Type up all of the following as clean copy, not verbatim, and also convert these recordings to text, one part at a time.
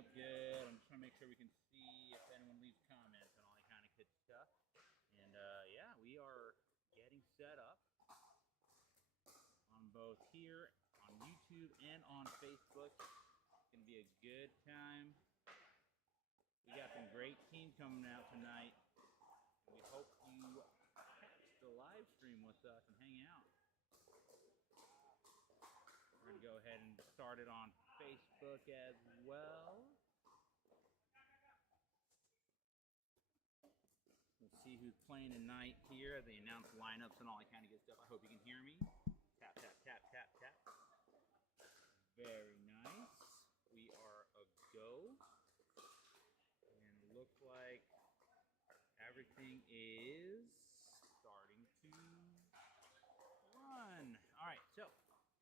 up good. I'm just trying to make sure we can see if anyone leaves comments and all that kind of good stuff. And yeah, we are getting set up on both here on YouTube and on Facebook. It's gonna be a good time. We got some great teams coming out tonight. We hope you catch the live stream with us and hang out. We're gonna go ahead and start it on Facebook as well. We'll see who's playing tonight here. They announce lineups and all that kind of good stuff. I hope you can hear me. Tap, tap, tap, tap, tap. Very nice. We are a go. And looks like everything is starting to run. All right, so,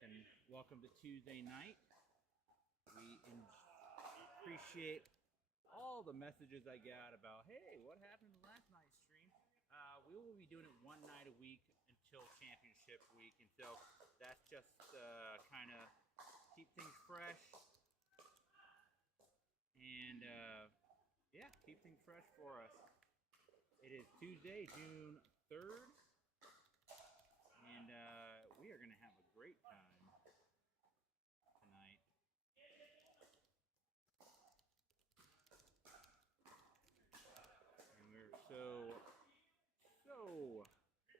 and welcome to Tuesday night. We appreciate all the messages I got about, hey, what happened last night's stream? We will be doing it one night a week until championship week, and so that's just kind of keep things fresh, and yeah, keep things fresh for us. It is Tuesday, June 3rd, and we are going to have a great time tonight. And we're so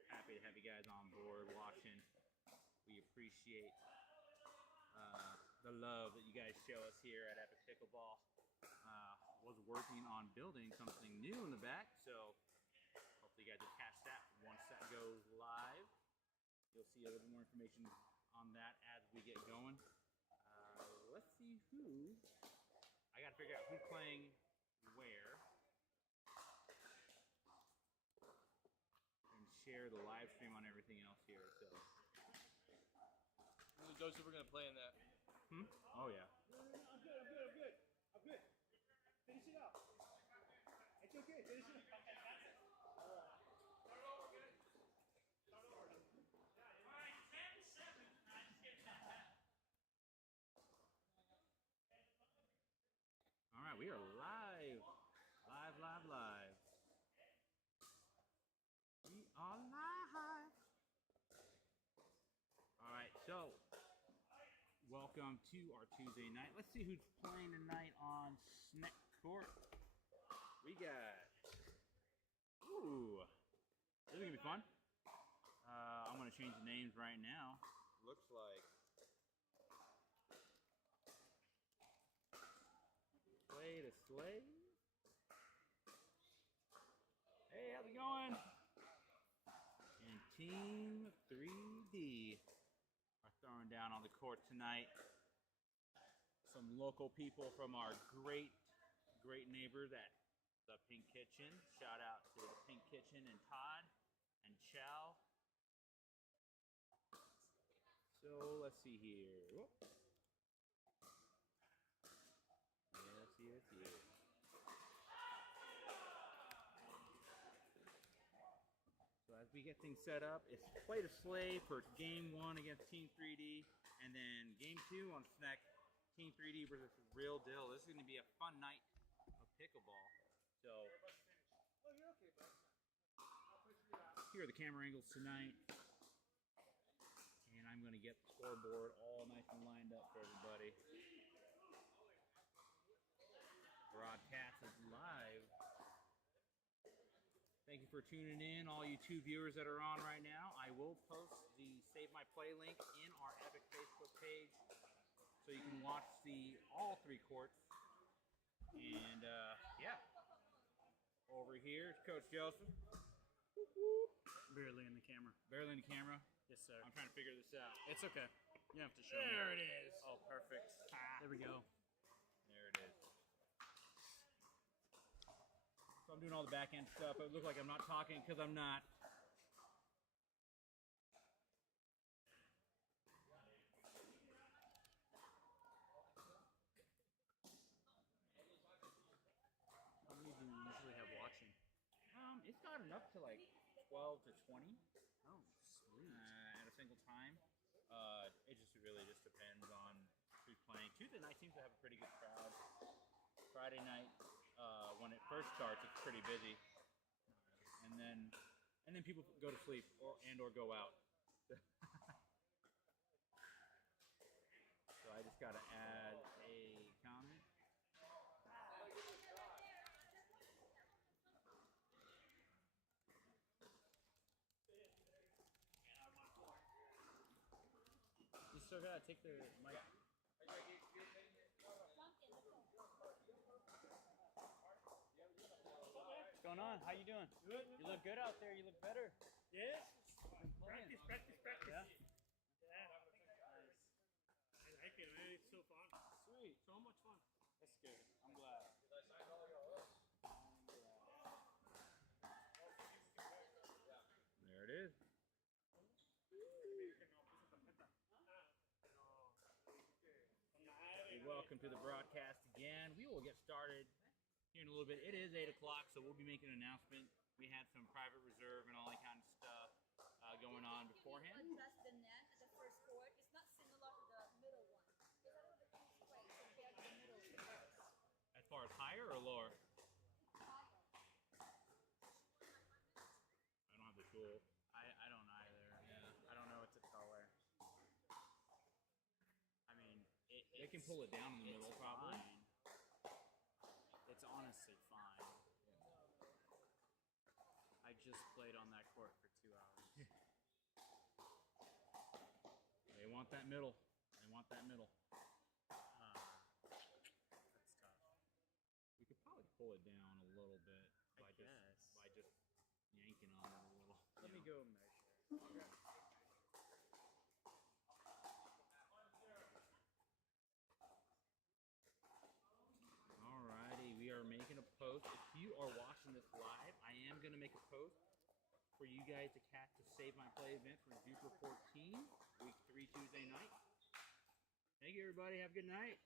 happy to have you guys on board watching. We appreciate the love that you guys show us here at Epoch Pickleball. Was working on building something new in the back, so hopefully you guys will catch that once that goes live. You'll see a little more information on that as we get going. Let's see who. I got to figure out who's playing where and share the live stream on everything else here. So. Those who we're gonna play in that. Oh yeah. No, I'm good. Finish it up. It's okay. Finish it up. All right, we are live. Live. We are live. All right, so welcome to our Tuesday night. Let's see who's playing tonight on Snack Court. We got, this is gonna be fun. I'm gonna change the names right now. Looks like Play to Slay. Hey, how's it going? And Team 3D are throwing down on the court tonight. Some local people from our great neighbors at the Pink Kitchen. Shout out to the Pink Kitchen and Todd and Chow. So let's see here. Whoop. Yes. So as we get things set up, it's Play to Slay for game 1 against Team 3D, and then game 2 on Snack, Team 3D versus Real Deal. This is going to be a fun night of pickleball. So here are the camera angles tonight, and I'm going to get the scoreboard all nice and lined up for everybody. Broadcast is live. Thank you for tuning in, all you 2 viewers that are on right now. I will post the Save My Play link in our Epic Facebook page, so you can watch all 3 courts. And yeah, over here is Coach Joseph. Barely in the camera. Barely in the camera. Yes, sir. I'm trying to figure this out. It's okay. You have to show me. There it is. Oh, perfect. There we go. There it is. So I'm doing all the back end stuff. It looks like I'm not talking because I'm not. How many do you usually have watching? It's gotten up to like 12 to 20 Oh, sweet. at a single time. It just really just depends on who's playing. Tuesday night seems to have a pretty good crowd. Friday night, when it first starts, it's pretty busy, and then people go to sleep or go out. So I just gotta add a comment. You still gotta take the mic. What's going on? How you doing? Good. You look good out there. You look better. Yes. Playing. Practice. Yeah. Yeah. Nice. I like it, man. It's so fun. Sweet. So much fun. That's good. I'm glad. There it is. Welcome to the broadcast again. We will get started here in a little bit. It is 8 o'clock, so we'll be making an announcement. We had some private reserve and all that kind of stuff going on beforehand. Adjust the net at the first court. It's not similar to the middle one. It's a little bit too straight compared to the middle court. As far as higher or lower? I don't have the tool. I don't either. Yeah. I don't know what to tell her. I mean, They can pull it down in the middle, probably. Fine. It's honestly fine. I just played on that court for 2 hours. They want that middle. They want that middle. That's tough. We could probably pull it down a little bit I guess. by just yanking on it a little. Let me go measure. Okay. Alrighty, we are making a post. If you are watching this live, I am going to make a post for you guys to catch the Save My Play event for DUPR16, week 3 Tuesday night. Thank you, everybody. Have a good night.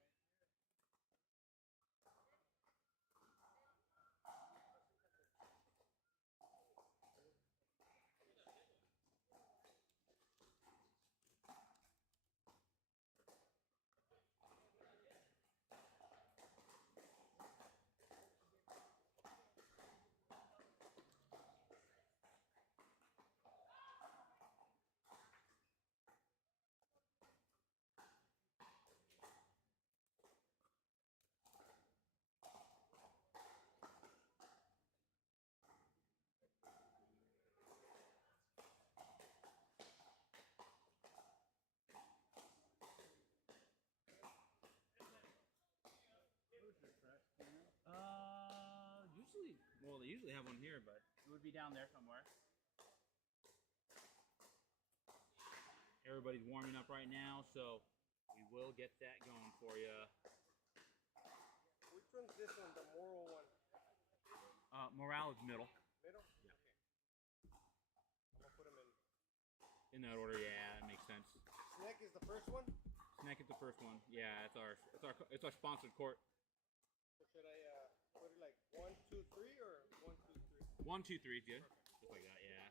They usually have one here, but It would be down there somewhere. everybody's warming up right now, so we will get that going for you. Which one's this one, the moral one? Morale is middle. Middle? Yeah. Okay. I'm gonna put them in. In that order, yeah, that makes sense. Snack is the first one? Snack is the first one. Yeah, it's our sponsored court. So should I put it like 1, 2, 3 or 1, 2, 3? 1, 2, 3 is good. Just like that, yeah.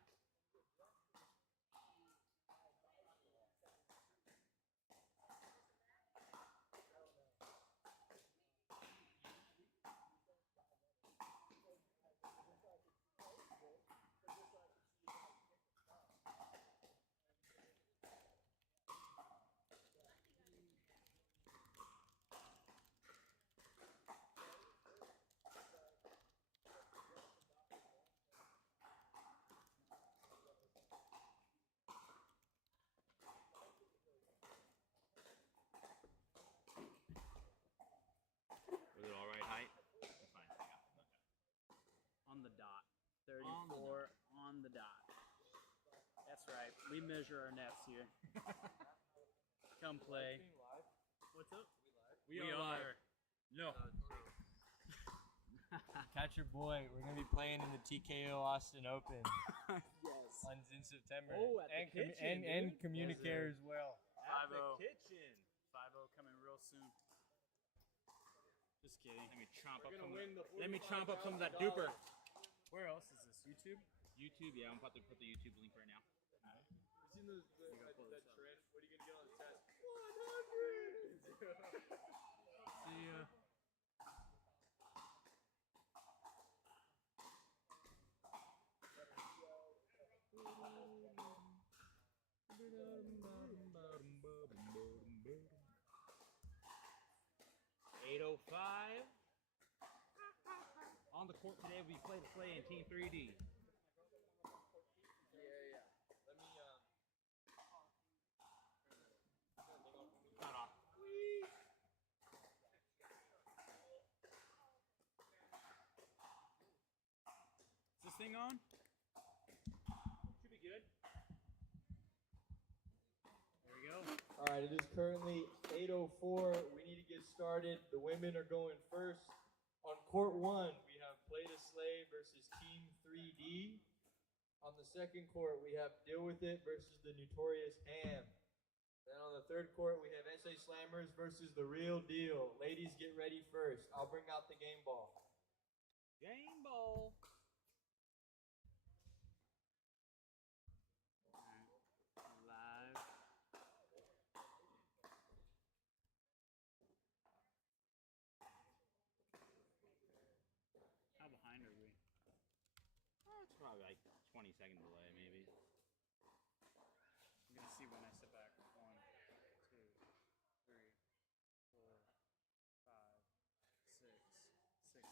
Was it all right height? That's fine. On the dot. 34 on the dot. That's right. We measure our nets here. Come play. What's up? We are live. No. Catch your boy. We're gonna be playing in the TKO Austin Open Yes. in September. Oh, at the kitchen, and dude. communicator as well. 5-0. kitchen. 5-0 coming real soon. Just kidding. Let me chomp up We're some. gonna win the Let me chomp up some of that duper. Where else is this? YouTube? YouTube, yeah, I'm about to put the YouTube link right now. You seen that trend? What are you gonna get on the test? 100! See ya. 8:05. On the court today, we play in Team 3D. Let me Cut off. Is this thing on? Should be good. There we go. All right, it is currently 8:04. We need to get started. The women are going first. On court 1, we have Play to Slay versus Team 3D. On the second court, we have Deal With It versus the Notorious Ham. Then on the third court, we have SA Slammers versus The Real Deal. Ladies, get ready first. I'll bring out the game ball. Game ball. Live. How behind are we? It's probably like 20-second delay, maybe. I'm gonna see when I sit back. 1, 2, 3, 4, 5, 6.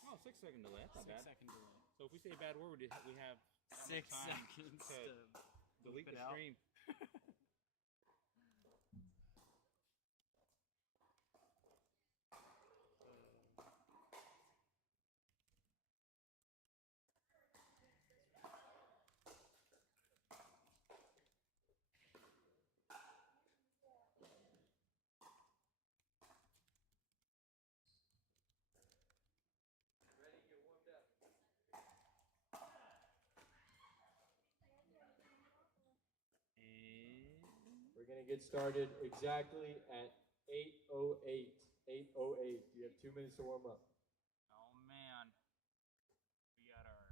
Oh, 6-second delay. That's not bad. 6-second delay. So if we say a bad word, we have how much 6 time seconds to to delete bleep the it out. stream. Ready, get warmed up. And We're going to get started exactly at 8:08. 8:08. You have 2 minutes to warm up. oh man, we got our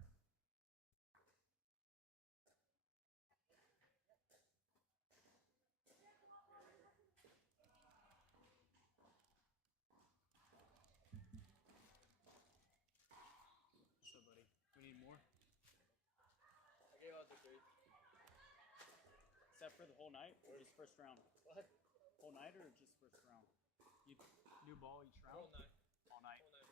So, buddy, we need more. I gave out the grade. Is that for the whole night or just first round? What? Whole night or just first round? You new ball each round? Whole night. All night. Whole night.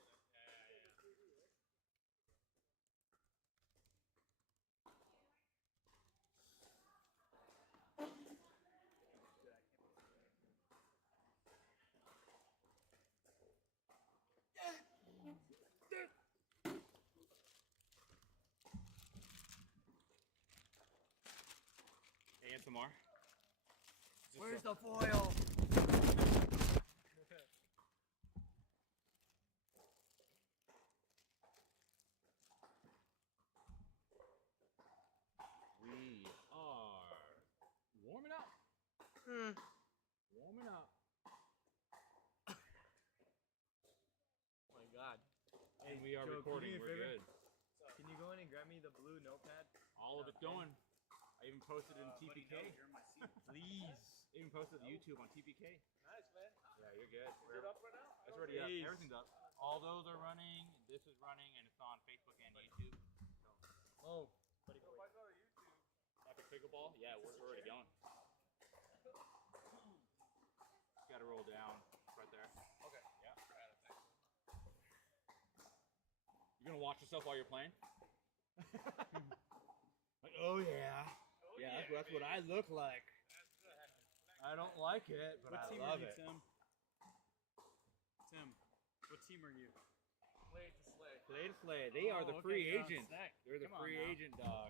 ASMR. Where's the foil? We are warming up. Warming up. Oh my God. And we are Joe, can recording. you do me a We're favor? good. Can you go in and grab me the blue notepad? All of it's going. I even posted it in Buddy, TPK. no, you're in my seat. Please. Even posted to YouTube on TPK. Nice, man. Yeah, you're good. Is it up right now? It's already up. Jeez. Everything's up. All those are running. This is running, and it's on Facebook and YouTube. Oh. Buddy boy. If I go to YouTube. Epic Pickleball. Yeah, we're already going. Got to roll down right there. Okay. Yeah. You gonna watch yourself while you're playing? Like, oh yeah. Yeah, that's what I look like. I don't like it, but What I team love are you, it. Tim? Tim, what team are you? Play to slay. Play to slay. They are the Oh, free okay, agent. sick. They're the Come on free now. agent dog.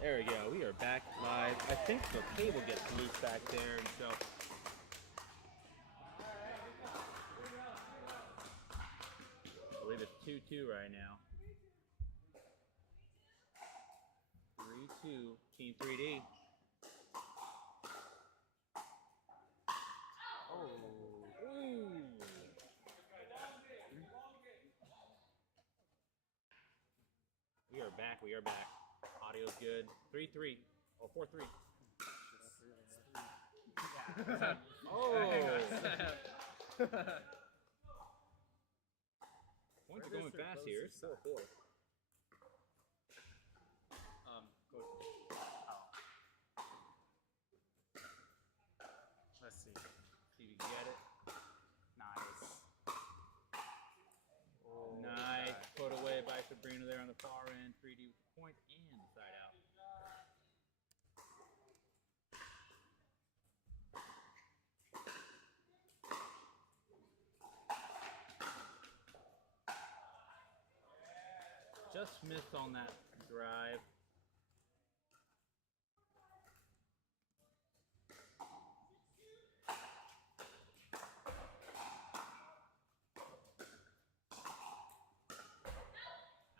There we go. We are back live. I think the cable gets loose back there, and so. I believe it's 2-2 right now. 3-2, Team 3D. Oh. Ooh. We are back. We are back. Audio's good. 3-3 or 4-3. Oh. Points are going fast here. It's 4-4. Let's see. See if you can get it. Nice. Oh, nice. Put away by Sabrina there on the far end. 3D point and side out. Just missed on that drive.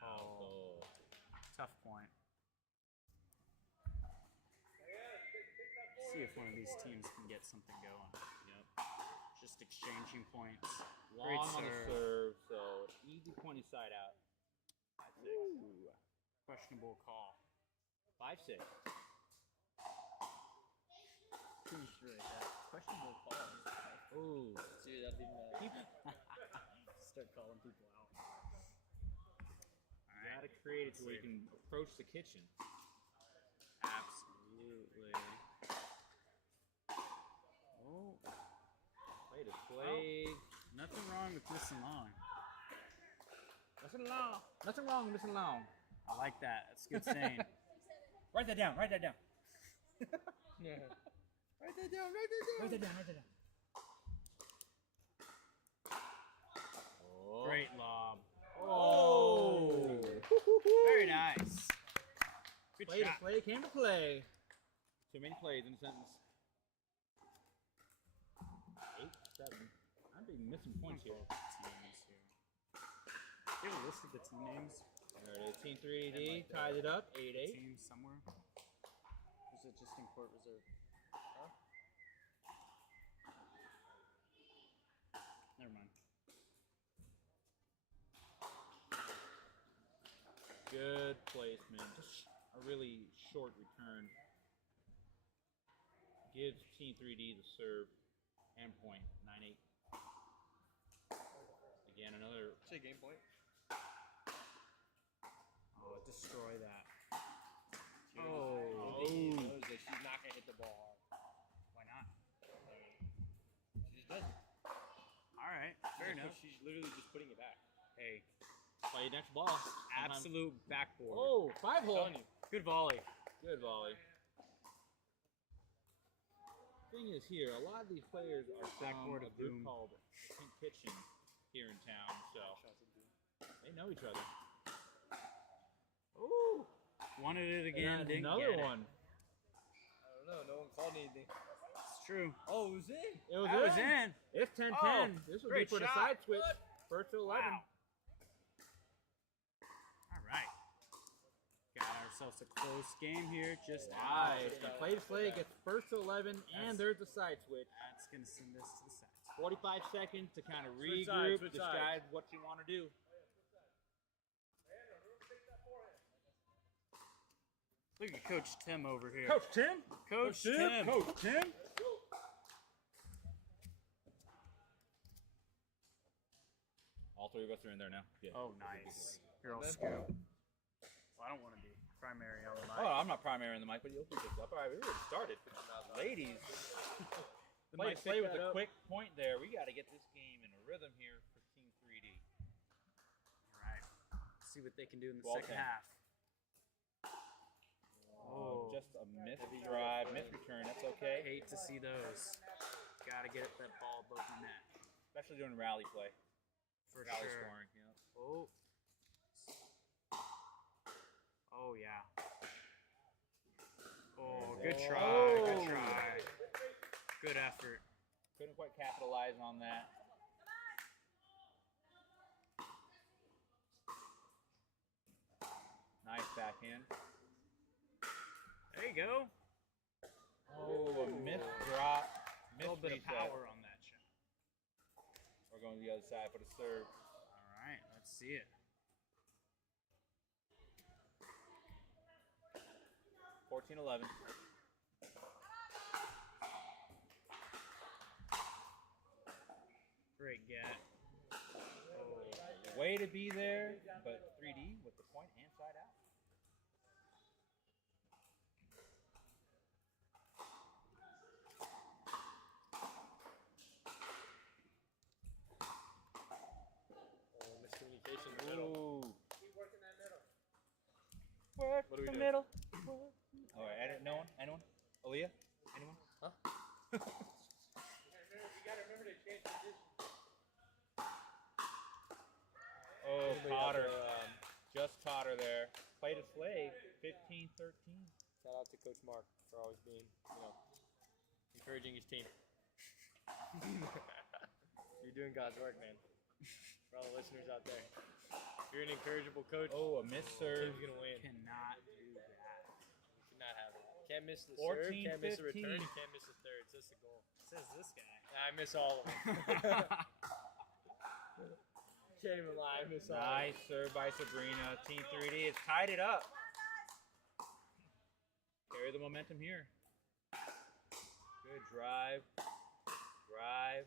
Oh, Tough point. See if one of these teams can get something going. yep. Just exchanging points. Long Great on the serve, so easy pointy side out. 5-6. Ooh. Questionable call. 5-6. Pretty sure that questionable call. Ooh. Dude, that'd be mad. Start calling people out. You gotta create it to where you can approach the kitchen. Absolutely. Oh, Play to play. nothing wrong with missing long. Listen long. Nothing wrong with missing long. I like that. That's good saying. Write that down. Write that down. Yeah. Write that down. Write that down. Write that down. Write that down. Oh. Great lob. Oh. Very nice. Good Play to shot. play came to play. Too many plays in a sentence. 8-7. I'd be missing points here. Teams here. They have a list of the team names. There it is. Team 3D ties it up. 8-8. Team somewhere. Or is it just in court reserve? Never mind. Good placement. Just a really short return. Gives Team 3D the serve and point. 9-8. Again, another. Say game point. Oh, destroy that. Oh. He knows that she's not gonna hit the ball. Why not? She just doesn't. All right, fair enough. She's literally just putting it back. Hey, Play next ball. absolute backboard. Oh, 5-hole. Telling you. Good volley. Good volley. Thing is here, a lot of these players are from Backboard a of group doom. called the Pink Kitchen here in town, so they know each other. Ooh, Wanted it again, and didn't another get one. I don't know. No one called anything. It. It's true. Oh, it was in. It was That was in. It's 10-10. Oh, This will be great for the shot. side switch. First to 11. Wow. All right. Got ourselves a close game here. Just Nice. The play to play gets first to 11, and there's the side switch. That's gonna send us to the side. 45 seconds to kind of Switch regroup, sides, switch decide what you want to do. Look at Coach Tim over here. Coach Tim. Coach Tim. Coach Tim. All three of us are in there now. Yeah. Oh, nice. You're all scoop. Well, I don't want to be primary on the mic. Oh, I'm not primary in the mic, but you'll pick this up. All right, we already started. Ladies, The play, mic play picked with that a up. quick point there. We got to get this game in a rhythm here for Team 3D. All right. See what they can do in the Ball second 10. half. Oh. Just a missed drive, missed return. That's okay. Hate to see those. Got to get that ball above the net. Especially during rally play. For Rally sure. scoring. Yeah. Oh. Oh, yeah. Oh, good try. Oh. Good try. Good effort. Couldn't quite capitalize on that. Nice backhand. There you go. Oh, a missed drop. A little bit of reset. power on that shot. We're going to the other side for the serve. All right, let's see it. 14-11. Great get. Oh, way to be there, but 3D with the point and side out. Miscommunication in the middle. Ooh. What do we the do? middle. All right, no one? Anyone? Aaliyah? Anyone? Huh? You gotta remember to change position. Oh, Cotter. Just Cotter there. Played a slave. 15-13. Shout out to Coach Mark for always being, encouraging his team. You're doing God's work, man. For all the listeners out there. If you're an incorrigible coach, Oh, a missed serve. team's going to win. Cannot do that. You cannot have it. Can't miss the 14, serve, can't miss the return, 15. and can't miss the third. That's the goal. Says this guy. I miss all of them. Can't even lie, I miss all of them. Nice serve by Sabrina. Team 3D has tied it up. Carry the momentum here. Good drive. Drive.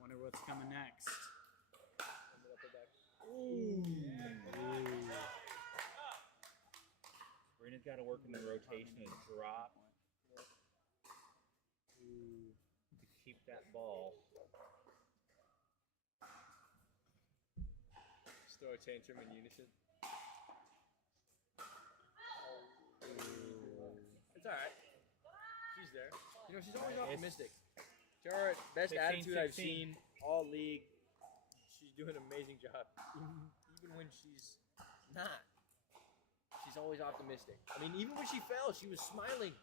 Wonder what's coming next. Sabrina's got to work in the rotation and drop. To keep that ball. Just throw a tantrum in unison. It's alright. She's there. She's always optimistic. To her best 16, attitude I've 16. seen all league. She's doing an amazing job. Even when she's not. She's always optimistic. I mean, even when she fell, she was smiling.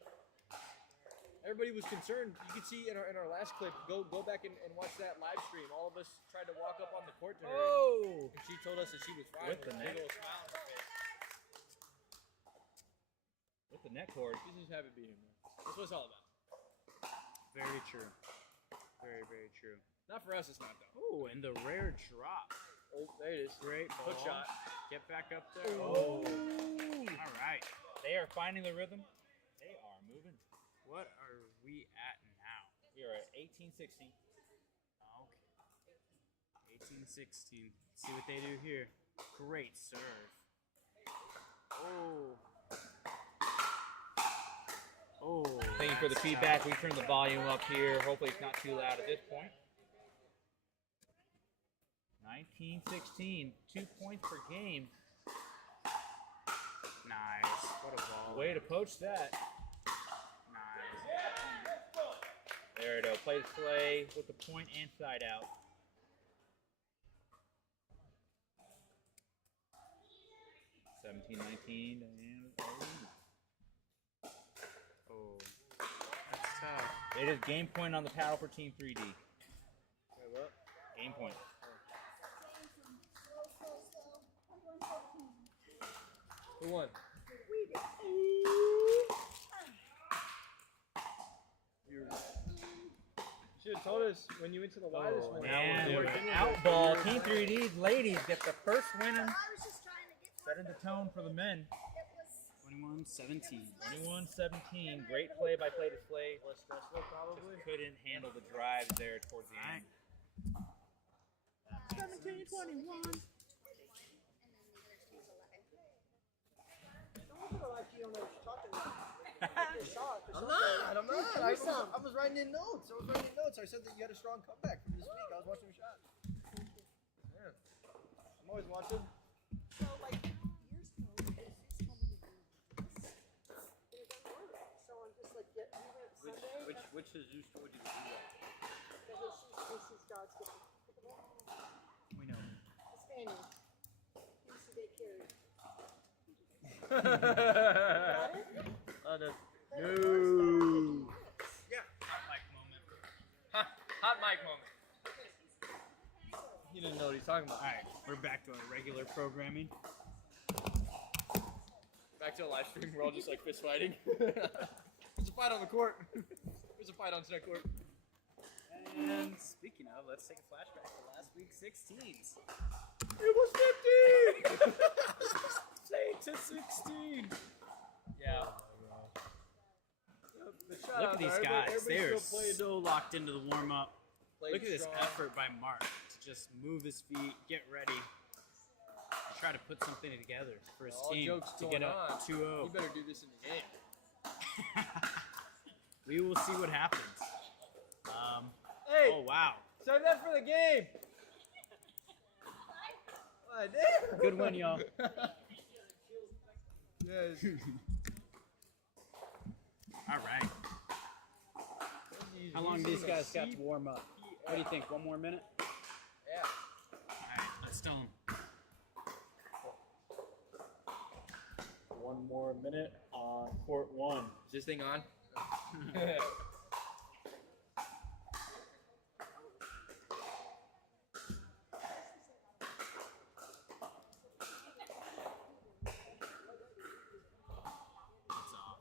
Everybody was concerned. You could see in our last clip, go back and watch that live stream. All of us tried to walk up on the court to her. Oh! And she told us that she was fine. With the a net. big old smile on her face. With the net cord. She's just happy being here. That's what it's all about. Very true. Very, very true. Not for us, it's not though. Oh, and the rare drop. Oh, there it is. Great ball. Hook shot. Get back up there. Oh. All right. They are finding the rhythm. They are moving. What are we at now? We are at 18-16. Okay. 18-16. See what they do here. Great serve. Oh. Oh. Thank you for the that's feedback. tough. We turned the volume up here. Hopefully it's not too loud at this point. 19-16. 2 points per game. Nice. What a ball. Way to poach that. Nice. There it is. Play the play with the point and side out. $17-19. Oh. That's tough. It is game point on the paddle for Team 3D. Wait, what? Game point. Who won? You should have told us when you went to the Y this morning. And We're doing out it. ball. Team 3D's ladies get the first win and I was just trying to get setting the tone for the men. it was 21-17. 21-17. Great play by Play Display. Less stressful, probably. Just couldn't handle the drive there towards the end. 17-21. I'm not. I was writing in notes. I said that you had a strong comeback from this week. I was watching your shot. Yeah. I'm always watching. so like years ago. Jesus told me to do this. And it doesn't work. So I'm just like, we went Sunday. Which Jesus told you to do that? His dogs get pickleball. We know. The Spaniel. He used to take care of. Oh, no. Yeah. Hot mic moment. Hot mic moment. He doesn't know what he's talking about. All right, we're back to our regular programming. Back to a live stream. We're all just like fist fighting. There's a fight on the court. There's a fight on snack court. And speaking of, let's take a flashback to last week's 16s. It was 15! Say to 16. Yeah. Look at these guys. They're so locked into the warm-up. Look at this effort by Mark to just move his feet, get ready, and try to put something together for his team to get up 2-0. You better do this in the game. We will see what happens. Hey! Oh, wow. Save that for the game! What? Good win, y'all. Yes. All right. How long do these guys got to warm up? What do you think? 1 more minute? Yeah. All right, let's tell them. 1 more minute on court 1. Is this thing on? It's off.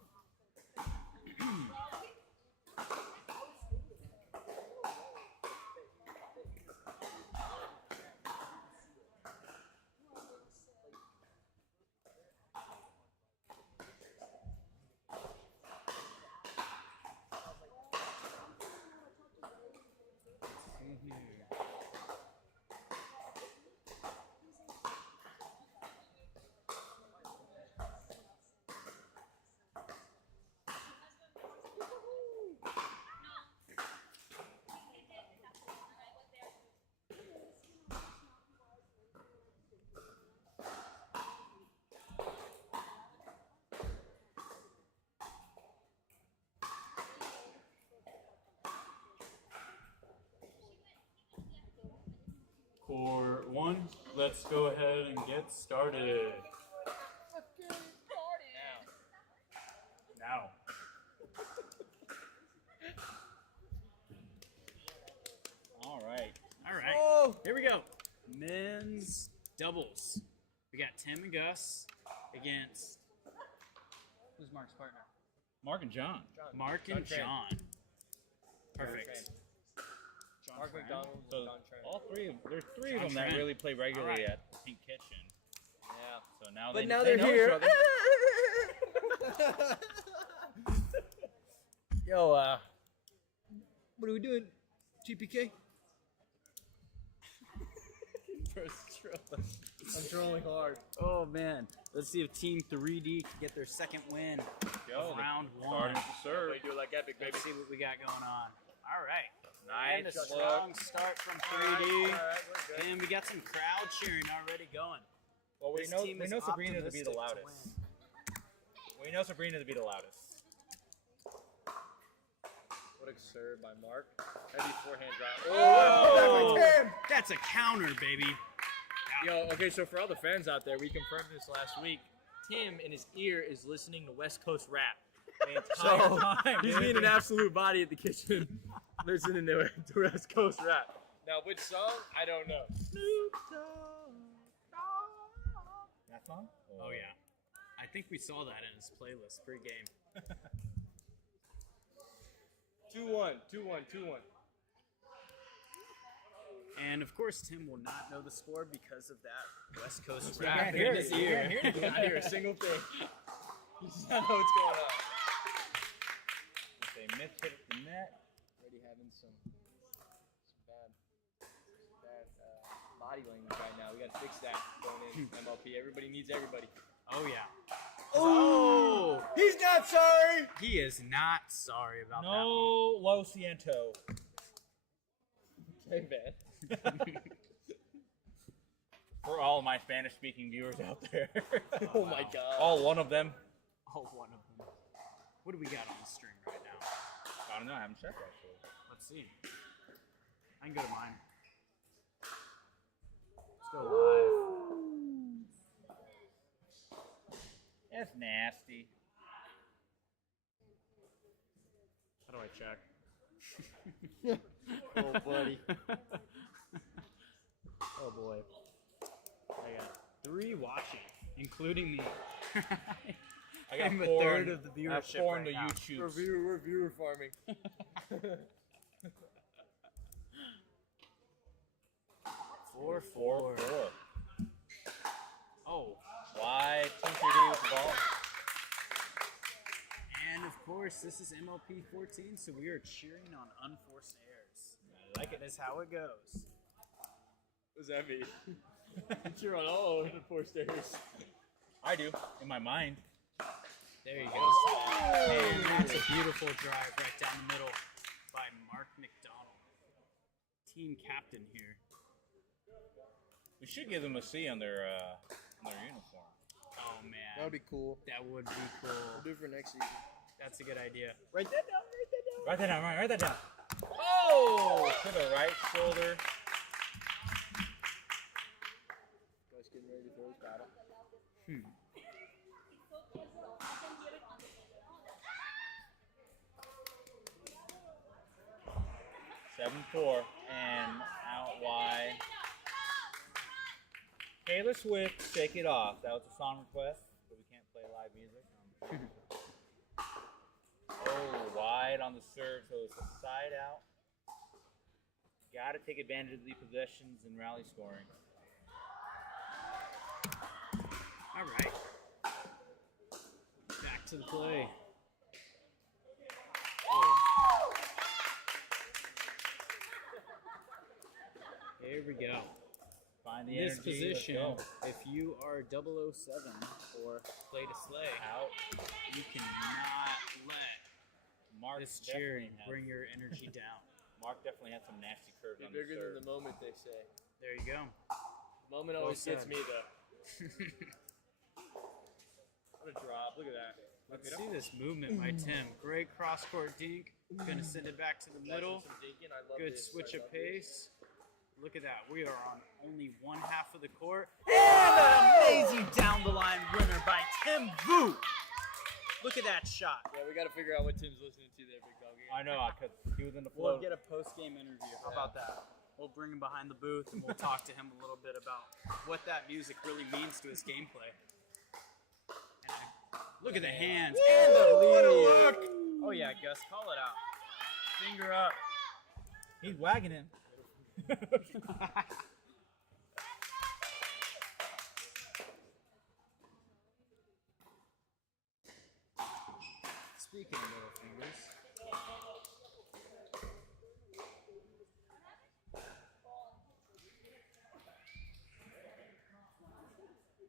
Court 1, let's go ahead and get started. Now. All right. Here we go. Men's doubles. We got Tim and Gus against Who's Mark's partner? Mark and John. Mark and John Tran. John. Perfect. Mark McDonald and So John Tran. all three of there's three John of them that Tran. really play regularly All right. at Pink Kitchen. Yeah. So now But they now they they're know here. each other. Yo, what are we doing? TPK? I'm trolling hard. Oh man. Let's see if Team 3D can get their second win Yo, of round 1. starting to serve. Do it like epic, baby. Let's see what we got going on. All right. And a Nice. strong start from 3D. All right, we're good. And we got some crowd cheering already going. Well, we This know team is Sabrina to be the optimistic to loudest. win. We know Sabrina to be the loudest. What a serve by Mark. Heavy forehand drop. Oh! Tim! That's a counter, baby. Yo, okay, so for all the fans out there, we confirmed this last week. Tim, in his ear, is listening to West Coast rap. The entire So, time. he's being an absolute body at the kitchen, listening to West Coast rap. Now, which song? I don't know. That song? Oh yeah. I think we saw that in his playlist pre-game. 2-1, 2-1, 2-1. And of course, Tim will not know the score because of that West Coast You rap can't hear in it. his You ear. can't hear it. He does not hear a single thing. He does not know what's going on. They missed hit the net. Already having some bad body language right now. We got to fix that going in MLP. Everybody needs everybody. Oh yeah. Oh! He's not sorry! He is not sorry about that one. No Lo Siento. Hey, man. For all my Spanish-speaking viewers out there. Oh my god. All one of them. Oh, one of them. What do we got on the stream right now? I don't know. I haven't checked actually. Let's see. I can go to mine. Let's go live. That's nasty. How do I check? Oh, buddy. Oh boy. I got 3 watching, including me. I got I'm a 4 third of the I have viewership 4 right in the now. YouTube. We're viewer farming. 4-4. Oh, Why Team 3D with the ball? and of course, this is MLP 14, so we are cheering on unforced errors. I like it. That is how it goes. What does that mean? You're on all over the 4 stairs. I do, in my mind. There you go. And that's a beautiful drive right down the middle by Mark McDonald. Team captain here. We should give them a C on their uniform. Oh man, That would be cool. that would be cool. We'll do it for next season. That's a good idea. Write that down. Write that down. Write that down, Ryan. Write that down. Oh! To the right shoulder. Guys getting ready to throw his battle. 7-4 and out wide. Taylor Swift, Shake It Off. That was a song request, but we can't play live music. Oh, wide on the serve, so it's a side out. Got to take advantage of the possessions and rally scoring. All right. Back to the play. Here we go. Find the In this energy. Let's position, go. if you are 007 or play to slay, Out. you cannot let Mark this cheering definitely bring your energy down. Mark definitely had some nasty curves Be on the bigger serve. than the moment, they say. There you go. The moment always Well gets said. me, though. What a drop. Look at that. Let's see this movement by Tim. Great cross-court dink. Gonna send it back to the middle. Some dinking. I love Good this. switch I of love this. pace. Look at that. We are on only one half of the court. And an amazing down the line winner by Tim Vu. Look at that shot. Yeah, we got to figure out what Tim's listening to there, big doggy. I know, because he was in the We'll flow. get a post-game interview. How about that? We'll bring him behind the booth and we'll talk to him a little bit about what that music really means to his gameplay. Look at the hands and the lead. Oh yeah, Gus, call it out. Finger up. He's wagging him. Speaking of little fingers.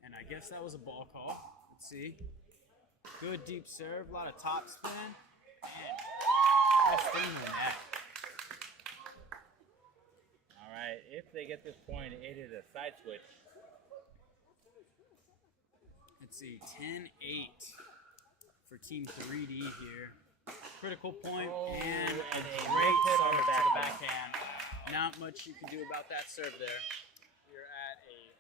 And I guess that was a ball call. Let's see. Good deep serve, a lot of top spin. And pressed in the net. All right, if they get this point, it is a side switch. Let's see, 10-8 for Team 3D here. Critical point and a and a great hit on serve the to the backhand. backhand. Not much you can do about that serve there. We're at a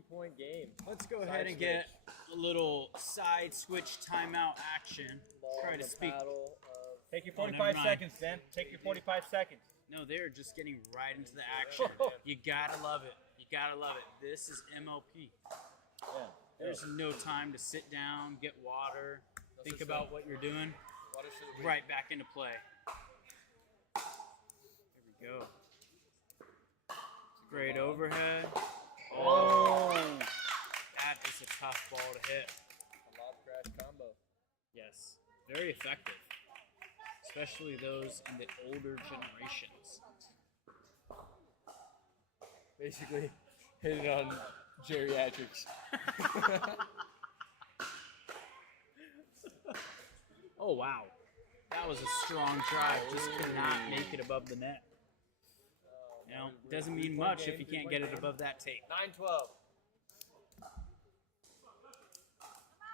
3-point game. Let's go ahead and get a little side switch timeout action. Try to speak. Take your Oh, 45 never mind. seconds, then. Take your 45 seconds. No, they're just getting right into the action. You gotta love it. You gotta love it. This is MLP. Yeah. There's no time to sit down, get water, think about what you're doing. Right back into play. There we go. Great overhead. Oh, that is a tough ball to hit. A lob crash combo. Yes, very effective, especially those in the older generations. Basically, hitting on geriatrics. Oh wow, that was a strong drive. Just could not make it above the net. You know, doesn't mean much if you can't get it above that tape. 9-12.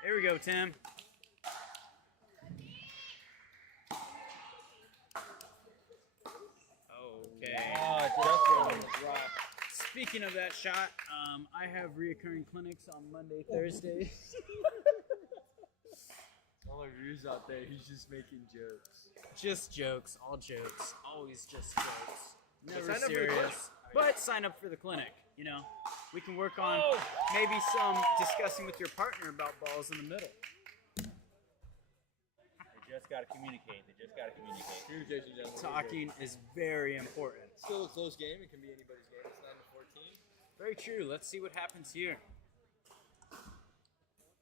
Here we go, Tim. Okay. Oh, just Speaking of that shot, I have reoccurring clinics on Monday, Thursday. All my viewers out there, he's just making jokes. Just jokes, all jokes, always just jokes. Never sign up for the serious. clinic. But sign up for the clinic. You know, we can work on maybe some discussing with your partner about balls in the middle. They just gotta communicate. They just gotta communicate. Communication, gentlemen. Talking is very important. Still a close game. It can be anybody's game. It's 9-14. Very true. Let's see what happens here.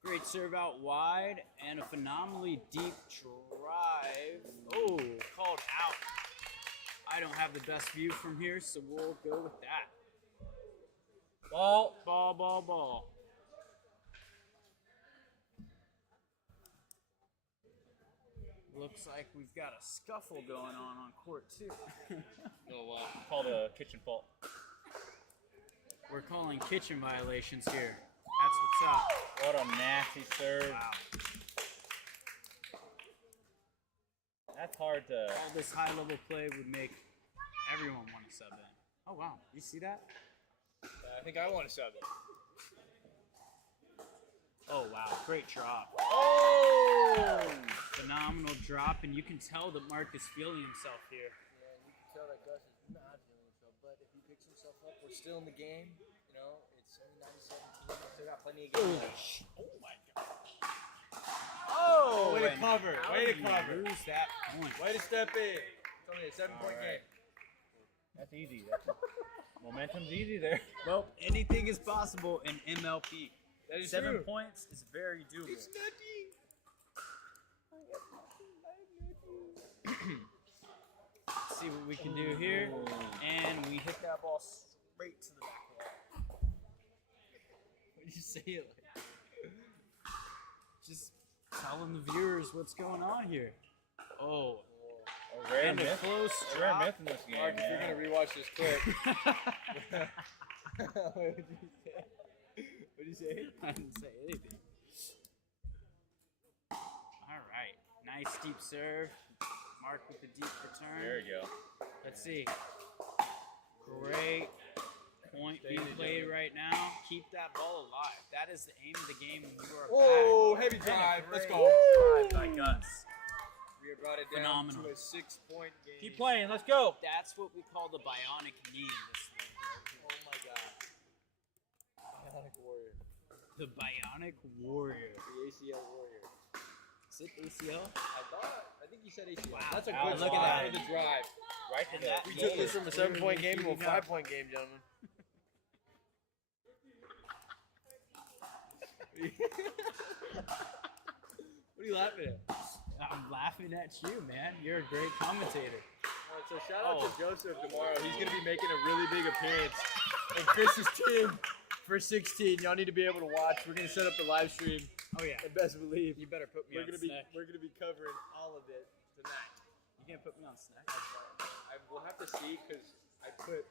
Great serve out wide and a phenomenally deep drive. Oh, called out. I don't have the best view from here, so we'll go with that. Ball. Ball, ball, ball. Looks like we've got a scuffle going on court 2. Oh wow. Called a kitchen fault. We're calling kitchen violations here. That's what's up. What a nasty serve. Wow. That's hard to. All this high-level play would make everyone want to sub in. Oh, wow. You see that? I think I want to sub it. Oh, wow. Great drop. Oh! Phenomenal drop, and you can tell that Mark is feeling himself here. Yeah, you can tell that Gus is not feeling himself, but if he picks himself up, we're still in the game. You know, it's only 97. We still got plenty of games. Oh, my gosh. Oh, way to and cover. how Way to did you cover. lose that point? Way to step in. It's only a 7-point Alright. game. That's easy. Momentum's easy there. Well, anything is possible in MLP. That is 7 true. points is very doable. It's nothing. Let's see what we can do here. And we hit that ball straight to the back wall. What do you say it like? Just telling the viewers what's going on here. Oh, A rare and a myth. close A rare drop. myth in this game. Mark, if yeah. you're going to rewatch this clip. What did you say? What did you say? I didn't say anything. All right. Nice deep serve. Mark with the deep return. There you go. Let's see. Great point being played right now. Keep that ball alive. That is the aim of the game when you are Oh, back. heavy drive. Let's Great go. drive by Gus. We have brought it down Phenomenal. to a 6-point game. Keep playing. Let's go. That's what we call the bionic knee in this league. Oh my god. Bionic Warrior. The bionic warrior. The ACL Warrior. Is it ACL? I think you said ACL. Wow. That's a Wow, good look spot at that. for the drive. Right to And the. that We goal took this is from a 7-point game to a clearly heating up. 5-point game, gentlemen. What are you laughing at? I'm laughing at you, man. You're a great commentator. Alright, so shout out to Joseph tomorrow. He's going to be making a really big appearance in Chris's team for 16. Y'all need to be able to watch. We're going to set up the live stream. Oh, yeah. And best believe You better put me we're on going to be snack. covering all of it tonight. You can't put me on snack. We'll have to see because I put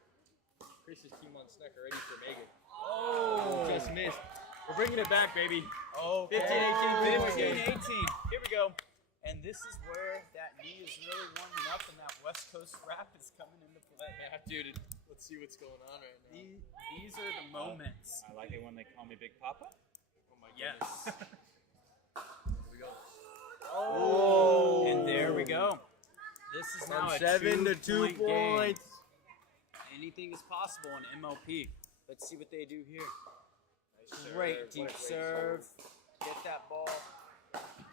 Chris's team on snack already for Megan. Oh. Just missed. We're bringing it back, baby. Oh, 15, 18, 15, 18. Here we go. And this is where that knee is really warming up and that West Coast rap is coming into play. Yeah, dude. Let's see what's going on right now. These are the moments. I like it when they call me Big Papa. Oh my Yes. Here we go. Oh. And there we go. This is now a 7 to 2 2-point game. points. Anything is possible in MLP. Let's see what they do here. Nice Great serve. deep What a serve. Get that ball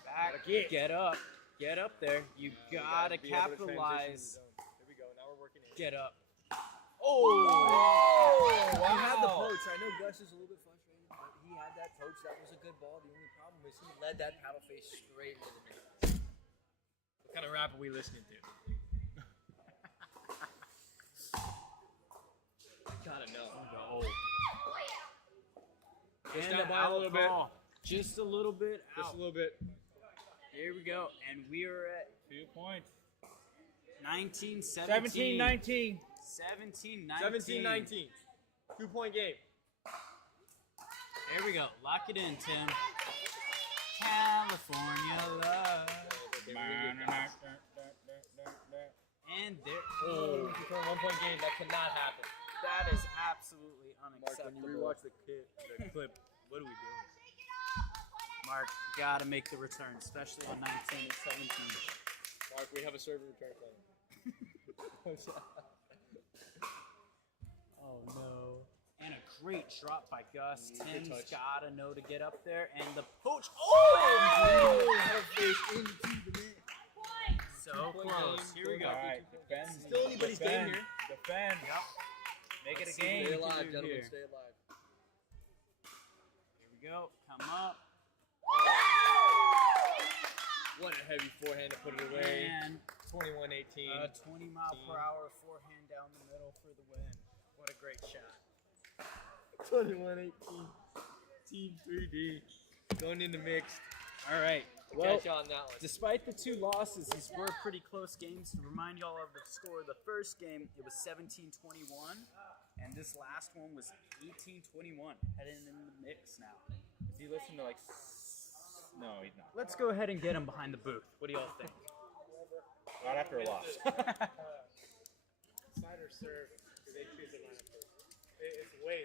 back. Gotta Get up. Get up there. You gotta be able to transition capitalize. the zone. Here we go. Now we're working in. Get up. Oh! Wow. He had the poach. I know Gus is a little bit frustrated, but he had that poach. That was a good ball. The only problem is he led that paddle face straight into the net. What kind of rap are we listening to? I gotta know. Just And down by a little bit. call. Just a little bit Just out. a little bit. Here we go. And we are at 2 points. 19, 17, 19. 17, 19. 17-19. 2-point game. Here we go. Lock it in, Tim. California love. And there. Oh, 1-point game. That cannot happen. That is absolutely Mark, unacceptable. when you rewatch the clip, what are we doing? Mark, gotta make the return, especially on 19 and 17. Mark, we have a server return plan. Oh no. And a great drop by Gus. Good Tim's touch. gotta know to get up there. And the poach. So close. Here we go. All right, defend. Still anybody's game here. Defend. Yep. Make it a Let's see game. Stay what alive, do gentlemen. here. Stay alive. Here we go. Come up. What a heavy forehand to put it away. And 21-18. a 20-mile-per-hour forehand down the middle for the win. What a great shot. 21-18. Team 3D. Going into mixed. All right. Well, Catch on that one. despite the 2 losses, these were pretty close games. To remind y'all of the score of the first game, it was 17-21. And this last one was 18-21. Heading in the mix now. Does he listen to like? No, he's not. Let's go ahead and get him behind the booth. What do y'all think? Not after a loss. Side or serve, they choose the lineup first. It's the way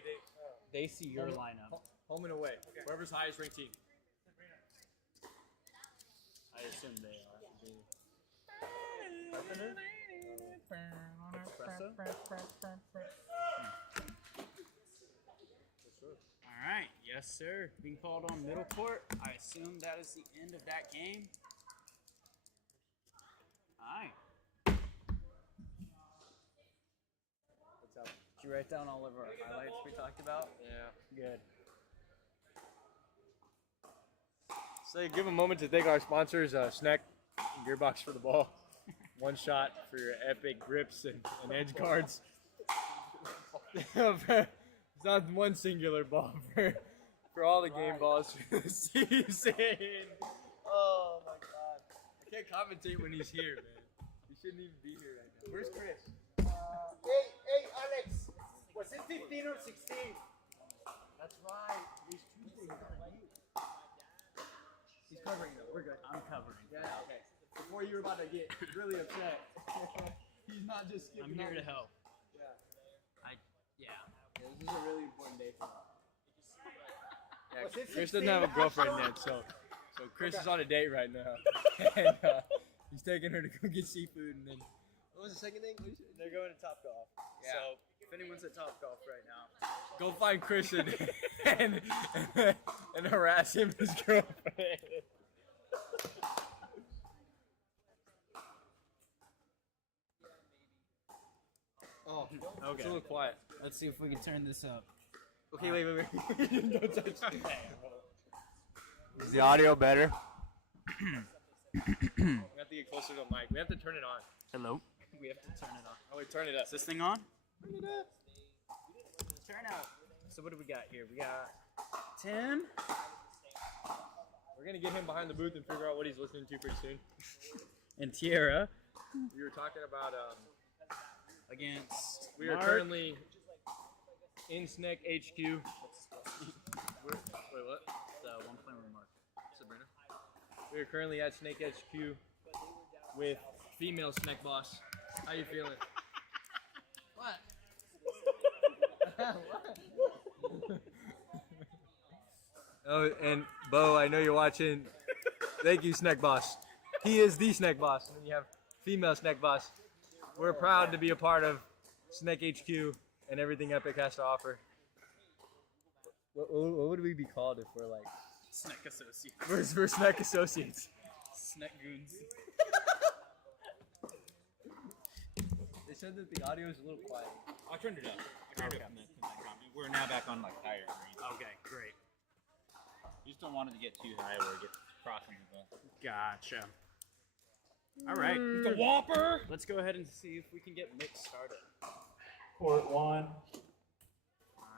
They see your lineup. Home and away. Whoever's highest ranked team. I assume they are. All right, yes sir. Being called on middle court. I assume that is the end of that game. All right. What's up? Did you write down all of our highlights we talked about? Yeah. Good. So give a moment to thank our sponsors, Snack and Gearbox for the ball. One shot for your epic grips and edge guards. It's not one singular ball for all the game balls for the season. Oh my god. I can't commentate when he's here, man. He shouldn't even be here right now. Where's Chris? Hey, Alex, was it 15 or 16? That's right. He's Tuesday. He's covering though. We're good. I'm covering. Yeah, okay. Before you were about to get really upset. He's not just skipping. I'm here to over. help. Yeah. Yeah. This is a really important day for us. Yeah, Was it Chris doesn't have a girlfriend yet, so Chris is on a date right now, and he's taking her to go get seafood, and then what was the second thing? They're going to Top Golf. Yeah. So if anyone's at Top Golf right now, Go find Chris and harass him, his girlfriend. Oh, okay. it's a little quiet. Let's see if we can turn this up. Okay, wait. Don't touch. Is the audio better? We have to get closer to the mic. We have to turn it on. Hello. We have to turn it on. Oh, wait, turn it up. Is this thing on? Turn it up. Turn out. So what do we got here? We got Tim. We're gonna get him behind the booth and figure out what he's listening to pretty soon. And Tierra We were talking about against we are Mark. currently in Snack HQ. Wait, what? The one point remark. Sabrina. We are currently at Snake HQ with female snack boss. How you feeling? What? Oh, and Bo, I know you're watching. Thank you, Snack Boss. He is the Snack Boss. And then you have female Snack Boss. We're proud to be a part of Snack HQ and everything Epic has to offer. What would we be called if we're like Snack Associates. we're Snack Associates? Snack Goons. They said that the audio is a little quiet. I turned it up. We're now back on like higher green. Okay, great. You just don't want it to get too high where it gets crossing the. Gotcha. All right. The Whopper. Let's go ahead and see if we can get mixed started. Court 1. All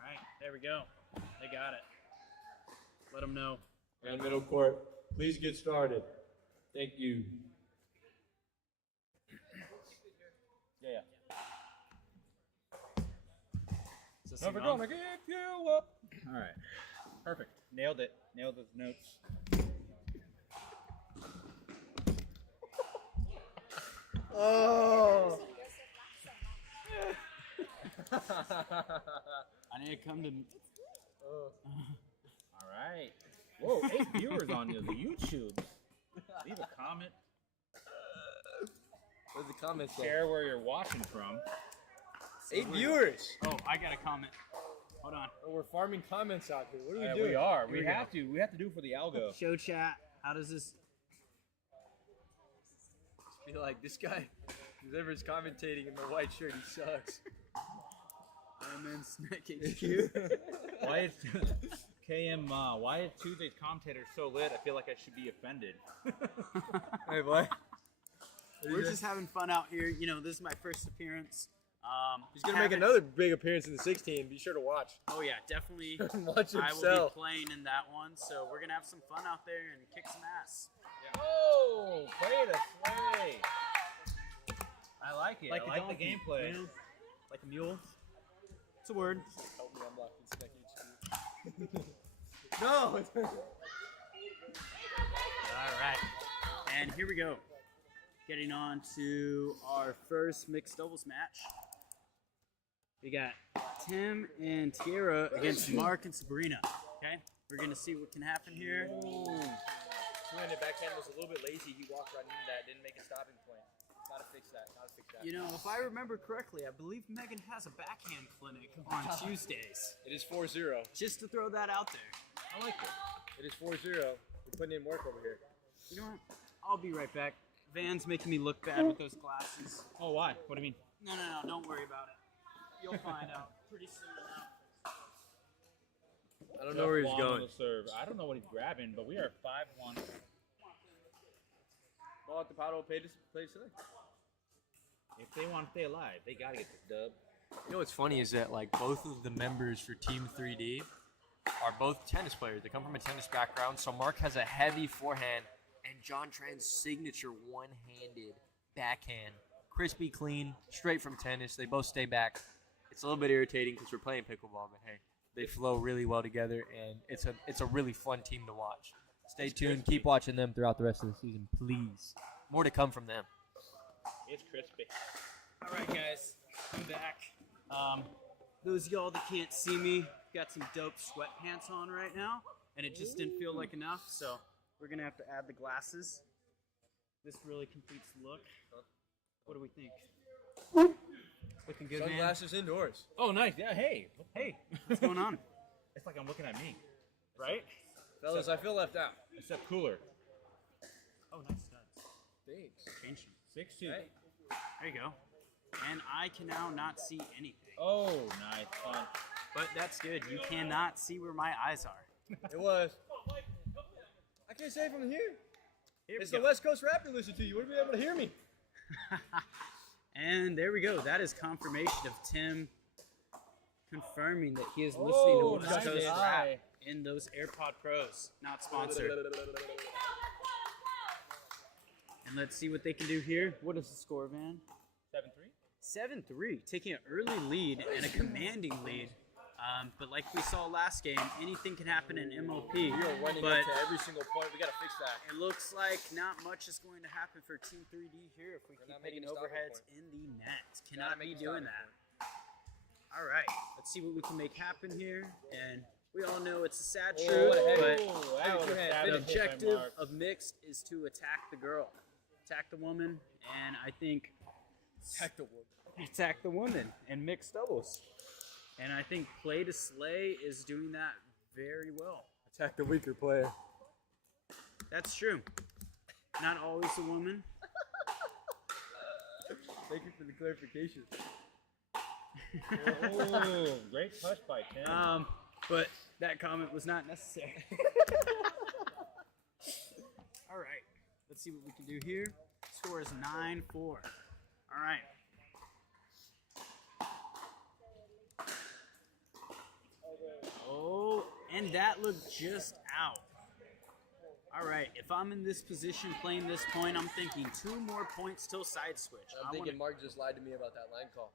right. There we go. They got it. Let them know. And middle court, please get started. Thank you. Yeah. Is this Never thing on? gonna give you up. All right. Perfect. Nailed it. Nailed those notes. Oh! I need to come to. All right. Whoa, 8 viewers on the YouTube. Leave a comment. What's the comments say? Share where you're watching from. 8 viewers. Oh, I got a comment. Hold on. Oh, we're farming comments out here. What are we Yeah, doing? we are. Here We we go. have to. We have to do it for the algo. Show chat. How does this? I feel like this guy, whoever's commentating in the white shirt, he sucks. I'm in Snack HQ. Why is KM? Why is Tuesday's commentator so lit? I feel like I should be offended. Hey, what? We're just having fun out here. You know, this is my first appearance. He's gonna make another big appearance in the 16. Be sure to watch. Oh yeah, definitely. Watch I himself. will be playing in that one, so we're gonna have some fun out there and kick some ass. Oh, play the slay. I like it. Like I a like the donkey, gameplay. you know? Like a mule. It's a word. Help me unlock this Snack HQ. No. All right, and here we go. Getting on to our first mixed doubles match. We got Tim and Tiara against Mark and Sabrina. Okay, we're gonna see what can happen here. Two-handed backhand was a little bit lazy. He walked right into that. Didn't make a stopping point. Gotta fix that. Gotta fix that. You know, if I remember correctly, I believe Megan has a backhand clinic on Tuesdays. It is 4-0. Just to throw that out there. I like it. It is 4-0. We're putting in work over here. You know what? I'll be right back. Van's making me look bad with those glasses. Oh, why? What do you mean? No, don't worry about it. You'll find out pretty soon enough. I don't know where he's Just long going. on the serve. I don't know what he's grabbing, but we are 5-1. Ball at the paddle, play silly. If they want to stay alive, they gotta get this dub. You know what's funny is that like both of the members for Team 3D are both tennis players. They come from a tennis background. So Mark has a heavy forehand, and John Tran's signature one-handed backhand, crispy, clean, straight from tennis. They both stay back. It's a little bit irritating because we're playing pickleball, but hey, they flow really well together, and it's a really fun team to watch. Stay tuned. Keep watching them throughout the rest of the season, please. More to come from them. It's crispy. All right, guys, I'm back. Those of y'all that can't see me, got some dope sweatpants on right now, and it just didn't feel like enough, so we're gonna have to add the glasses. This really completes the look. What do we think? Looking good, man. Sunglasses indoors. Oh, nice. Yeah, hey. Hey, what's going on? It's like I'm looking at me. Right? Fellas, I feel left out. Except cooler. Oh, nice studs. Thanks. Change them. 6-2. Hey. There you go. And I can now not see anything. Oh, nice. Fun. But that's good. You cannot see where my eyes are. It was. I can't say from here. Here It's we the go. West Coast Raptor listen to you. Wouldn't be able to hear me. And there we go. That is confirmation of Tim confirming that he is listening to West nice Coast eye. Rap in those AirPod Pros. Not sponsored. And let's see what they can do here. What is the score, Van? 7-3. 7-3, taking an early lead and a commanding lead. But like we saw last game, anything can happen in MOP. We are running But up to every single point. We gotta fix that. it looks like not much is going to happen for Team 3D here if we keep not hitting making a stopping overheads point. in the net. Cannot be make a doing stopping that. All right, let's see what we can make happen here. And we all know it's a sad Oh, truth, what a heavy- but that was a the savage hit by objective Mark. of mixed is to attack the girl, attack the woman, and I think attack the woman in mixed doubles. And I think Play to Slay is doing that very well. Attack the weaker player. That's true. Not always the woman. Thank you for the clarification. Oh, great touch by Tim. But that comment was not necessary. All right, let's see what we can do here. Score is 9-4. All right. Oh, and that looked just out. All right, if I'm in this position playing this point, I'm thinking 2 more points till side switch. I'm thinking Mark just lied to me about that line call.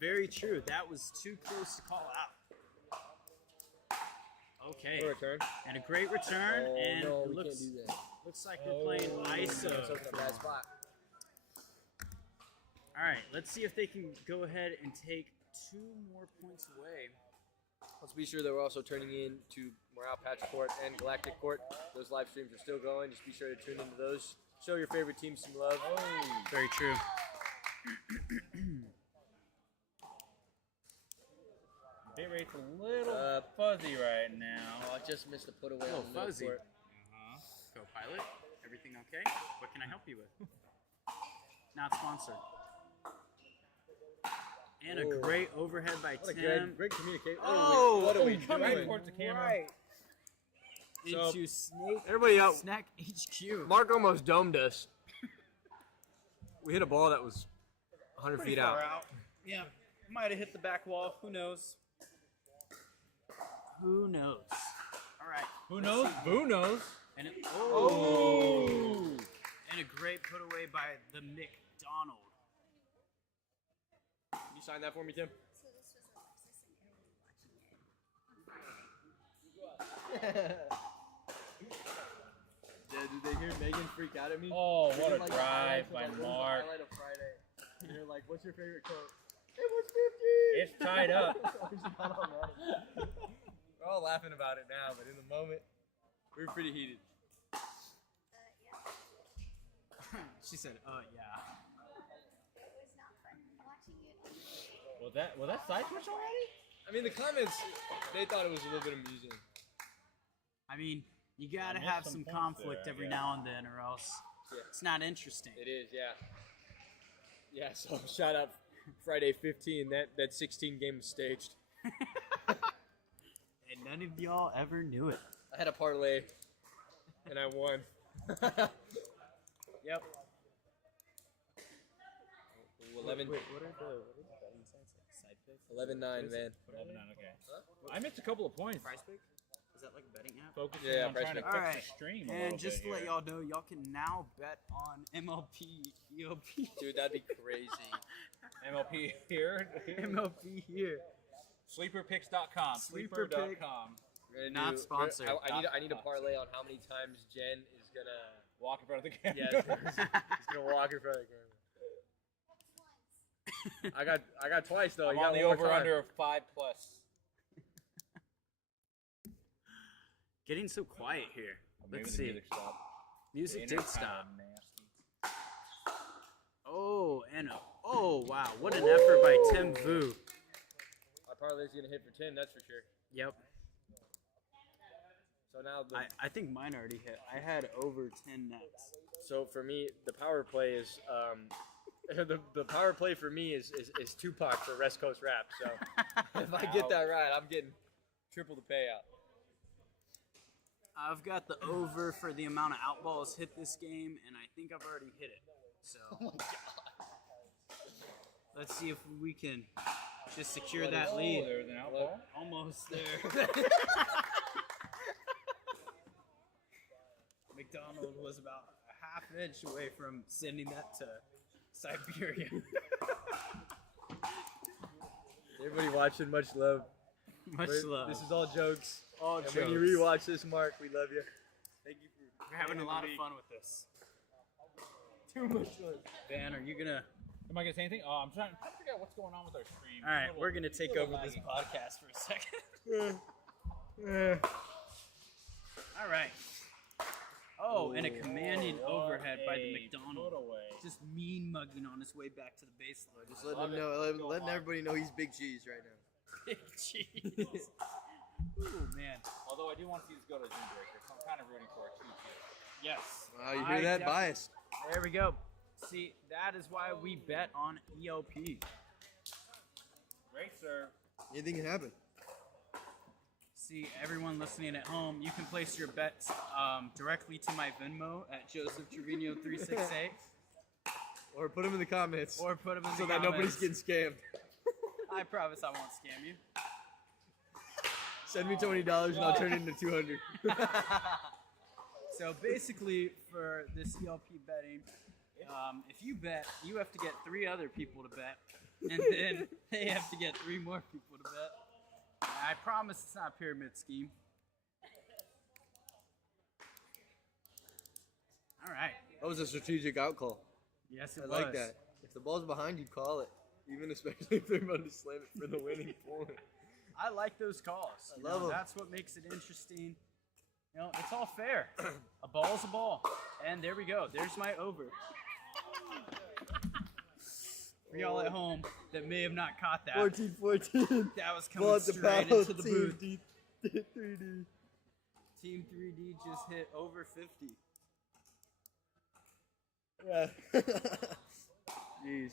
Very true. That was too close to call out. Okay. For a return. And a great return. Oh, and no, it we looks, can't do that. looks like they're playing ISO. It's in a bad spot. All right, let's see if they can go ahead and take 2 more points away. Let's be sure that we're also turning in to Morale Patch Court and Galactic Court. Those live streams are still going. Just be sure to tune into those. Show your favorite team some love. Very true. Bit rate's a little fuzzy right now. Oh, I just missed the put away Oh, on the fuzzy. court. Go Pilot. Everything okay? What can I help you with? Not sponsored. And a great overhead by What a Tim. great communication. Oh, what are we Come doing? in towards the camera. Right. So, Into Snake Everybody out. Snack HQ. Mark almost domed us. We hit a ball that was 100 feet out. Yeah, might have hit the back wall. Who knows? Who knows? All right. Who knows? Boo knows. And and a great put away by the McDonald. Can you sign that for me, Tim? So this was Alexis and Erin watching it. Yeah, did they hear Megan freak out at me? Oh, They what did, a like, drive highlights of, by like, what was the Mark. highlight of Friday? And they're like, what's your favorite quote? It was 50! It's tied up. We're all laughing about it now, but in the moment, we were pretty heated. Yeah. She said, yeah. It was not fun watching it. Was that side switch already? I mean, the comments, they thought it was a little bit amusing. I mean, you gotta missed have some some points conflict there, every yeah. now and then, or else it's not interesting. It is, yeah. Yeah, so shout out Friday 15. That 16 game was staged. And none of y'all ever knew it. I had a parlay, and I won. Yep. 11, Wait, what are the betting sites like? Side pick? 11-9, man. 11-9, okay. I missed a couple of points. Price pick? Is that like a betting app? Focusing Yeah, on price trying to pick. fix Alright, the stream a and little just bit to let here. y'all know, y'all can now bet on MLP, EOP, Dude, that'd be crazy. MLP here. MLP here. Sleeperpicks.com. Sleeper pick. Sleeper.com. We're gonna Not sponsored. I need a parlay on how many times Jen is gonna. Walk in front of the camera. Yeah, he's gonna walk in front of the camera. I got twice though. I'm You on got the one more over time. under of 5+. Getting so quiet here. Maybe Let's the see. music stopped. Music The did internet's stop. kinda nasty. Oh, and wow, what an effort by Tim Vu. My parlay's gonna hit for 10, that's for sure. Yep. So now I think mine already hit. I had over 10 nets. so for me the power play is the power play for me is Tupac for West Coast rap. So if I get that right, I'm getting triple the payout. I've got the over for the amount of outballs hit this game, and I think I've already hit it. So let's see if we can just secure that lead. There's an outball. Almost there. McDonald was about a half inch away from sending that to Siberia. Everybody watching, much love. Much love. This is all jokes. All And jokes. when you rewatch this, Mark, we love you. Thank you for We're having a lot of fun with this. too much fun. Van, are you gonna? Am I gonna say anything? Oh, I'm trying to figure out what's going on with our stream. All right, It's a we're little- gonna take it's a little over this laggy. podcast for a second. All right. Oh, and a commanding overhead by the A McDonald. put-away. Just mean mugging on his way back to the baseline. Just letting them know, letting everybody know he's big cheese right now. Big cheese. Ooh, man. Although I do want to see this go to Zoom Breaker, so I'm kind of rooting for it too. Yes. Wow, you hear that? Biased. There we go. See, that is why we bet on EOP. Great serve. Anything can happen. See, everyone listening at home, you can place your bets directly to my Venmo at Joseph Trevino 368, Or put them in the comments or put them in so the that nobody's comments. getting scammed. I promise I won't scam you. Send me $20 and I'll turn it into 200. So basically, for this ELP betting, if you bet, you have to get 3 other people to bet, and then they have to get 3 more people to bet. I promise it's not a pyramid scheme. All right. That was a strategic out call. Yes, it I was. like that. If the ball's behind you, call it. Even especially if they're about to slam it for the winning point. I like those calls. I love 'em. That's what makes it interesting. You know, it's all fair. A ball's a ball. And there we go. There's my over. For y'all at home that may have not caught that, 14-14. that was Ball coming at the straight paddle, into the booth. Team 3D. Team 3D just hit over 50. Yeah. Jeez.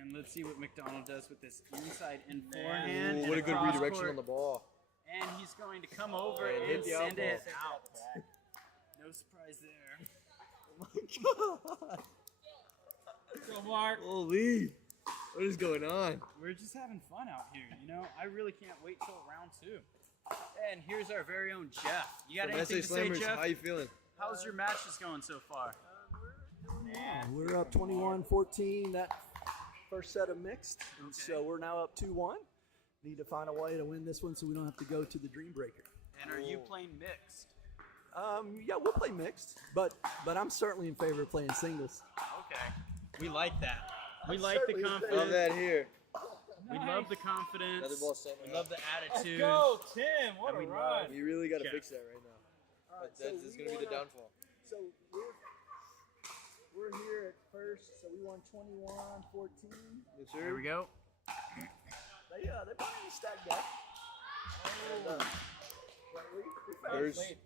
And let's see what McDonald does with this inside and forehand. Ooh, and what a good across redirection court. on the ball. And he's going to come over And and hit the send it outball. out. No surprise there. Oh my god. Go, Mark. Holy. What is going on? We're just having fun out here, you know? I really can't wait till round 2. And here's our very own Jeff. You got From anything to SA say, Slammers, Jeff? how you feeling? How's your matches going so far? We're up 21-14 that first set of mixed, and so we're now up 2-1. Need to find a way to win this one so we don't have to go to the Dream Breaker. And are you playing mixed? Yeah, we'll play mixed, but I'm certainly in favor of playing singles. Okay. We like that. We like the Love confidence. that here. We love the confidence. Another ball sent We right love the attitude. Go, Tim. What And a we run. love- You really got to Jeff. fix that right now. All right, That's going to be the downfall. So we're here at first, so we won 21-14. Yes, There we go. They brought in a stack deck. And, There's- we'll take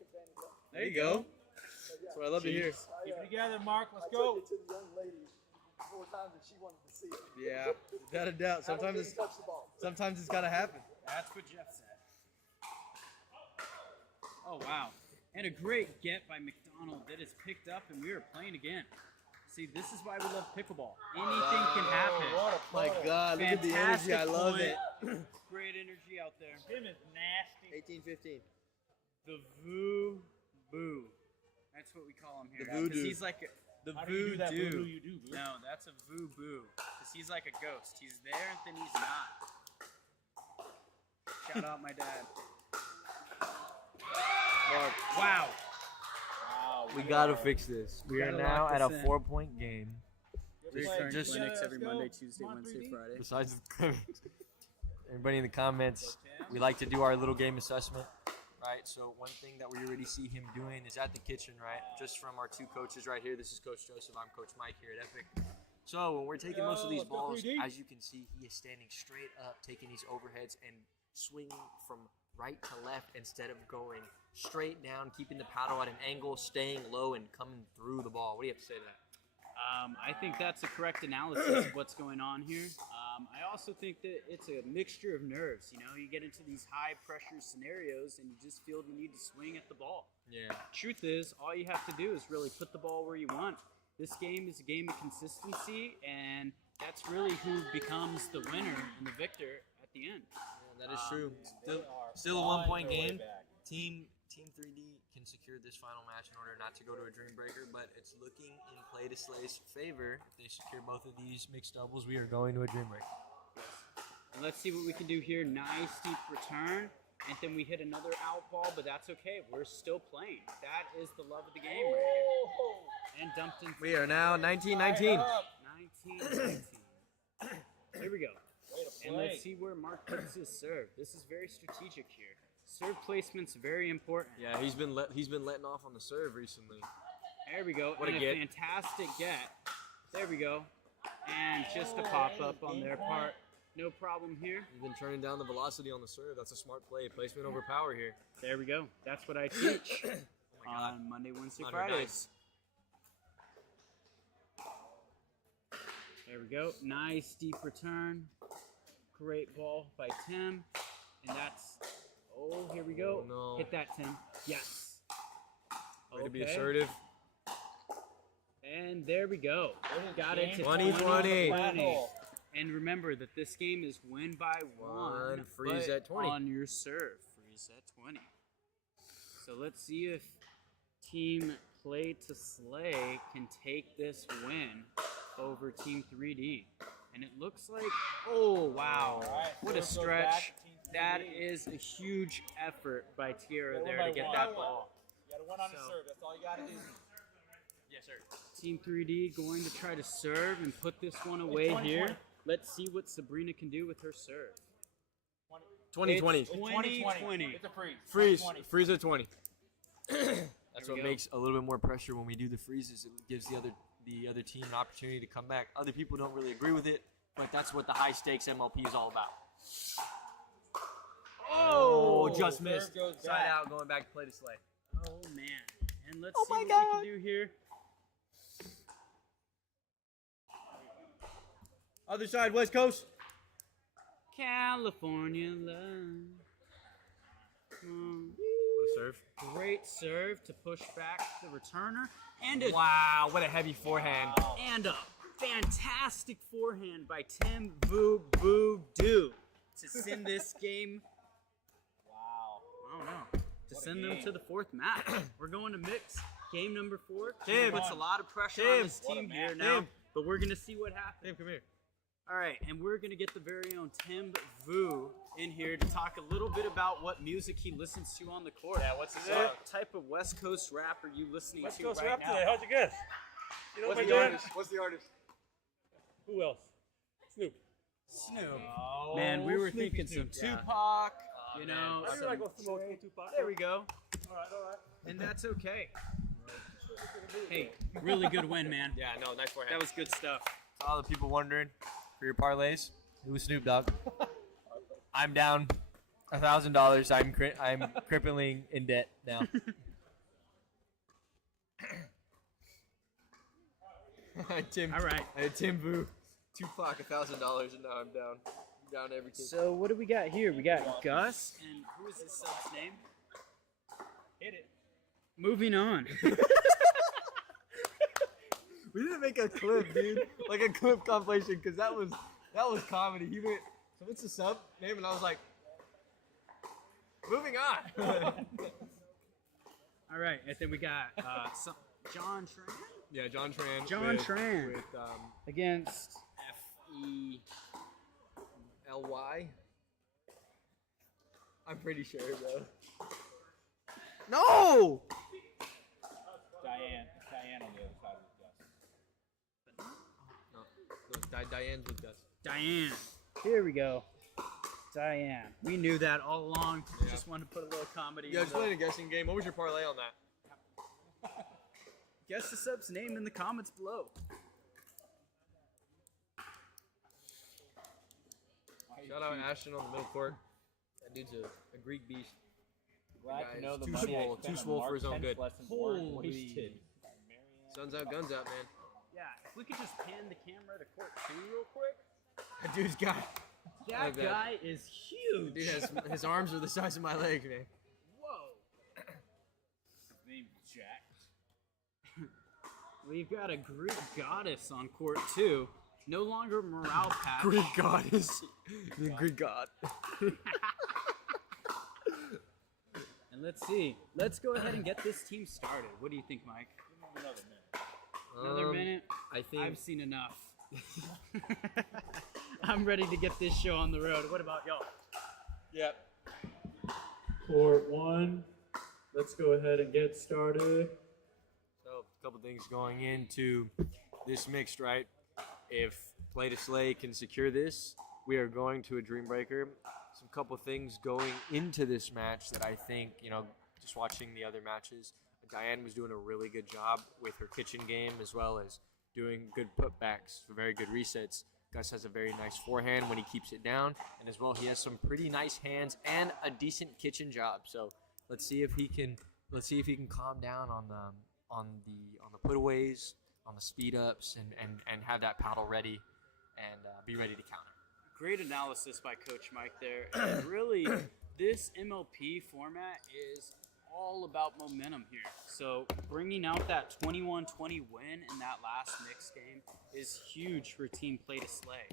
advantage of. There you go. That's what I love to hear. Keep it together, Mark. Let's I go. took it to the young lady 4 times and she wanted to see it. Yeah, without a doubt. I don't Sometimes think it's he touched the ball. sometimes it's got to happen. That's what Jeff said. Oh, wow. And a great get by McDonald that is picked up, and we are playing again. See, this is why we love pickleball. Anything can happen. My God, look at the energy. I love it. Great energy out there. Tim is nasty. 18-15. The Voo-Boo. That's what we call him here. The voodoo. He's like the How do you do that voodoo. voodoo you do, boo? No, that's a Voo-Boo. Because he's like a ghost. He's there and then he's not. Shout out my dad. Mark, Wow. we got to fix this. We are Gotta now lock at a this in. 4-point game. We're Just- starting just- clinics Yeah, every let's go. Monday, Tuesday, Come on, Wednesday, 3D. Friday. Besides the everybody in the comments, we like to do our little game assessment, right? So one thing that we already see him doing is at the kitchen, right? Just from our 2 coaches right here. This is Coach Joseph. I'm Coach Mike here at Epic. So when we're taking most of these Let's go, balls, 3D. as you can see, he is standing straight up, taking these overheads and swinging from right to left instead of going straight down, keeping the paddle at an angle, staying low, and coming through the ball. What do you have to say to that? I think that's a correct analysis of what's going on here. I also think that it's a mixture of nerves. You know, you get into these high pressure scenarios and you just feel the need to swing at the ball. Yeah. Truth is, all you have to do is really put the ball where you want. This game is a game of consistency, and that's really who becomes the winner and the victor at the end. That is true. Still a 1-point game. Team 3D can secure this final match in order not to go to a Dream Breaker, but it's looking in Play to Slay's favor. If they secure both of these mixed doubles, we are going to a Dream Breaker. And let's see what we can do here. Nice deep return. And then we hit another out ball, but that's okay. We're still playing. That is the love of the game right here. And dumped in. We are now 19-19. 19-19. Here we go. And let's see where Mark puts his serve. This is very strategic here. Serve placement's very important. Yeah, he's been letting off on the serve recently. There we go. What a and get. Fantastic get. There we go. And just a pop-up on their part. No problem here. He's been turning down the velocity on the serve. That's a smart play. Placement over power here. There we go. That's what I teach on Monday, Wednesday, Under Fridays. There we go. Nice deep return. Great ball by Tim. And that's, oh, here we go. Oh, no. Hit that, Tim. Yes. Way to be Okay. assertive. And there we go. Got it to 20-20. 20. And remember that this game is win by one. Freeze but at 20. On your serve. Freeze at 20. So let's see if Team Play to Slay can take this win over Team 3D. And it looks like, oh, wow. What a stretch. That is a huge effort by Tierra there to get that ball. You got to win on the serve. That's all you got to do. Yes, sir. Team 3D going to try to serve and put this one away here. Let's see what Sabrina can do with her serve. 2020. 2020. It's a freeze. Freeze. 20. Freeze at 20. That's we what go. makes a little bit more pressure when we do the freezes. It gives the other team an opportunity to come back. Other people don't really agree with it, but that's what the high stakes MLP is all about. Oh, just Serve missed. goes Side back. out, going back to play to slay. Oh man. And let's see what we can do here. Other side, West Coast. California love. What a serve. Great serve to push back the returner. And a Wow, what a heavy forehand. And a fantastic forehand by Tim Vu Boo Doo to send this game. Wow. I don't know. To send them to the fourth match. We're going to mix game number 4. Tim. Puts a lot of pressure on this team here now. Tim. But we're going to see what happens. Tim, come here. All right, and we're going to get the very own Tim Vu in here to talk a little bit about what music he listens to on the court. Yeah, what's his What type of West Coast rap are you listening to right now? How'd you guess? You know What's what the artist? What's the artist? Who else? Snoop. Snoop. Man, we were thinking some Tupac, you know. I some- like Tupac. there we go. All right. And that's okay. Hey, really good win, man. Yeah, no, nice forehand. That was good stuff. To all the people wondering for your parlays, it was Snoop Dogg. I'm down $1,000. I'm crippling in debt now. Tim. All right. I had Tim Vu. Tupac, $1,000, and now I'm down everything. So what do we got here? We got Gus, and who is this sub's name? Hit it. Moving on. We didn't make a clip, dude. Like a clip compilation, because that was comedy. He went, so what's the sub name? And I was like, moving on. All right, and then we got John Tran Yeah, John Tran. John Tran. With against F-E-L-Y. I'm pretty sure, bro. No! Diane on the other side of the desk. No, Diane's with us. Diane. Here we go. Diane. We knew that all along. Yeah. Just wanted to put a little comedy Yeah, in just the- playing a guessing game. What was your parlay on that? Guess the sub's name in the comments below. Shout out Ashton on the middle court. That dude's a Greek beast. Glad Guys, to know the too money I swole- spent too on swole Mark for his own tennis good. lessons weren't Holy. wasted. Sun's out, guns out, man. Yeah, if we could just pan the camera to court 2 real quick. That dude's got. That Like that. guy is huge. Dude has his arms are the size of my legs, man. Whoa. Named Jack. We've got a Greek goddess on court 2. No longer morale patch. Greek goddess. The Greek god. And let's see. Let's go ahead and get this team started. What do you think, Mike? Another minute. Another minute? I think. I've seen enough. I'm ready to get this show on the road. What about y'all? Yep. Court 1. Let's go ahead and get started. So, a couple things going into this mixed, right? If Play to Slay can secure this, we are going to a Dream Breaker. Some couple things going into this match that I think, just watching the other matches, Diane was doing a really good job with her kitchen game as well as doing good putbacks, very good resets. Gus has a very nice forehand when he keeps it down, and as well he has some pretty nice hands and a decent kitchen job. So let's see if he can calm down on the putaways, on the speed ups, and have that paddle ready and be ready to counter. Great analysis by Coach Mike there. And really, this MLP format is all about momentum here. So bringing out that 21-20 win in that last mix game is huge for Team Play to Slay.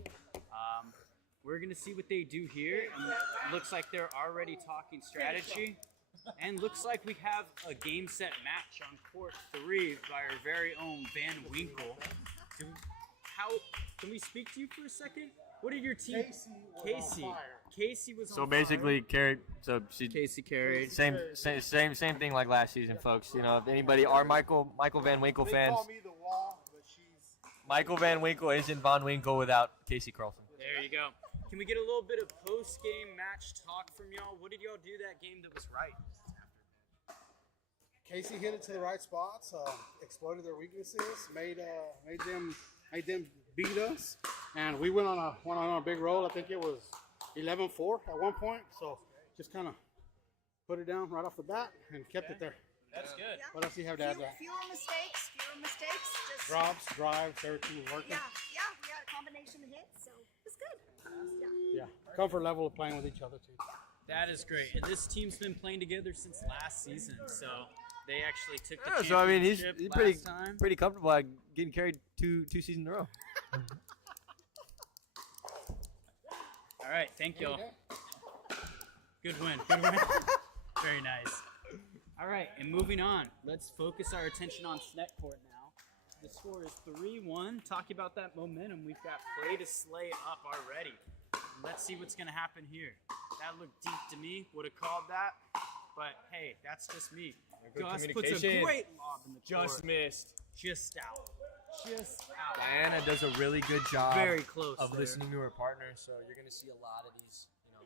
We're going to see what they do here. And it looks like they're already talking strategy. And looks like we have a game set match on court 3 by our very own Van Winkle. Can we speak to you for a second? What did your team? Casey was on So basically, carried. So she Casey carried. same thing like last season, folks. You know, if anybody are Michael Van Winkle fans, Call me the wall, but she's. Michael Van Winkle isn't Von Winkle without Casey Carlson. There you go. Can we get a little bit of post-game match talk from y'all? What did y'all do that game that was right? Casey hit it to the right spots, exploited their weaknesses, made them beat us, and we went on a big roll. I think it was 11-4 at one point. So just kind of put it down right off the bat and kept it there. That's good. Yeah. What else do you have to add to that? Fewer mistakes. Just Drops, drives, everything was working. yeah. We had a combination of hits, so it's good. Yeah, comfort level of playing with each other too. That is great. And this team's been playing together since last season, so they actually took the Yeah, so I mean, he's championship last time. pretty comfortable at getting carried two seasons in a row. All right, thank y'all. Good win. Very nice. All right, and moving on. Let's focus our attention on Snet Court now. The score is 3-1. Talking about that momentum, we've got Play to Slay up already. Let's see what's going to happen here. That looked deep to me. Would have called that. But, hey, that's just me. Good Gus puts a communication. great lob in the court. Just missed. Just out. Just out. Diana does a really good job Very close of there. listening to her partner, so you're going to see a lot of these. You know,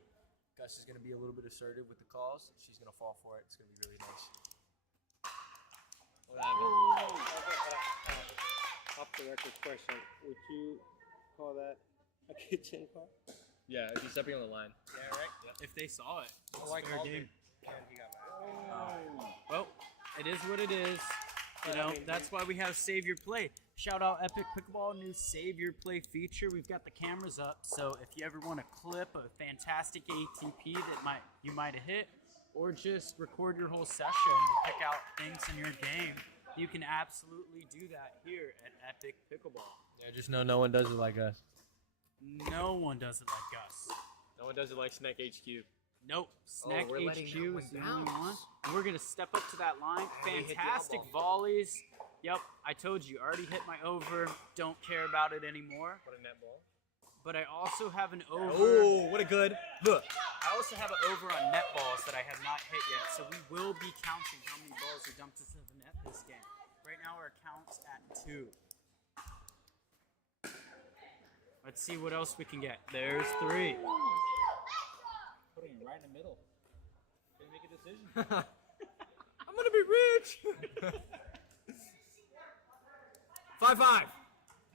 Gus is going to be a little bit assertive with the calls. She's going to fall for it. It's going to be really nice. Off the record question: would you call that a kitchen call? Yeah, if he's stepping on the line. Yeah, right? If they saw it. It's like fair all game. He got mad. Well, it is what it is. You know, that's why we have Save Your Play. Shout out Epic Pickleball, new Save Your Play feature. We've got the cameras up, so if you ever want to clip a fantastic ATP that you might have hit, or just record your whole session to pick out things in your game, you can absolutely do that here at Epic Pickleball. Yeah, just know no one does it like us. No one does it like us. No one does it like Snack HQ. Nope. Snack we're letting HQ that one is the only bounce. one. And we're going to step up to that line. we hit the Fantastic elbow. volleys. Yep, I told you, already hit my over. Don't care about it anymore. What a net ball. But I also have an over. Oh, what a good look. I also have an over on net balls that I have not hit yet. So we will be counting how many balls we dumped into the net this game. Right now our count's at 2. Let's see what else we can get. There's 3. Putting it right in the middle. Gonna make a decision. I'm gonna be rich. 5-5.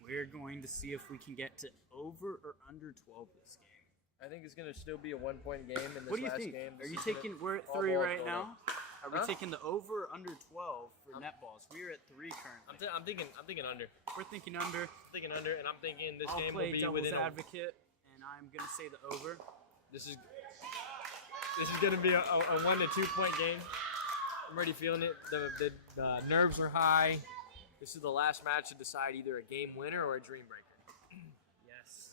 We're going to see if we can get to over or under 12 this game. I think it's gonna still be a 1-point game in this What do you last think? game. Are This you is gonna- taking? We're at all 3 balls right go now. Are we Huh? taking the over or under 12 for net balls? We're at 3 currently. I'm thinking under. We're thinking under. I'm thinking under, and I'm thinking this I'll game will play be devil's within. advocate, and I'm gonna say the over. This is gonna be a 1 to 2 point game. I'm already feeling it. The nerves are high. This is the last match to decide either a game winner or a dream breaker. Yes.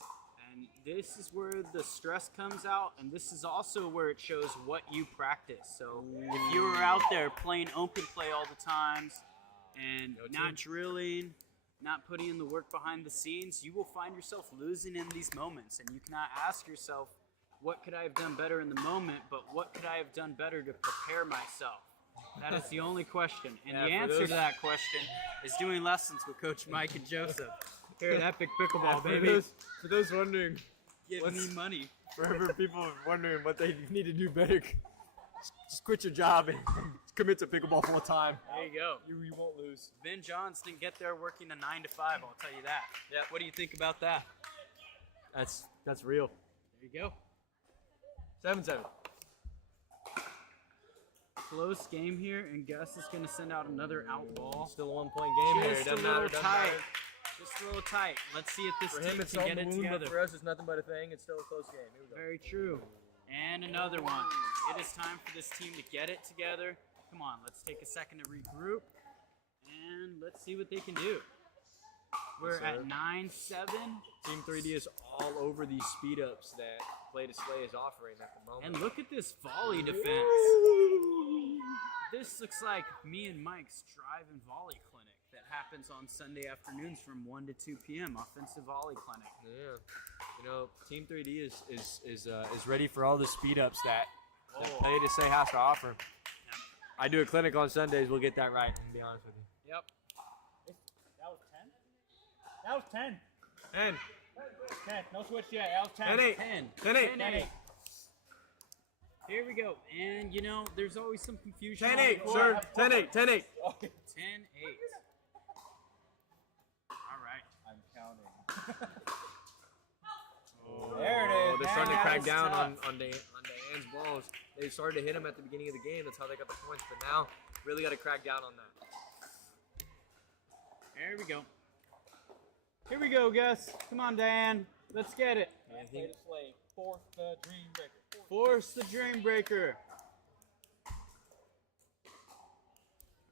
And this is where the stress comes out, and this is also where it shows what you practice. So if you were out there playing open play all the times and not drilling, not putting in the work behind the scenes, you will find yourself losing in these moments. And you cannot ask yourself, what could I have done better in the moment, but what could I have done better to prepare myself? That is the only question. And Yeah, the for answer those- to that question is doing lessons with Coach Mike and Joseph here at Epic Pickleball, baby. For those wondering, Give me money. forever people are wondering what they need to do better, just quit your job and commit to pickleball full time. There you go. You won't lose. Ben Johns didn't get there working a 9 to 5, I'll tell you that. Yeah. What do you think about that? That's real. There you go. 7-7. Close game here, and Gus is going to send out another out ball. Still a 1 point game here. Just a Doesn't little matter. Doesn't tight. matter. Just a little tight. Let's see if this For team him, it's can on get the it wound, together. but for us, it's nothing but a thing. It's still a close game. Here we go. Very true. And another one. It is time for this team to get it together. Come on, let's take a second to regroup, and let's see what they can do. We're sir. at 9-7. Team 3D is all over these speed ups that Play to Slay is offering at the moment. And look at this volley defense. This looks like me and Mike's drive and volley clinic that happened happens on Sunday afternoons from 1 to 2 p.m. Offensive volley clinic. Yeah. You know, Team 3D is ready for all the speed ups that Play to Say has to offer. I do a clinic on Sundays. We'll get that right, to be honest with you. Yep. That was 10? That was 10. 10. 10. No switch yet. That was 10. 10-8. 10. 10-8. 10-8. Here we go. And, you know, there's always some confusion. 10-8, sir. 10-8. 10-8. 10-8. All right. I'm counting. There it is. They're starting to crack down on Diane's balls. They started to hit him at the beginning of the game. That's how they got the points. But now, really got to crack down on that. There we go. Here we go, Gus. Come on, Diane. Let's get it. Play the slave. Force the dream breaker. Force the dream breaker.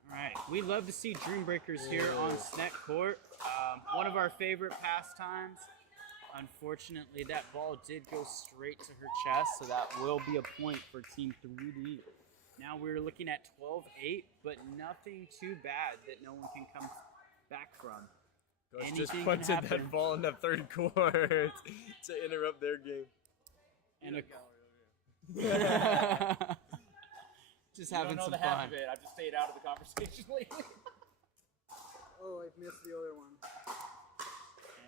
All right. We love to see dream breakers here on Sneck Court. One of our favorite pastimes. Unfortunately, that ball did go straight to her chest, so that will be a point for Team 3D. Now we're looking at 12-8, but nothing too bad that no one can come back from. Gus just punted that ball in the third quarter to interrupt their game. And just having some fun. Half of it. I've just stayed out of the conversation lately. Oh, I've missed the other one.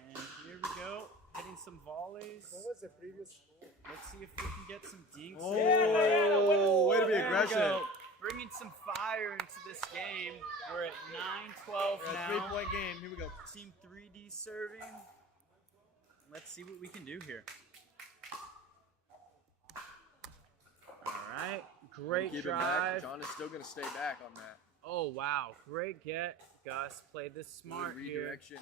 And here we go. Hitting some volleys. What was the previous? Let's see if we can get some dinks. Oh, way to be aggressive. Bringing some fire into this game. We're at 9-12 now. 3-point game. Here we go. Team 3D serving. Let's see what we can do here. All right. Great drive. John is still going to stay back on that. Oh, wow. Great get. Gus played this smart here. Redirection.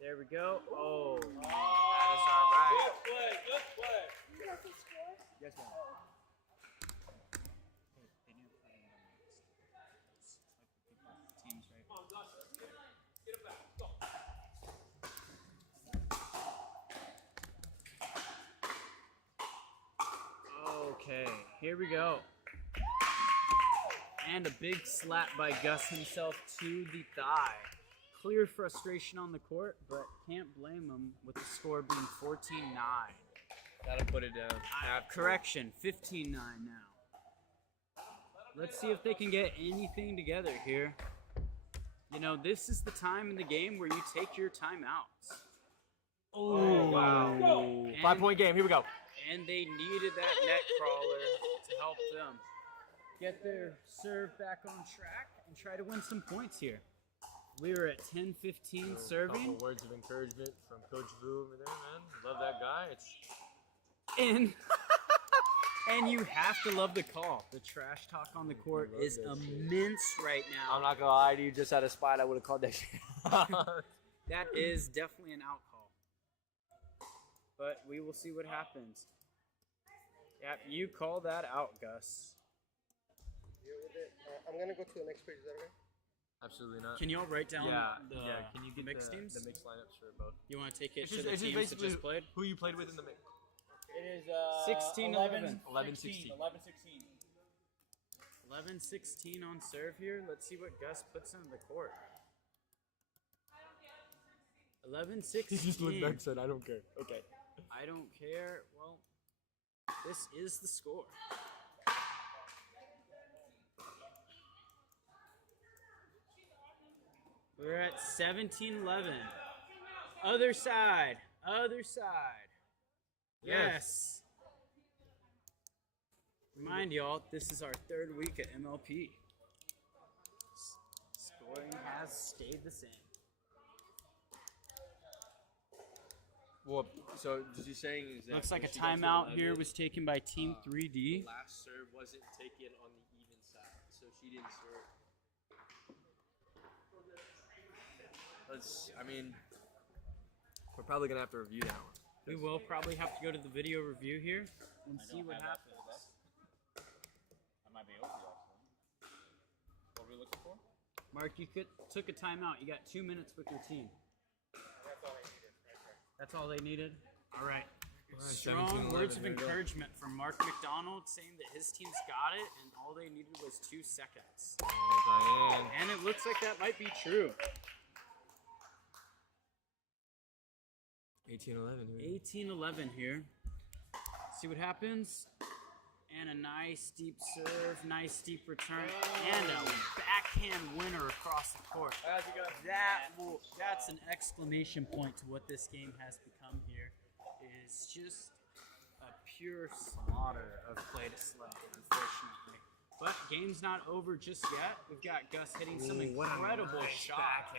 There we go. Oh, that is all right. Good play. Good play. You guys can score? Yes, ma'am. Okay, here we go. And a big slap by Gus himself to the thigh. Clear frustration on the court, but can't blame him with the score being 14-9. Gotta put it down. Correction, 15-9 now. Let's see if they can get anything together here. You know, this is the time in the game where you take your timeouts. Oh, wow. 5-point game. Here we go. And they needed that net crawler to help them get their serve back on track and try to win some points here. We were at 10-15 serving. A couple words of encouragement from Coach Vu over there, man. Love that guy. And you have to love the call. The trash talk on the court is immense right now. I'm not gonna lie to you. Just out of spite, I would have called that shit. That is definitely an out call. But we will see what happens. Yep, you call that out, Gus. You're with it. I'm gonna go to the next page. Is that okay? Absolutely not. Can you all write down the Can you get mix teams? The mixed lineups for both? You want to take it It's to just, the it's just teams that basically just played? who you played with in the mix. It is 16-11. 11-16. 11-16 on serve here. Let's see what Gus puts on the court. 11-16. He just looked back and said, I don't care. Okay. I don't care. Well, this is the score. We're at 17-11. Other side. Other side. Yes. Remind y'all, this is our third week at MLP. Scoring has stayed the same. Well, so what you're saying is that Looks like a when she got to timeout 11, here was taken by Team 3D. The last serve wasn't taken on the even side, so she didn't serve. We're probably gonna have to review that one. We will probably have to go to the video review here and see what happens. I might be over also. What are we looking for? Mark, you took a timeout. You got 2 minutes with your team. That's all they needed? All right. Strong words of encouragement from Mark McDonald saying that his team's got it and all they needed was 2 seconds. Oh, Diane. And it looks like that might be true. 18-11 here. See what happens. And a nice deep serve, nice deep return, and a backhand winner across the court. That's an exclamation point to what this game has become here. Is just a pure slaughter of play to slay, unfortunately. But game's not over just yet. We've got Gus hitting some incredible shots.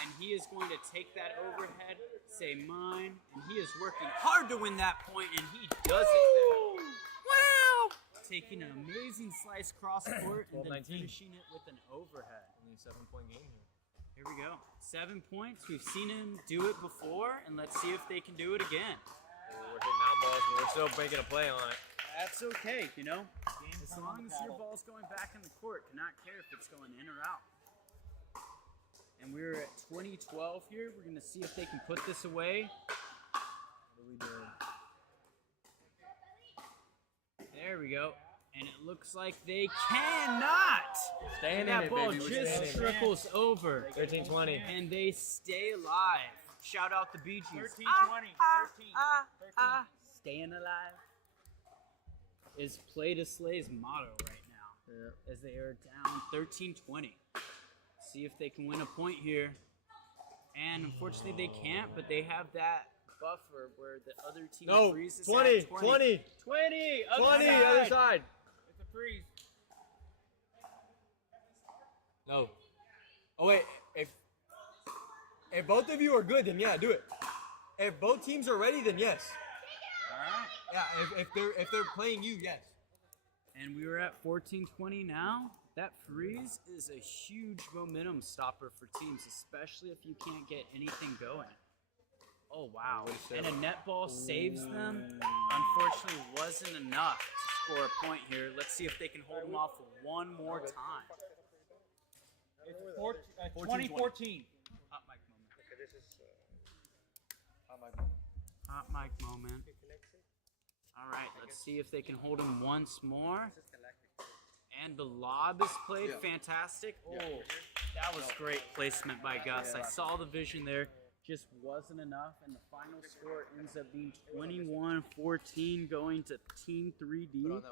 And he is going to take that overhead, say mine, and he is working hard to win that point, and he does it there. Wow! Taking an amazing slice cross court and then finishing it with an overhead. Only a 7-point game here. Here we go. 7 points. We've seen him do it before, and let's see if they can do it again. We're hitting out balls, but we're still making a play on it. That's okay, you know? As long as your ball's going back in the court, cannot care if it's going in or out. And we're at 20-12 here. We're going to see if they can put this away. What are we doing? There we go. And it looks like they cannot. Staying in that it, ball baby. We're just staying in it. trickles over. 13-20. And they stay alive. Shout out the Bee Gees. 13-20. 13. Staying alive is Play to Slay's motto right now. Yeah. As they are down 13-20. See if they can win a point here. And unfortunately they can't, but they have that buffer where the other team freezes 20, at 20. 20, Other side. It's a freeze. No. Oh wait, if both of you are good, then yeah, do it. If both teams are ready, then yes. All right. Yeah, if they're playing you, yes. And we were at 14-20 now. That freeze is a huge momentum stopper for teams, especially if you can't get anything going. Oh, wow. And a net ball saves them. Unfortunately, wasn't enough to score a point here. Let's see if they can hold them off one more time. It's 2014. Hot mic moment. Hot mic moment. All right, let's see if they can hold him once more. And the lob is played. Fantastic. Oh, that was great placement by Gus. I saw the vision there. Just wasn't enough. And the final score ends up being 21-14 going to Team 3D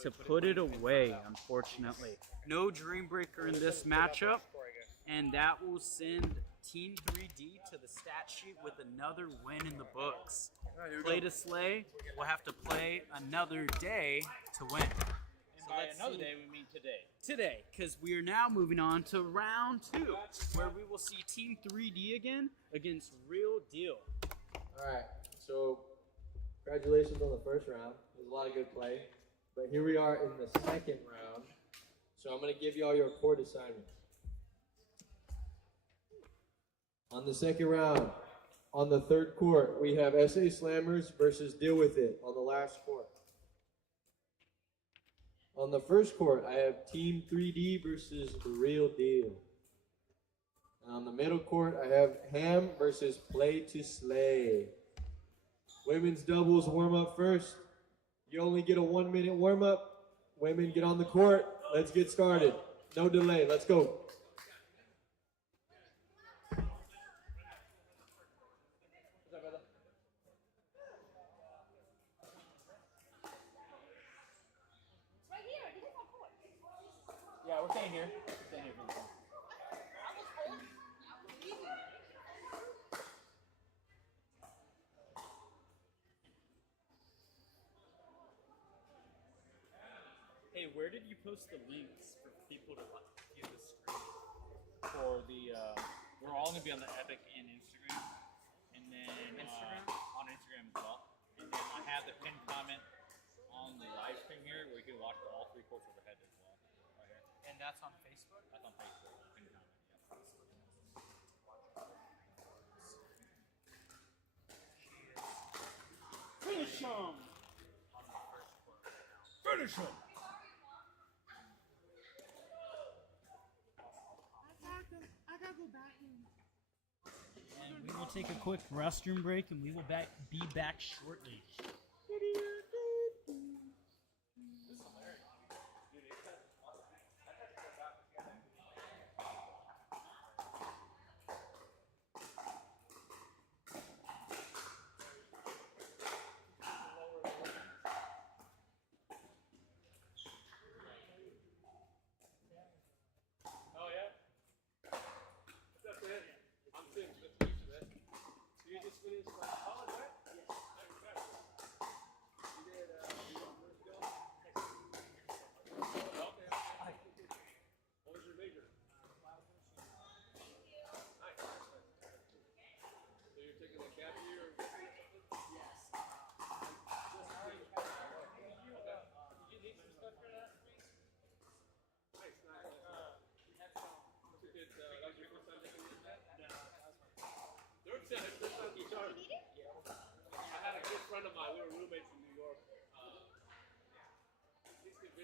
to put it away, unfortunately. No Dream Breaker in this matchup. And that will send Team 3D to the stat sheet with another win in the books. Play to Slay will have to play another day to win. And by another day, we mean today. Today, because we are now moving on to round 2, where we will see Team 3D again against Real Deal. All right, so congratulations on the first round. It was a lot of good play. But here we are in the second round. So I'm going to give you all your court assignments. On the second round, on the third court, we have SA Slammers versus Deal With It on the last court. On the first court, I have Team 3D versus The Real Deal. And on the middle court, I have Ham versus Play to Slay. Women's doubles warm up first. You only get a 1-minute warm up. Women, get on the court. Let's get started. No delay. Let's go. Yeah, we're staying here. Hey, where did you post the links for people to view the screen? For the, we're all going to be on the Epic and Instagram. And then on Instagram as well. And then I have the pinned comment on the live stream here where you can watch all 3 courts overhead as well. Right here. And that's on Facebook? That's on Facebook. Pinned comment, yeah. Finish him! Finish him! And we will take a quick restroom break, and we will be back shortly.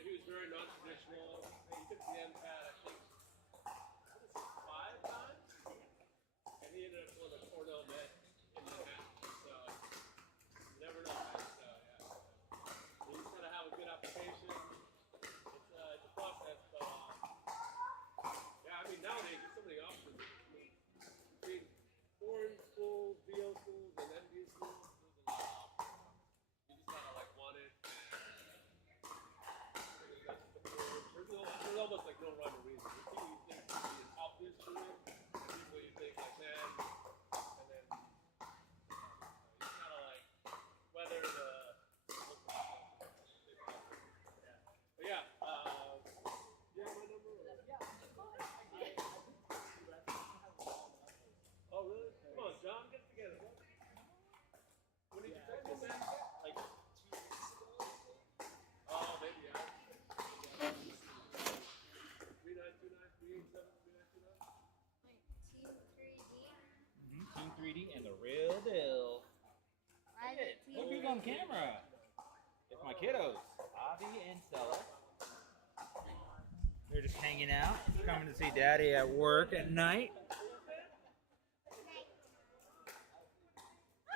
he was very non-traditional. He took the end pad, I think, 5 times, and he ended up with a Cornell net in the half. So you never know, man. So yeah, you just gotta have a good application. It's a process, but yeah, I mean nowadays there's so many options. Between foreign schools, VO schools, and MBA schools, there's a lot of options. You just gotta like want it. There's almost like no rhyme or reason. There's people you think would be an obvious career, and people you think like, man, and then you kind of like whether the but yeah, you have my number? Oh really? Come on, John, get it together. When did you text me, man? Like 2 weeks ago? Oh, maybe yeah. 3929 Team 3D and the real deal. Look who's on camera. It's my kiddos, Avi and Stella. They're just hanging out, coming to see Daddy at work at night.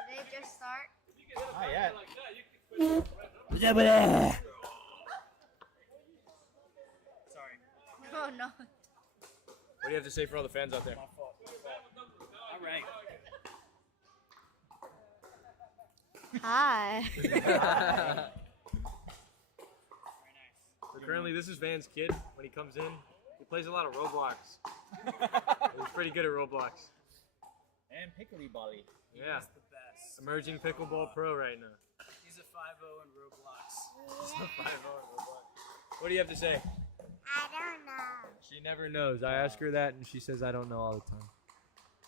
Did they just start? Not yet. Sorry. Oh no. What do you have to say for all the fans out there? All right. Hi. So currently, this is Van's kid. When he comes in, he plays a lot of Roblox. He's pretty good at Roblox. And Pickly Bolly. Yeah. He's the best. Emerging pickleball pro right now. He's a 5-0 in Roblox. What do you have to say? I don't know. She never knows. I ask her that, and she says I don't know all the time.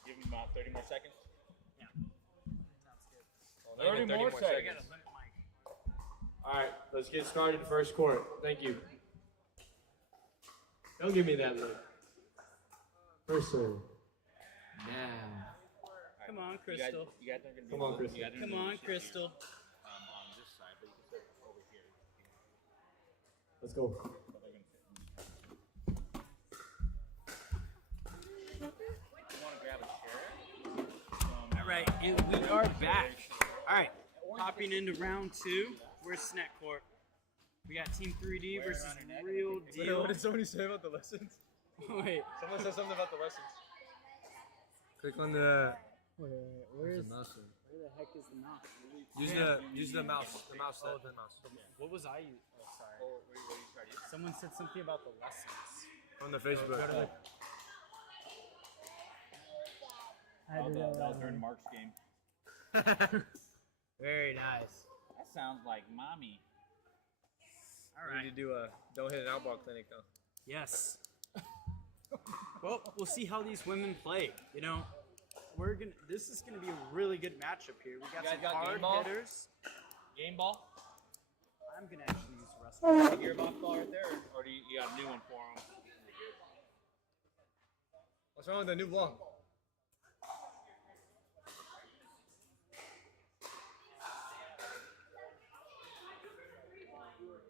Give him about 30 more seconds. Yeah. Sounds good. Well, 30 more seconds. All right, let's get started first court. Thank you. Don't give me that look. First serve. Now. Come on, Crystal. You guys are going to Come on, Crystal. Come on, Crystal. On this side, but you can sit over here. Let's go. You want to grab a chair? All right, and we are back. All right, hopping into round 2. Where's Snack Court? We got Team 3D versus Real Deal. What did somebody say about the lessons? Wait. Someone said something about the lessons. Click on the. Where the heck is the mouse? Use the mouse. The mouse. The mouse. What was I using? Oh, sorry. Oh, what are you trying to use? Someone said something about the lessons. On the Facebook. That was during Mark's game. Very nice. That sounds like mommy. All We right. need to do a don't hit an outball clinic though. Yes. Well, we'll see how these women play. You know, this is gonna be a really good matchup here. We got You guys some got hard game ball? hitters. Game ball? I'm gonna actually use Rusty. Your ball right there, or do you got a new one for him? What's wrong with the new ball?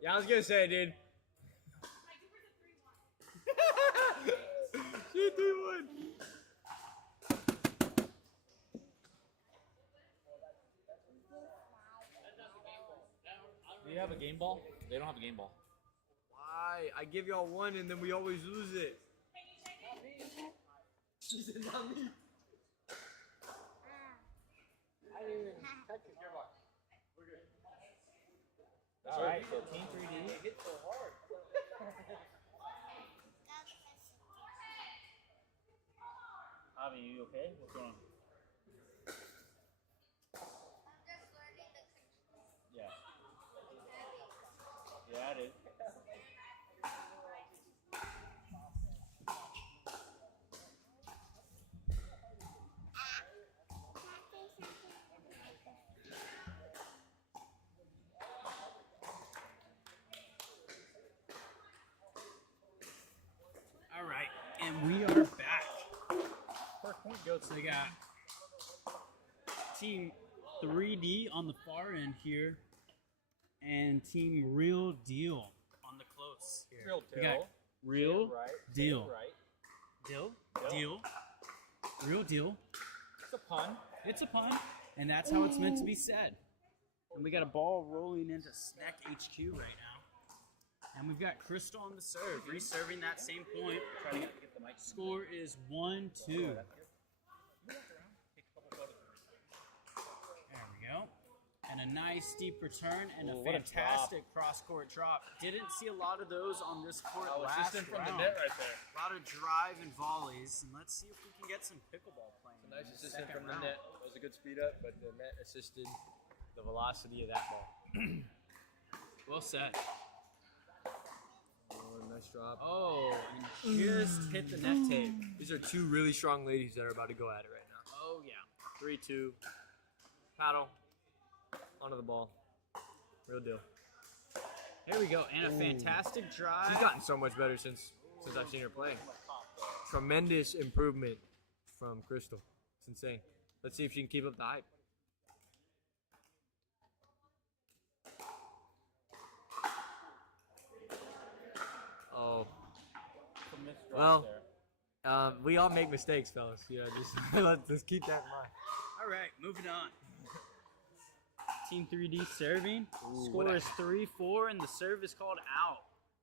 Yeah, I was gonna say, dude. She 3-1. Do you have a game ball? They don't have a game ball. Why? I give y'all one and then we always lose it. She said not me. I didn't even touch it. All right, so Team 3D. It hit so hard. Avi, you okay? What's going on? Yeah. Yeah, it is. All right, and we are back. First point goes to Team 3D on the far end here, and Team Real Deal on the Real We got deal. real Right. deal. Right. Deal. Deal. Deal. Real deal. It's a pun. It's a pun, and that's how it's meant to be said. And we got a ball rolling into Snack HQ right now. And we've got Crystal on the serve, reserving that same point. Try to get the mic. Score is 1-2. There we go. And a nice deep return and Ooh, a what a fantastic cross-court drop. Didn't see a lot of those on this court Oh, it's last just in from round. the net right there. A lot of drive and volleys, and let's see if we can get some pickleball playing. Nice in the assistant second from the round. net. That was a good speed up, but the net assisted the velocity of that ball. Well said. Oh, nice drop. Oh, and just hit the net tape. These are two really strong ladies that are about to go at it right now. Oh, yeah. 3-2. Paddle. Onto the ball. Real deal. There we go, and a fantastic drive. She's gotten so much better since I've seen her play. Tremendous improvement from Crystal. It's insane. Let's see if she can keep up the hype. Oh. Well, we all make mistakes, fellas. Yeah, just let's keep that in mind. All right, moving on. Team 3D serving. Ooh, Score what a- is 3-4, and the serve is called out.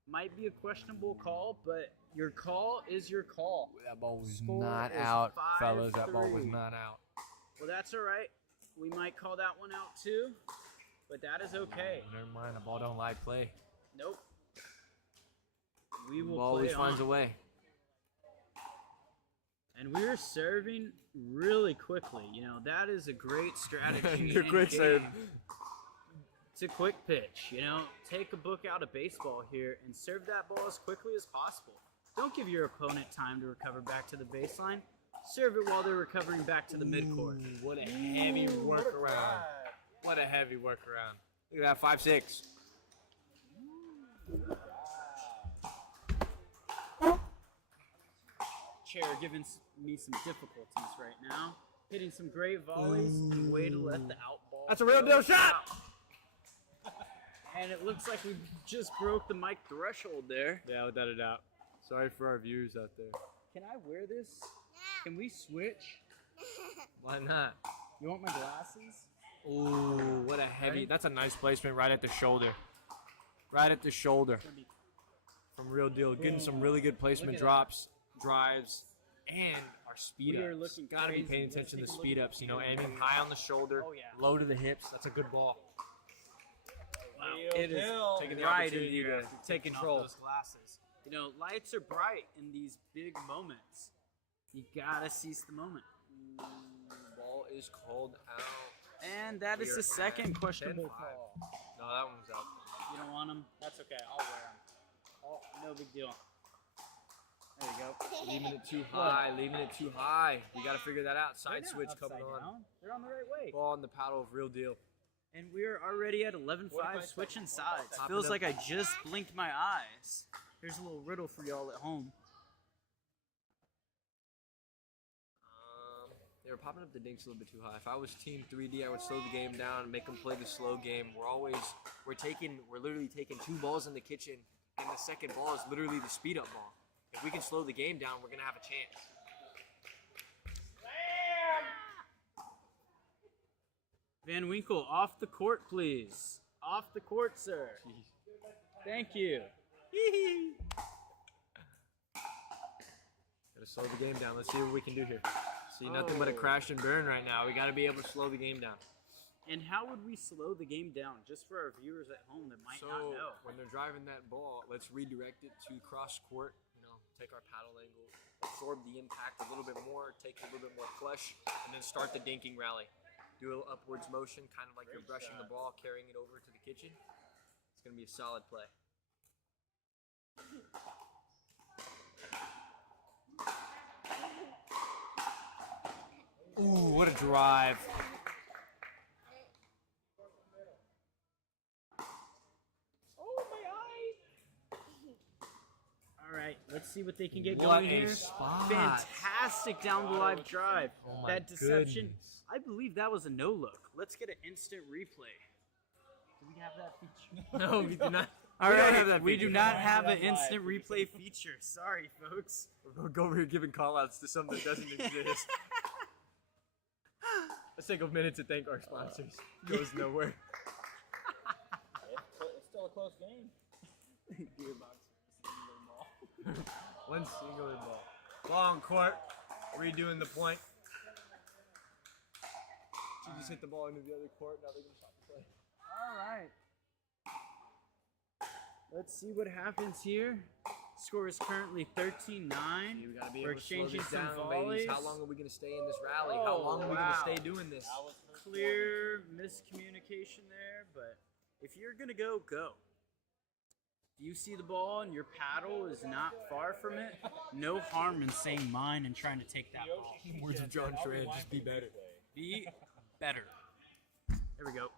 Might be a questionable call, but your call is your call. That ball was Score not is out, fellas. That ball was 5-3. not out. Well, that's all right. We might call that one out too, but that is okay. Never mind. The ball don't like play. Nope. We The will ball play always finds a on. way. And we're serving really quickly. You know, that is a great strategy. Your in quick game. serve. It's a quick pitch, you know. Take a book out of baseball here and serve that ball as quickly as possible. Don't give your opponent time to recover back to the baseline. Serve it while they're recovering back to the midcourt. Ooh, what a heavy workaround. What a heavy workaround. Look at that, 5-6. Chair giving me some difficulties right now. Hitting some great volleys and way to let the out ball. That's a real deal shot! And it looks like we just broke the mic threshold there. Yeah, without a doubt. Sorry for our viewers out there. Can I wear this? Can we switch? Why not? You want my glasses? Ooh, what a heavy. That's a nice placement right at the shoulder. Right at the shoulder. From Real Deal. Getting some really good placement Look at drops, drives, and our speed We are ups. looking Gotta be crazy. paying Let's attention to take a look speed at ups, you know, aiming high on the shoulder, Oh, yeah. low to the hips. That's a good ball. Wow. It is taking the Right opportunity in to here. take Taking off control. those glasses. You know, lights are bright in these big moments. You gotta seize the moment. Ball is called out. And that is We are the second at questionable 10-5. call. No, that one was out. You don't want them? That's okay. I'll wear them. Oh, no big deal. There you go. Leaving it too high, leaving it too high. We got to figure that out. They're Side not switch upside coming on. down. They're on the right way. Ball on the paddle of Real Deal. And we're already at 11-5, switching sides. Top Feels it up. like I just blinked my eyes. Here's a little riddle for y'all at home. They were popping up the dinks a little bit too high. If I was Team 3D, I would slow the game down and make them play the slow game. We're literally taking two balls in the kitchen, and the second ball is literally the speed up ball. If we can slow the game down, we're gonna have a chance. Van Winkle, off the court, please. Off the court, sir. Thank you. Gotta slow the game down. Let's see what we can do here. See, nothing but a crash and burn right now. We gotta be able to slow the game down. And how would we slow the game down, just for our viewers at home that might not know? When they're driving that ball, let's redirect it to cross court. You know, take our paddle angle, absorb the impact a little bit more, take a little bit more flush, and then start the dinking rally. Do a little upwards motion, kind of like you're brushing the ball, carrying it over to the kitchen. It's gonna be a solid play. Ooh, what a drive. All right, let's see what they can get What going a here. spot. Fantastic down the live drive. Oh my That deception, goodness. I believe that was a no look. Let's get an instant replay. Do we have that feature? No, we do not. All We don't right, have that we feature. do not have an instant replay feature. Sorry, folks. We'll go over here giving call-outs to something that doesn't exist. Let's take a minute to thank our sponsors. Goes nowhere. It's still a close game. One singular ball. Ball on court. Redoing the point. She just hit the ball into the other court. Now they're going to stop the play. All right. Let's see what happens here. Score is currently 13-9. We gotta be We're able to slow exchanging this some down, volleys. ladies. How long are we gonna stay in this rally? How long are we gonna stay doing this? Clear miscommunication there, but if you're gonna go, go. If you see the ball and your paddle is not far from it, no harm in saying mine and trying to take that ball. Words of John Tran, just be better. Be better. There we go.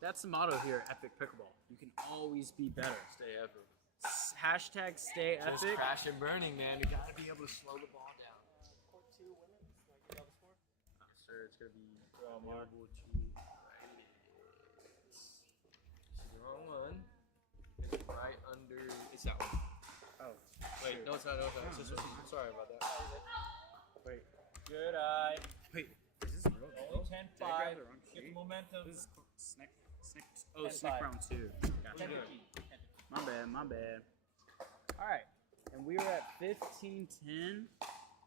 That's the motto here at Epic Pickleball. You can always be better. Stay epic. Hashtag stay Just epic. crash and burning, man. We gotta be able to slow the ball down. Court 2 women. Can I get on the score? Yes, sir. It's gonna be Marble It's the wrong one. It's right under. It's that one. Oh. Wait, no, it's not. No, it's not. It's this one. Sorry about that. Wait. Good eye. Wait. Is this real? Only 10-5. Did I grab the wrong Get sheet? the momentum. This is Snick. Oh, Snick 10-5. round 2. Gotcha. 10-15. My bad. All right, and we are at 15-10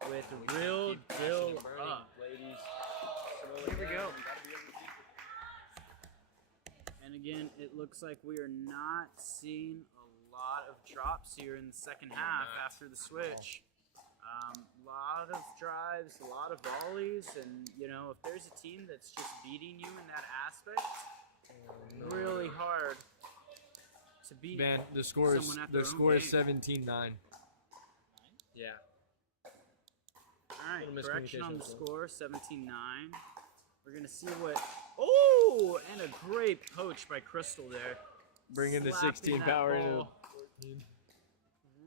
with Real Dill up. Ladies. Here we go. And again, it looks like we are not seeing a lot of drops here in the second half after the switch. A lot of drives, a lot of volleys, and you know, if there's a team that's just beating you in that aspect, really hard to beat. Man, the score is someone at their own is game. 17-9. Yeah. All right, Little correction on the miscommunication. score, 17-9. We're gonna see what. Oh, and a great poach by Crystal there. Bringing the Slapping 16 that power into ball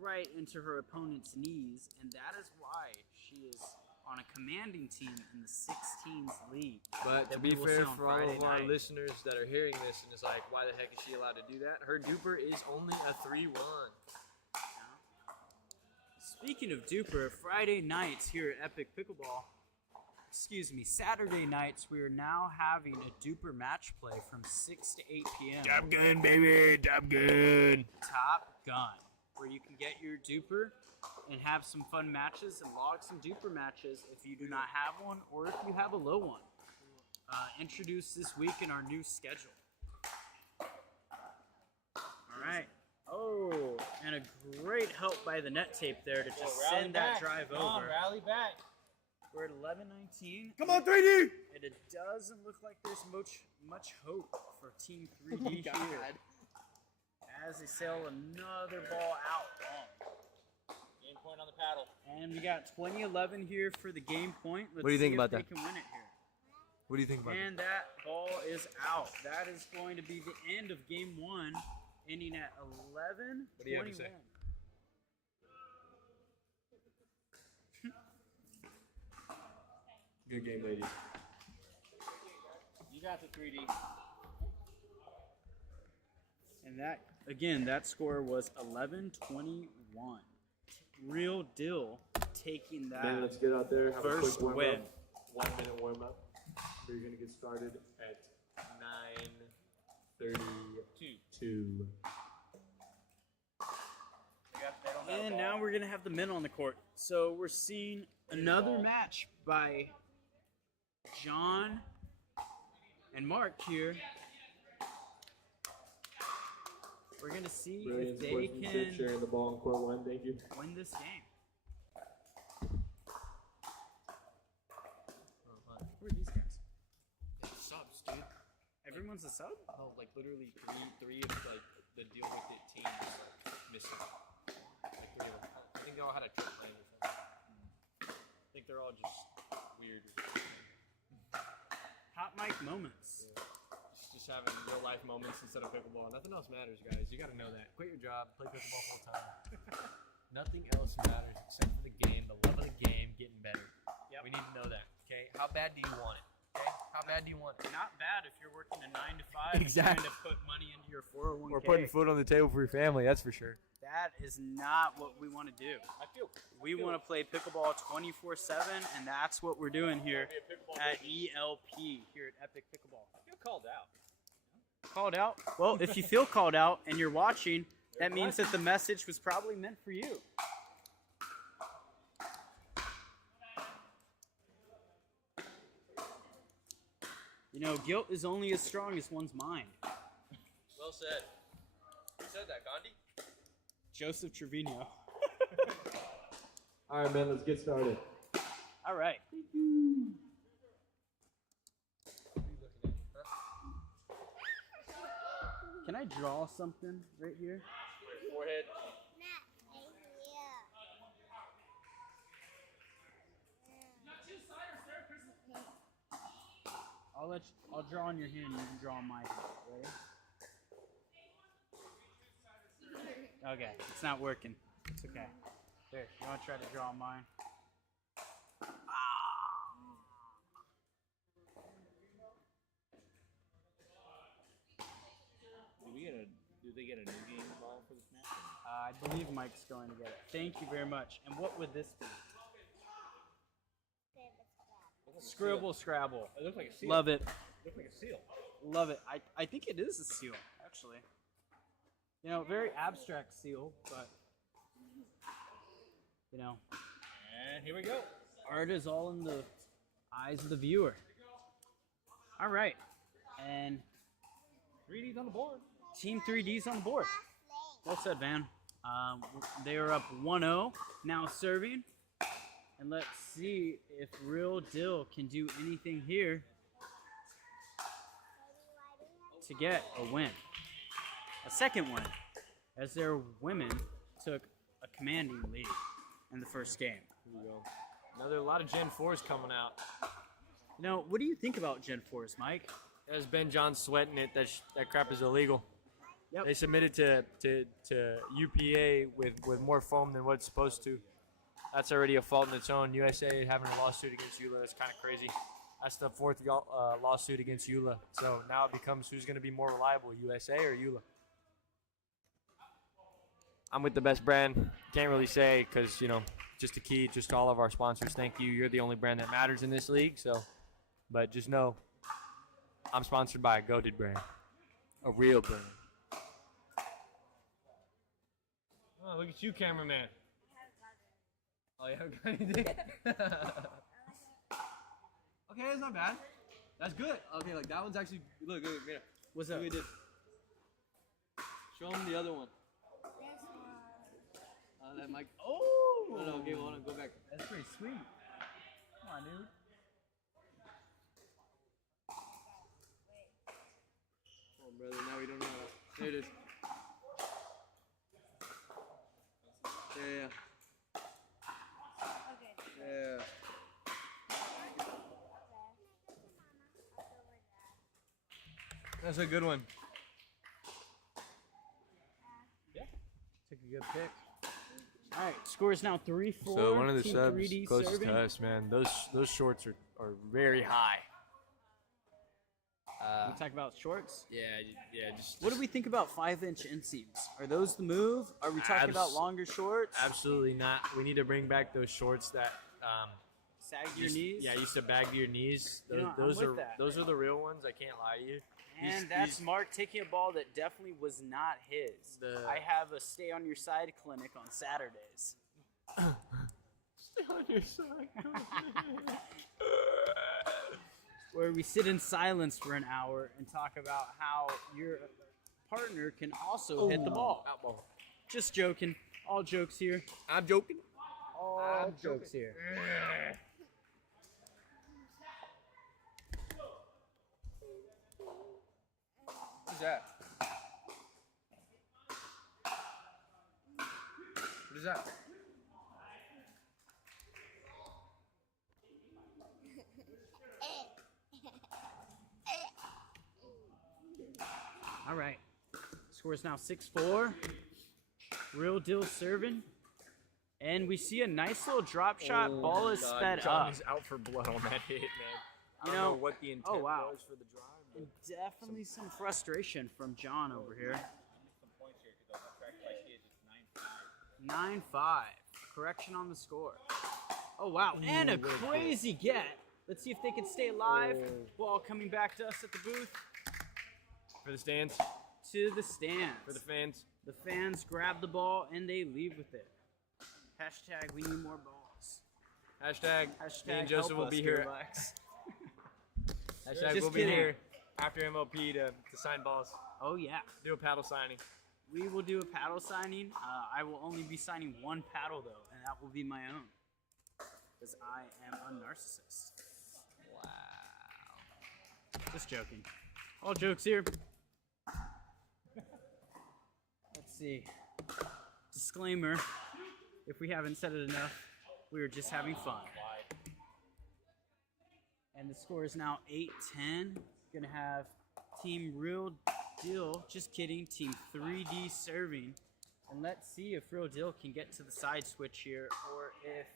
right into her opponent's knees, and that is why she is on a commanding team in the 16s league. But to that be we will fair, see on for all Friday of our night. listeners that are hearing this and it's like, why the heck is she allowed to do that? Her duper is only a 3-1. Speaking of DUPR, Friday nights here at Epic Pickleball, Saturday nights, we are now having a DUPR match play from 6 to 8 p.m. Top Gun, baby, Top Gun. Top Gun, where you can get your DUPR and have some fun matches and log some DUPR matches if you do not have one or if you have a low one. Introduced this week in our new schedule. All right. Oh, and a great help by the net tape there to just send that drive Come on, over. rally back. We're at 11-19. Come on, 3D! And it doesn't look like there's much hope for Team 3D here. As they sail another ball out long. Game point on the paddle. And we got 20-11 here for the game point. Let's What do you think see about if that? they can win it here. What do you think about And that ball is out. That is going to be the end of game 1, ending at 11-21. What do you have to say? Good game, ladies. You got the 3D. And that, again, that score was 11-21. Real Dill taking that Then let's get out there, have a first quick warm win. up. 1 minute warm up. We're gonna get started at 9:32. And now we're going to have the men on the court. So we're seeing another match by John and Mark here. We're going to see Brilliant if they sportsmanship, can sharing the ball in court 1. Thank you. win this game. Who are these guys? Subs, dude. Everyone's a sub? Oh, like literally three of like the deal with it teams like missing. Like 3 of them. I think they all had a trip plan or something. I think they're all just weird. Hot mic moments. Just having real life moments instead of pickleball. Nothing else matters, guys. You gotta know that. Quit your job, play pickleball full time. Nothing else matters except for the game, the love of the game, getting better. Yep. We need to know that. Okay? How bad do you want it? Okay? How bad do you want it? Not bad if you're working a 9 to 5. Exactly. Trying to put money into your 401k. We're putting food on the table for your family, that's for sure. That is not what we want to do. We want to play pickleball 24/7, and that's what we're doing here at ELP, here at Epic Pickleball. I feel called out. Called out? Well, if you feel called out and you're watching, that means that the message was probably meant for you. You know, guilt is only as strong as one's mind. Well said. Who said that, Gandhi? Joseph Trevino. All right, man, let's get started. All right. Can I draw something right here? Forehead. I'll draw on your hand and you can draw on my hand. Ready? Okay, it's not working. It's okay. Here, you want to try to draw on mine? Do they get a new game ball for this match? I believe Mike's going to get it. Thank you very much. And what would this be? Scribble Scrabble. It looks like a seal. Love it. It looks like a seal. Love it. I think it is a seal, actually. You know, very abstract seal, but, you know. And here we go. Art is all in the eyes of the viewer. All right. And 3D's on the board. Team 3D's on the board. Well said, Van. They are up 1-0, now serving. And let's see if Real Dill can do anything here to get a win. A second win, as their women took a commanding lead in the first game. Here we go. A lot of Gen 4s coming out. You know, what do you think about Gen 4s, Mike? There's Ben John sweating it. That crap is illegal. Yep. They submitted to UPA with more foam than what it's supposed to. That's already a fault in its own. USA having a lawsuit against EULA. That's kind of crazy. That's the fourth lawsuit against EULA. So now it becomes who's going to be more reliable, USA or EULA? I'm with the best brand. Can't really say because, you know, just a key, just all of our sponsors. Thank you. You're the only brand that matters in this league. So, but just know I'm sponsored by a goated brand, a real brand. Oh, look at you, cameraman. Oh, you haven't got anything? Okay, that's not bad. That's good. Okay, like that one's actually look. Mira. What's up? Look at this. Show him the other one. That mic. Oh! No, okay, hold on, go back. That's pretty sweet. Come on, dude. Oh, brother, now we don't know how. There it is. Yeah. Yeah. That's a good one. Yeah. Took a good pick. All right, score is now 3-4. So one of the Team subs 3D closest serving. to us, man. Those shorts are very high. We talk about shorts. Yeah, just. What do we think about 5-inch inseams? Are those the move? Are we talking about longer shorts? Absolutely not. We need to bring back those shorts that Sag your knees. Yeah, used to bag your knees. You know, those I'm are with that. those are the real ones. I can't lie to you. And that's Mark taking a ball that definitely was not his. I have a stay on your side clinic on Saturdays. Stay on your side. Where we sit in silence for an hour and talk about how your partner can also hit the ball. Out ball. Just joking. All jokes here. I'm joking. All jokes here. What's that? What is that? All right. Score is now 6-4. Real Deal serving. And we see a nice little drop shot. Ball is sped John up. is out for blood on that hit, man. I don't know what the intent was for the drive. But Definitely some frustration from John over here. Some points here because the track like it is 9-5. 9-5. Correction on the score. Oh, wow. And a crazy get. Let's see if they can stay alive. Ball coming back to us at the booth. for the stands, To the stands. for the fans. The fans grab the ball and they leave with it. Hashtag we need more balls. Hashtag, me Hashtag and Joseph help will us, be here. Gearbox. Hashtag Just we'll be kidding. here after MLP to sign balls. Oh, yeah. Do a paddle signing. We will do a paddle signing. I will only be signing one paddle, though, and that will be my own. Because I am a narcissist. Wow. Just joking. All jokes here. Let's see. Disclaimer. If we haven't said it enough, we were just having fun. And the score is now 8-10. Gonna have Team Real Deal, just kidding, Team 3D serving. And let's see if Real Deal can get to the side switch here, or if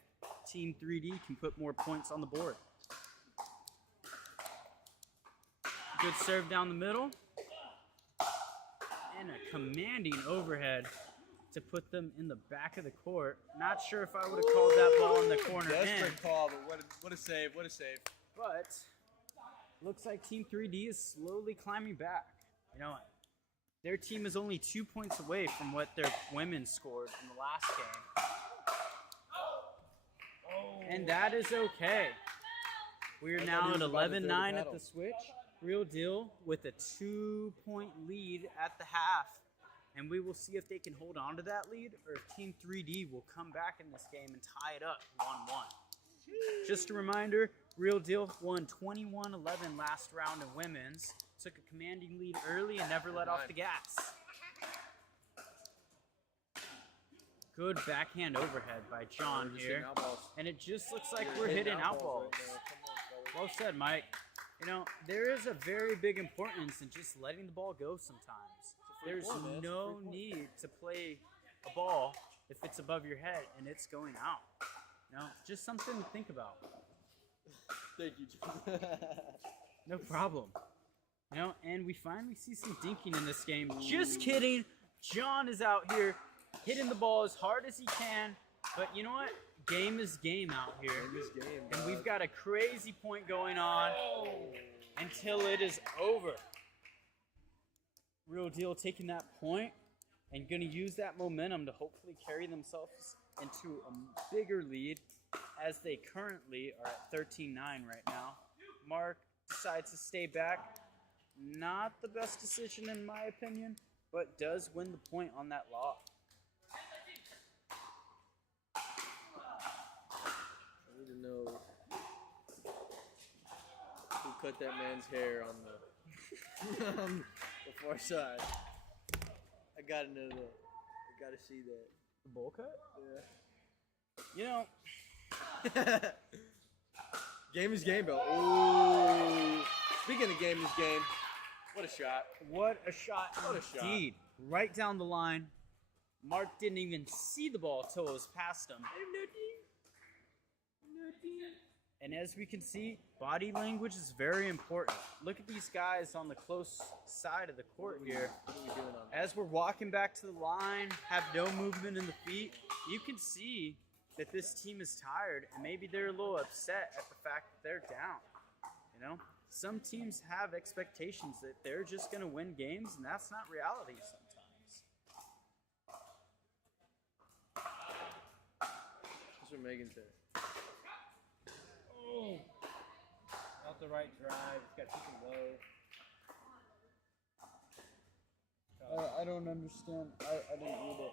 Team 3D can put more points on the board. Good serve down the middle. And a commanding overhead to put them in the back of the court. Not sure if I would have called that ball in the corner end. Desperate call, but what a save, what a save. But looks like Team 3D is slowly climbing back. You know, their team is only 2 points away from what their women scored in the last game. And that is okay. We are now at 11-9 at the switch. Real Deal with a 2-point lead at the half. And we will see if they can hold on to that lead, or if Team 3D will come back in this game and tie it up 1-1. Just a reminder, Real Deal won 21-11 last round in women's. Took a commanding lead early and never let off the gas. Good backhand overhead by John here. And it just looks like we're hitting out balls. Well said, Mike. You know, there is a very big importance in just letting the ball go sometimes. There's no need to play a ball if it's above your head and it's going out. You know, just something to think about. Thank you, John. No problem. You know, and we finally see some dinking in this game. Just kidding. John is out here hitting the ball as hard as he can. But you know what? Game is game out here. And we've got a crazy point going on until it is over. Real Deal taking that point and going to use that momentum to hopefully carry themselves into a bigger lead, as they currently are at 13-9 right now. Mark decides to stay back. Not the best decision in my opinion, but does win the point on that lob. I need to know who cut that man's hair on the far side. I gotta know that. I gotta see that. The bowl cut? Yeah. You know, Game is game, bro. Ooh. Speaking of game is game, what a shot. what a shot What a shot. indeed. Right down the line. Mark didn't even see the ball till it was past him. And as we can see, body language is very important. Look at these guys on the close side of the court here. What are we doing on that? As we're walking back to the line, have no movement in the feet, you can see that this team is tired, and maybe they're a little upset at the fact that they're down. You know, some teams have expectations that they're just going to win games, and that's not reality sometimes. That's what Megan said. Oh, not the right drive. It's got too low. I don't understand. I didn't read it.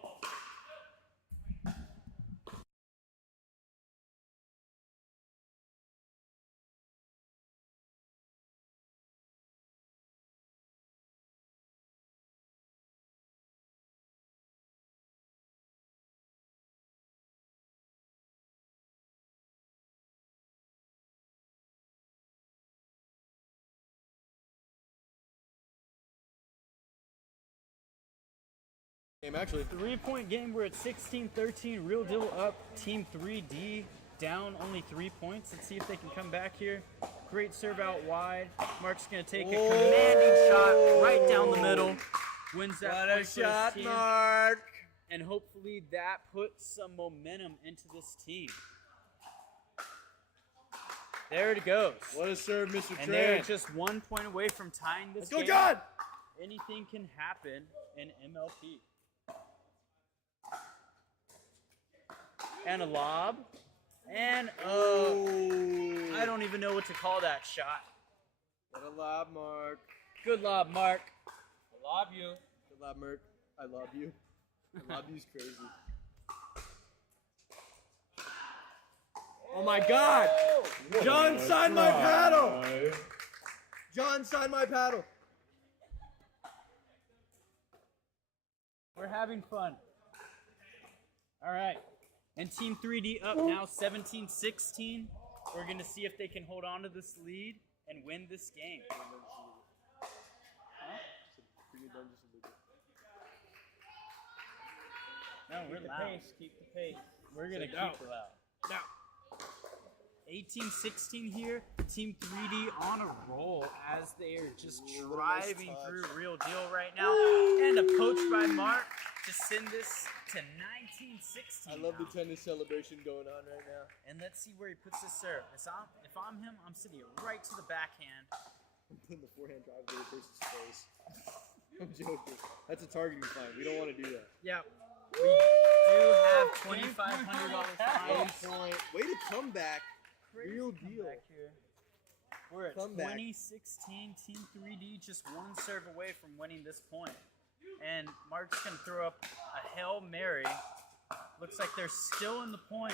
Game actually. 3-point game. We're at 16-13. Real Deal up. Team 3D down only 3 points. Let's see if they can come back here. Great serve out wide. Mark's going to take a commanding shot right down the middle. Wins that What a point for his shot, team. Mark! And hopefully that puts some momentum into this team. There it goes. What a serve, Mr. And they're just 1 point away from tying this game. Let's go, John! Anything can happen in MLP. And a lob. And I don't even know what to call that shot. What a lob, Mark. Good lob, Mark. I love you. Good lob, Mark. I love you. I love you's crazy. Oh my God! John signed my paddle! John signed my paddle. We're having fun. All right. And Team 3D up now 17-16. We're going to see if they can hold on to this lead and win this game. No, we're loud. Keep the pace. We're going to keep it loud. Now. 18-16 here. Team 3D on a roll as they are just driving through real deal right now. And a poach by Mark to send this to 19-16. I love the tennis celebration going on right now. And let's see where he puts his serve. If I'm him, I'm sending it right to the backhand. I'm putting the forehand drive to the person's face. I'm joking. That's a targeting fine. We don't want to do that. Yeah. We do have $2,500 fine. 1 point. Way to come back. Real deal. We're at Comeback. 2016. Team 3D just one serve away from winning this point. And Mark's going to throw up a Hail Mary. Looks like they're still in the point,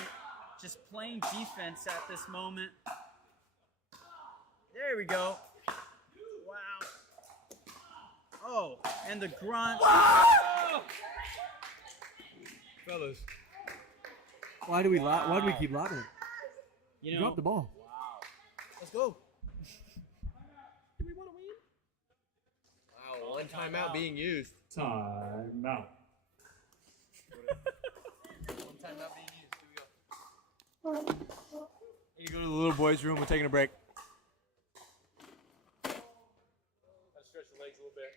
just playing defense at this moment. There we go. Wow. Oh, and the grunt. Fellas. Why do we keep lobbing it? You Drop the ball. Wow. Let's go. Do we want to win? Wow, one timeout being used. Time out. One timeout being used. Here we go. You go to the little boys' room. We're taking a break. Let's stretch the legs a little bit.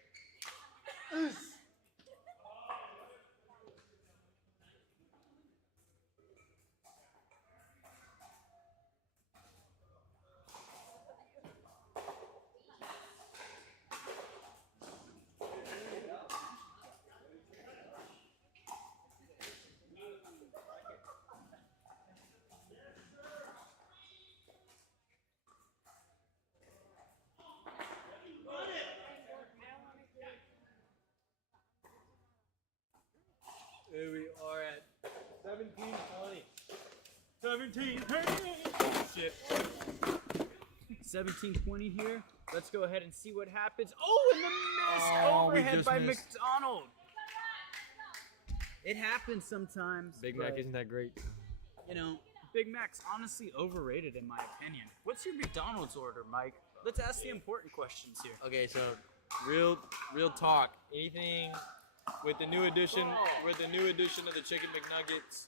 Here we are at 17-20. 17. Shit. 17-20 here. Let's go ahead and see what happens. Oh, and the missed overhead by McDonald. It happens sometimes. Big Mac but, isn't that great. You know, Big Mac's honestly overrated in my opinion. What's your McDonald's order, Mike? Let's ask the important questions here. Okay, so real talk. Anything with the new addition of the chicken McNuggets?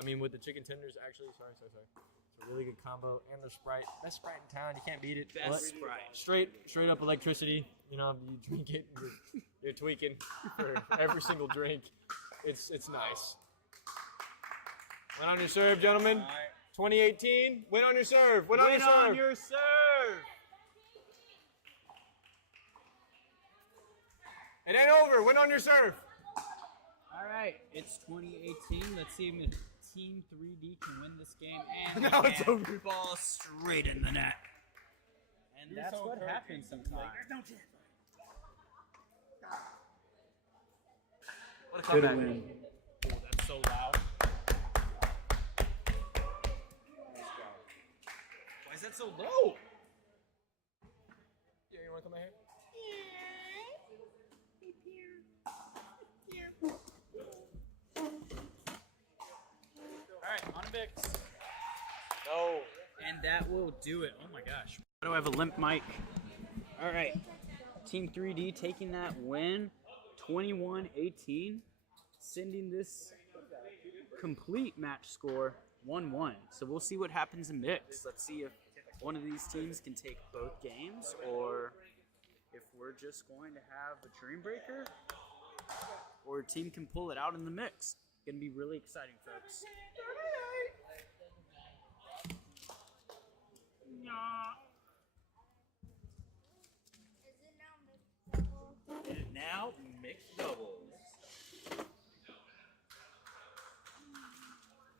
I mean, with the chicken tenders. Actually, sorry. It's a really good combo, and the Sprite. Best Sprite in town. You can't beat it. Best Sprite. Straight up electricity. You know, you drink it, you're tweaking for every single drink. It's nice. Win on your serve, gentlemen. 2018. Win on your serve. Win on your serve. It ain't over. Win on your serve. All right, it's 2018. Let's see if Team 3D can win this game. And Now it's over. Ball straight in the net. And that's what happens sometimes. What a comeback. Win. Oh, that's so loud. Why is that so low? Yeah, you want to come out here? All right, on a Vicks. No. And that will do it. Oh my gosh. Why do I have a limp mic? All right. Team 3D taking that win, 21-18, sending this complete match score 1-1. So we'll see what happens in mix. Let's see if one of these teams can take both games, or if we're just going to have a dream breaker, or a team can pull it out in the mix. Gonna be really exciting, folks. It is now mixed doubles. No, I don't want to.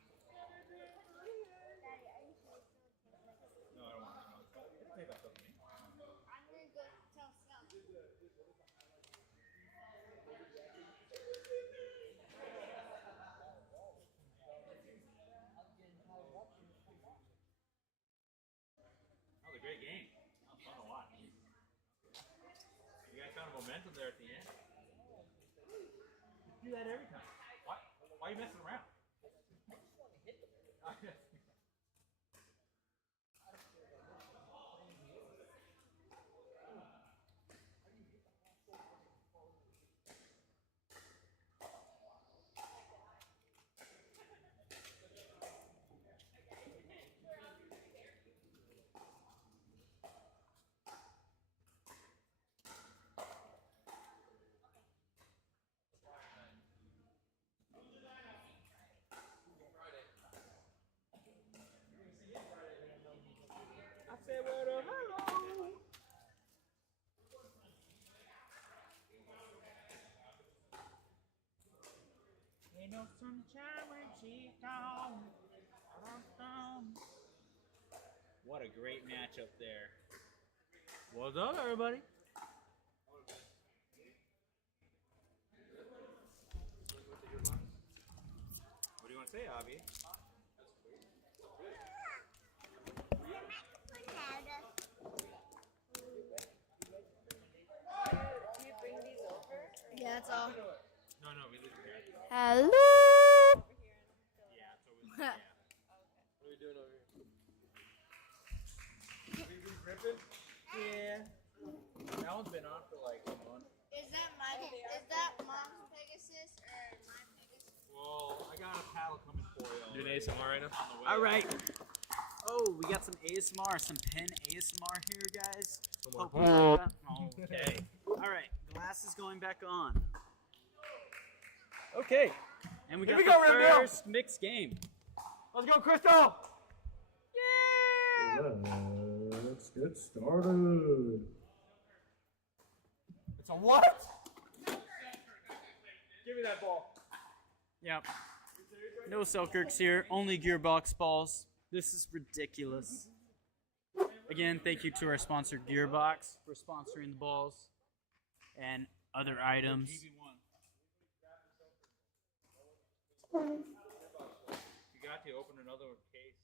Take that with me. That was a great game. That was fun to watch. You guys found momentum there at the end. You do that every time. Why are you messing around? Say what up, hello. Ain't no sunshine when she's gone. What a great matchup there. What's up, everybody? What do you want to say, Abby? Yeah, that's all. No, we leave it here. Hello. Yeah, so we yeah. What are we doing over here? We ripping? Yeah. That one's been on for like a month. Is that mom's Pegasus or my Pegasus? Well, I got a paddle coming for you. Doing ASMR right now? All right. Oh, we got some ASMR, some pen ASMR here, guys. Hope you like that. Okay. All right. Glass is going back on. Okay. And we Here got we go, the Ramiro. first mixed game. Let's go, Crystal! Let's get started. It's a what? Give me that ball. Yep. No Selkirks here, only Gearbox balls. This is ridiculous. Again, thank you to our sponsor Gearbox for sponsoring the balls and other items. You got to open another case.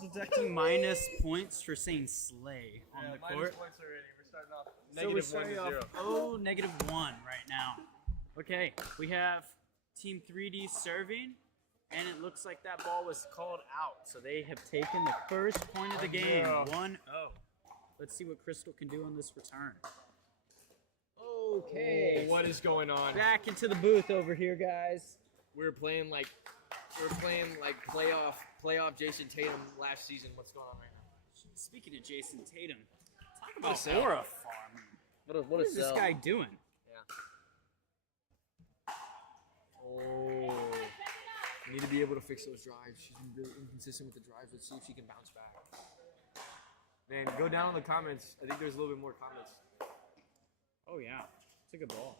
Deducting minus points for saying slay on the court. Points already. We're starting off So we're -1 to starting 0. off -1 right now. Okay, we have Team 3D serving, and it looks like that ball was called out. So they have taken the first point of the game, 1-0. Let's see what Crystal can do on this return. Okay. What is going on? Back into the booth over here, guys. We're playing like playoff Jason Tatum last season. What's going on right now? Speaking of Jason Tatum, talk about What a aura farming. What is this guy doing? Yeah. Oh. Need to be able to fix those drives. She's been really inconsistent with the drives. Let's see if she can bounce back. Man, go down in the comments. I think there's a little bit more comments. Oh yeah, it's a good ball.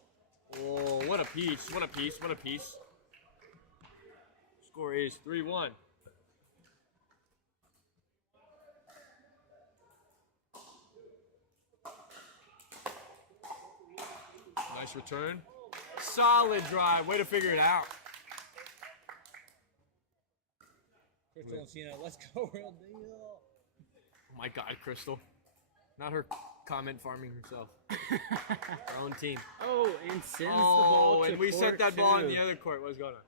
Oh, what a piece. What a piece. What a piece. Score is 3-1. Nice return. Solid drive. Way to figure it out. Crystal Cena, let's go, real deal. Oh my God, Crystal. Not her comment farming herself. Her own team. Oh, and sends the ball to and we court sent that ball in two. the other court. What's going on?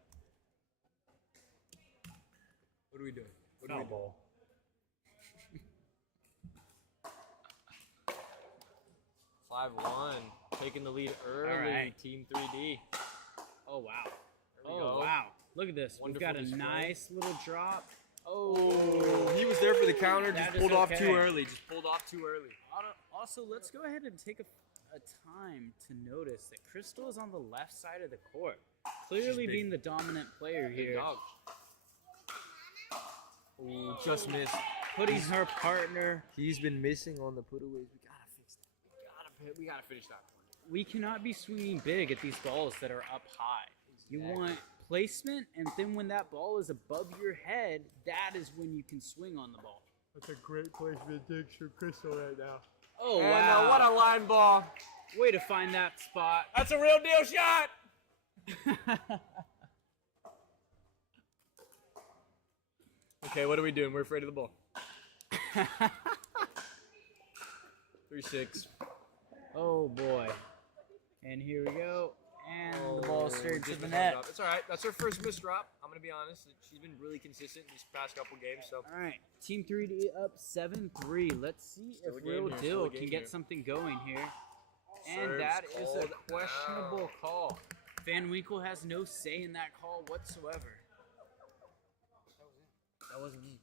What are we doing? What are we doing? Ball. Five-1, taking the lead early. All right. Team 3D. Oh wow. There we Oh go. wow. Look at this. We've got a Wonderful display. nice little drop. Oh, he was there for the counter. Just That is pulled off okay. too early. Just pulled off too early. Also, let's go ahead and take a time to notice that Crystal is on the left side of the court, clearly big. being the dominant player Big here, dog. Ooh, just missed. putting her partner. He's been missing on the putaways. We gotta fix that. We gotta finish that one. We cannot be swinging big at these balls that are up high. You want placement, and then when that ball is above your head, that is when you can swing on the ball. That's a great placement digs for Crystal right now. Oh, and, wow. what a line ball. Way to find that spot. That's a real deal shot. Okay, what are we doing? We're afraid of the ball. 3-6. Oh, boy. And here we go. And the ball straight to just the missed net. drop. It's all right. That's her first missed drop. I'm going to be honest. She's been really consistent these past couple games. So. All right. Team 3D up 7-3. Let's see Still a if game Real here, Dill still a can game get here. something going here. And Serves that is a called questionable out. call. Van Winkle has no say in that call whatsoever. That wasn't me.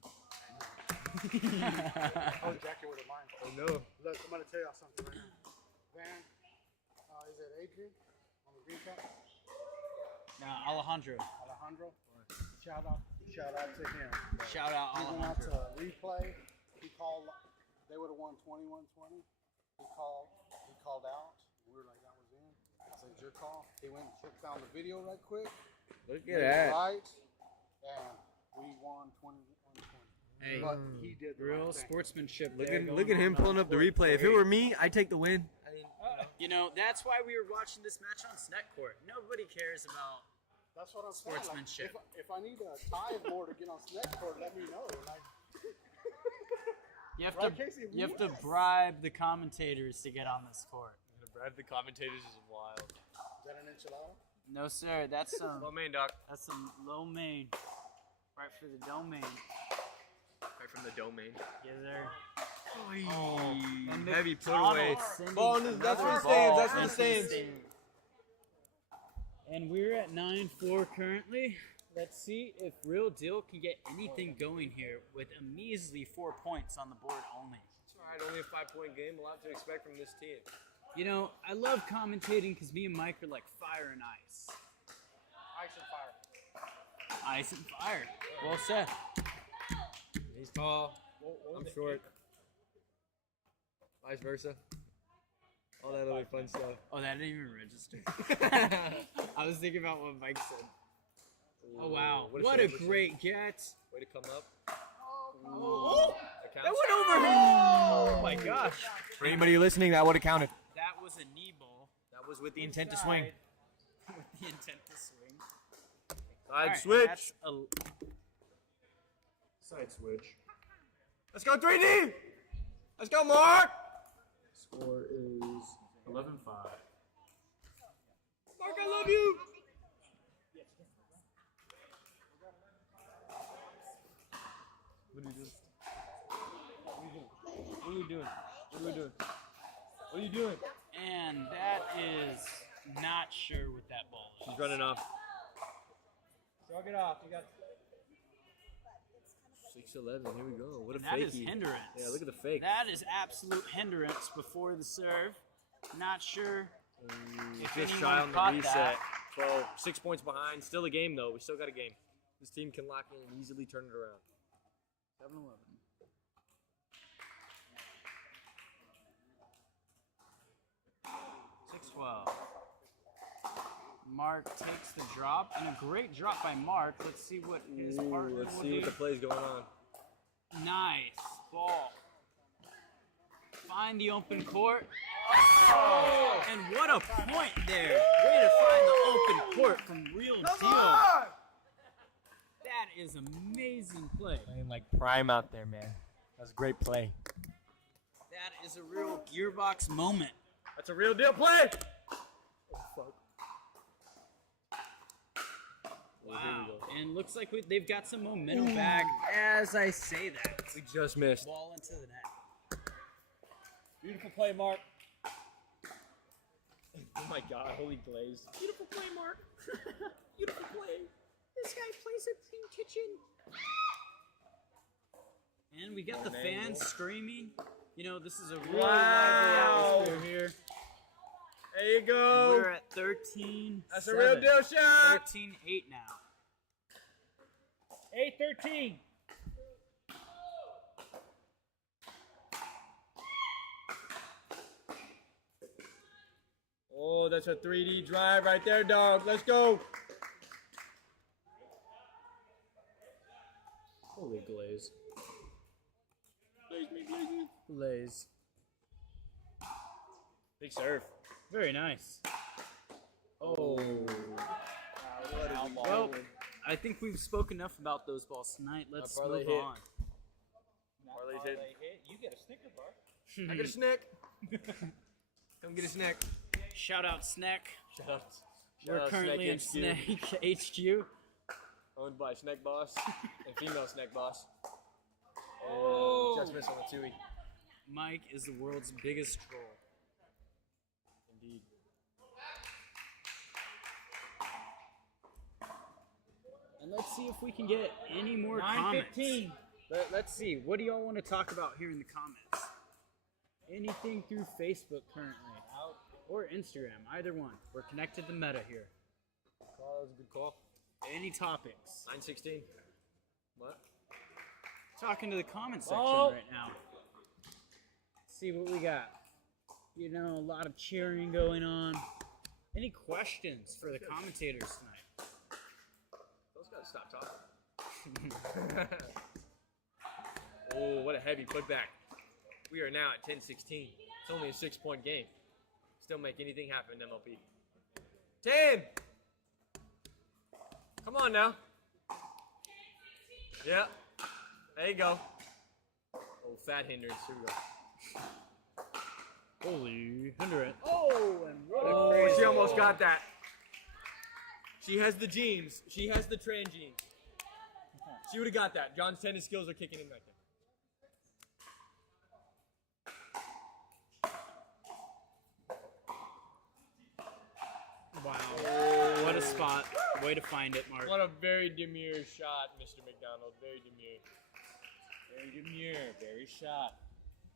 I was Jackie with a mind. Oh, no. Look, I'm going to tell y'all something right now. Van, is it Adrian on the green cap? No, Alejandro. Alejandro? Shout out to him. Shout out He went out Alejandro. to replay. He called. They would have won 21-20. He called out. We were like, that was in. I said, it's your call. He went and checked down the video right quick. Look made at it that. right, and we won 21-20. Hey, But he did the real right thing. sportsmanship. Look there at going him on pulling up the court. replay. If it were me, I'd take the win. You know, that's why we were watching this match on Snet Court. Nobody cares about. That's what I'm Sportsmanship. saying. Like, if I need a tie more to get on Snake Court, let me know. Like, You have Right, to Casey? you have to bribe the commentators to get on this court. Brad, the commentators is wild. is that an enchilada? No sir, that's some Low main, doc. that's some low main. Right for the domain. Right from the domain. Yes sir. And heavy put away. Sending Ball in the, that's for the another stands. ball That's for the into stands. And we're at 9-4 currently. Let's see if Real Deal can get anything going here with a measly 4 points on the board only. It's all right. Only a 5-point game. A lot to expect from this team. You know, I love commentating because me and Mike are like fire and ice. Ice and fire. Ice and fire. Well said. He's tall. I'm short. Vice versa. All that other fun stuff. Oh, that didn't even register. I was thinking about what Mike said. Oh, wow. What a great get. Way to come up. Oh, That that counts. went over him. Oh, my gosh. For anybody listening, that would have counted. That was a knee ball. That was with the intent to swing. With the intent to swing. Side All right, switch. that's a- Side switch. Let's go 3D. Let's go, Mark. Score is 11-5. Mark, I love you. What are you doing? What are you doing? What are you doing? What are you doing? And that is not sure what that ball is. She's running off. Shrug it off. You got 6-11. Here we go. What a that is fakey. hindrance. Yeah, look at the fake. That is absolute hindrance before the serve. Not sure if Just anyone shy on the caught reset. that. 12, 6 points behind. Still a game though. We still got a game. This team can lock in and easily turn it around. 7-11. 12. Mark takes the drop, and a great drop by Mark. Let's see what his partner Let's will see do. what the play's going on. Nice ball. Find the open court. Oh! And what a point there. Way to find the open court from Real Deal. That is amazing play. Playing like prime out there, man. That's a great play. That is a real gearbox moment. That's a real deal play. Wow. And looks like they've got some momentum back as I say that. We just missed. Ball into the net. Beautiful play, Mark. Oh my God, holy glaze. Beautiful play, Mark. Beautiful play. This guy plays it in kitchen. And we got the fans screaming. You know, this is a really lively atmosphere here. There you go. And we're at 13. That's a real deal shot. 13-8 now. 8-13. Oh, that's a 3D drive right there, dog. Let's go. Holy glaze. Glaze. Big serve. Very nice. Oh. Well, I think we've spoken enough about those balls tonight. Let's move parlay hit. on. Parlay's hit. You get a Snicker bar. I get a snack. Come get a snack. Shout out Snack. Shout out. We're currently in Snack HQ. Owned by Snack Boss and female Snack Boss. Oh. Just missed on the Tui. Mike is the world's biggest troll. Indeed. And let's see if we can get any more comments. 9-15. Let's see. What do y'all want to talk about here in the comments? Anything through Facebook currently. Or Instagram. Either one. We're connected to Meta here. That was a good call. Any topics? 9-16. What? Talking to the comment section right now. See what we got. You know, a lot of cheering going on. Any questions for the commentators tonight? Those guys stop talking. Oh, what a heavy putback. We are now at 10-16. It's only a 6-point game. Still make anything happen in MLP. 10! Come on now. Yeah. There you go. Oh, fat hindrance. Here we go. Holy hindrance. Oh, and what a Oh, crazy she almost ball. got that. She has the genes. She has the train genes. She would have got that. John's tennis skills are kicking in right there. Wow. What a spot. Way to find it, Mark. What a very demure shot, Mr. McDonald. Very demure. Very demure. Very shot.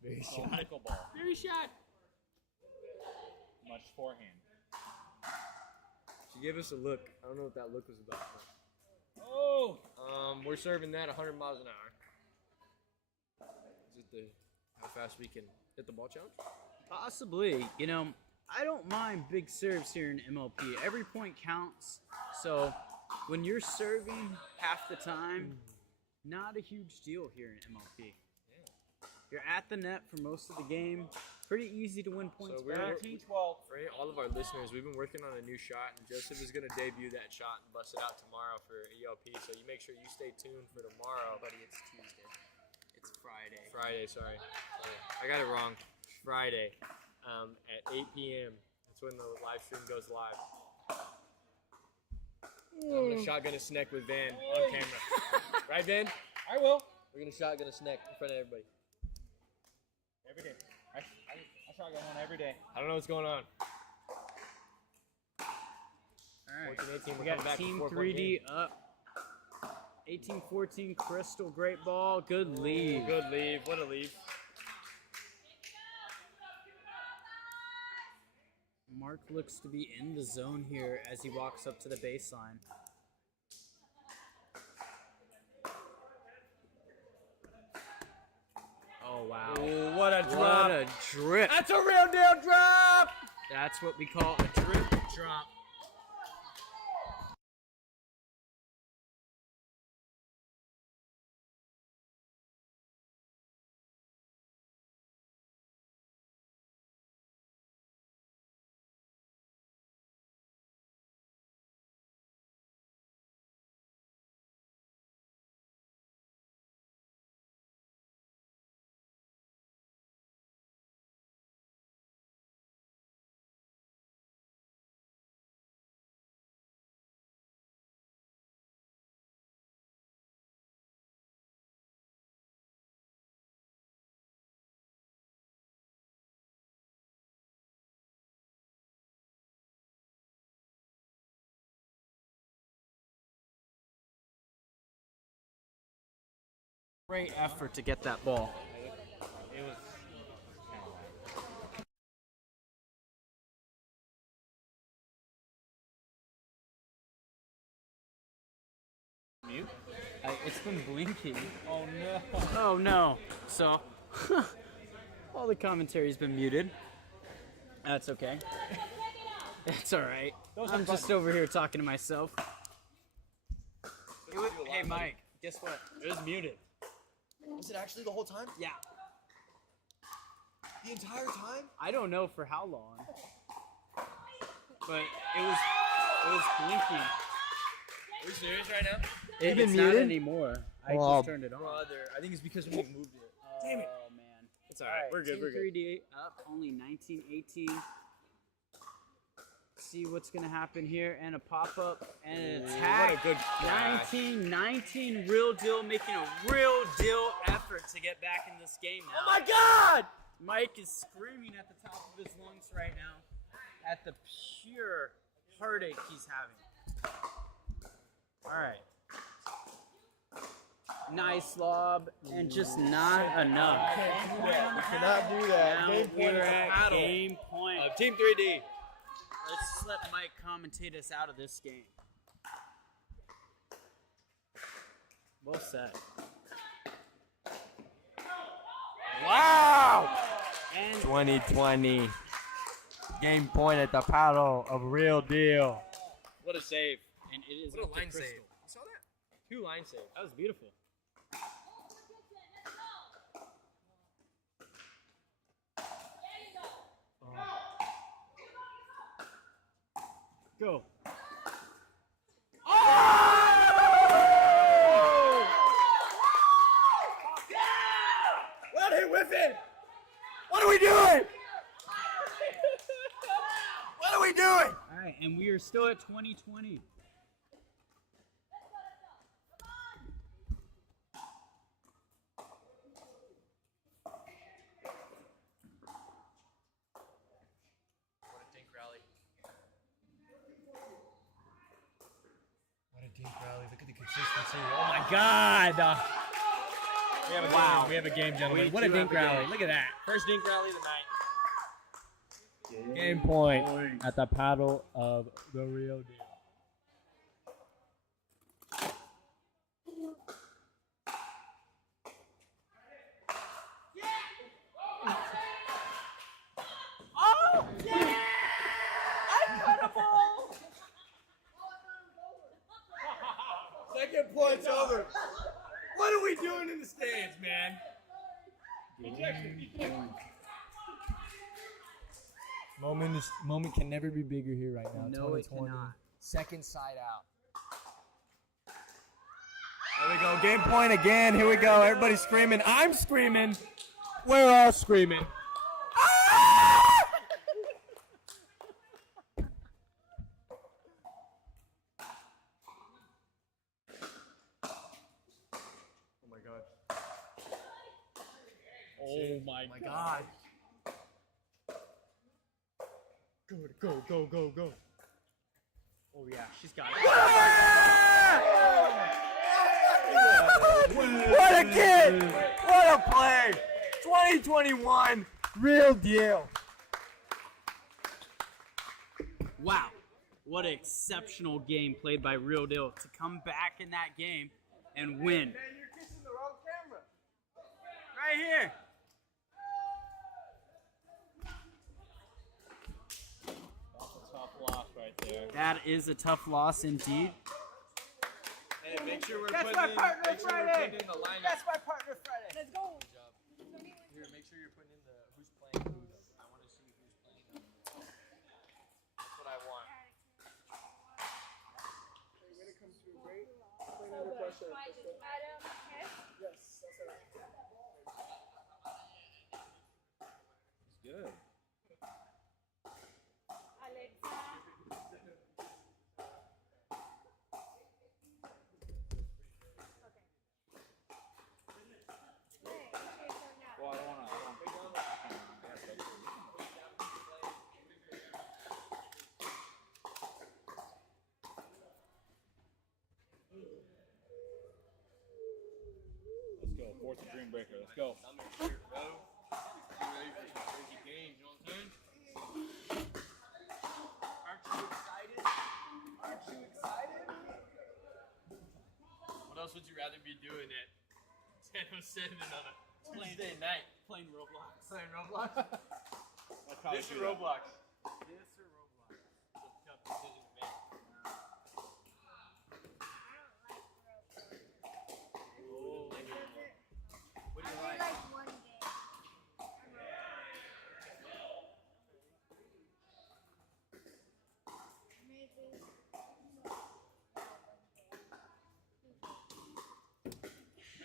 Very Oh, pickleball. Very shot. Much forehand. She gave us a look. I don't know what that look was about. Oh! We're serving that 100 miles an hour. Is it how fast we can hit the ball challenge? Possibly. You know, I don't mind big serves here in MLP. Every point counts. So when you're serving half the time, not a huge deal here in MLP. Yeah. You're at the net for most of the game. Pretty easy to win points So we're back. 13-12. For all of our listeners, we've been working on a new shot, and Joseph is going to debut that shot and bust it out tomorrow for ELP. So you make sure you stay tuned for tomorrow. Buddy, it's Tuesday. It's Friday. Friday, sorry. I got it wrong. Friday at 8 p.m. That's when the live stream goes live. I'm going to shotgun a snack with Van on camera. Right, Van? I will. We're going to shotgun a snack in front of everybody. Every day. I shotgun one every day. I don't know what's going on. All right. 14-18, We we're coming got back Team with 4-point 3D up. 18-14, Crystal, great ball. Good lead. Good leave. What a leave. Mark looks to be in the zone here as he walks up to the baseline. Oh, wow. Oh, what a drop. What a drip. That's a real deal drop. That's what we call a drip drop. Great effort to get that ball. It was mute. It's been blinking. Oh no. Oh no. So, all the commentary's been muted. That's okay. It's alright. I'm just over here talking to myself. Hey Mike, guess what? It was muted. Was it actually the whole time? Yeah. The entire time? I don't know for how long. But it was blinking. Are we serious right now? It's not anymore. I just turned it on. Brother, I think it's because we moved it. Damn it. Oh man. It's alright. We're good. Team We're good. 3D up, only 19-18. See what's gonna happen here, and a pop-up and an attack. What a good crash. 19-19, Real Deal making a real deal effort to get back in this game now. Oh my God! Mike is screaming at the top of his lungs right now at the pure heartache he's having. All right. Nice lob, and just not enough. We cannot do that. Now Game point we're at the at paddle. game point. Team 3D. Let's just let Mike commentate us out of this game. Well said. Wow! And 2020. Game point at the paddle of Real Deal. What a save. and it is What up a to line Crystal. save. You saw that? 2 line saves. That was beautiful. Go. Let him whiff it! What are we doing? What are we doing? All right, and we are still at 2020. What a dink rally. What a dink rally. Look at the consistency. Oh my God! We have a game. We have a game, gentlemen. What a dink rally. Look at that. First dink rally of the night. Game point at the paddle of the Real Deal. Oh, yeah! Incredible! Second point's over. What are we doing in the stands, man? Moment can never be bigger here right now. No, it 2020. cannot. Second side out. There we go. Game point again. Here we go. Everybody's screaming. I'm screaming. We're all screaming. Oh my God. Go. Oh yeah, she's got it. What a kid! What a play! 2021, Real Deal. Wow, what an exceptional game played by Real Deal to come back in that game and win. Man, you're kissing the wrong camera. Right here. right there. That is a tough loss indeed. Hey, make sure we're That's putting my in, partner make sure we're Friday. putting in the lineup. That's my partner Friday. Let's go. Here, make sure you're putting in the who's playing who though. I want to see who's playing who. That's what I want. When it comes to a break, play under pressure. Yes, that's all right. It's good. Well, I don't want to. Let's go. Fourth and Dream Breaker. Let's go. What else would you rather be doing at 10:07 on a Tuesday night? Playing Roblox. Playing Roblox? That's how This we or do that. Roblox? This or Roblox? It's a tough decision to make. What do you like? one game.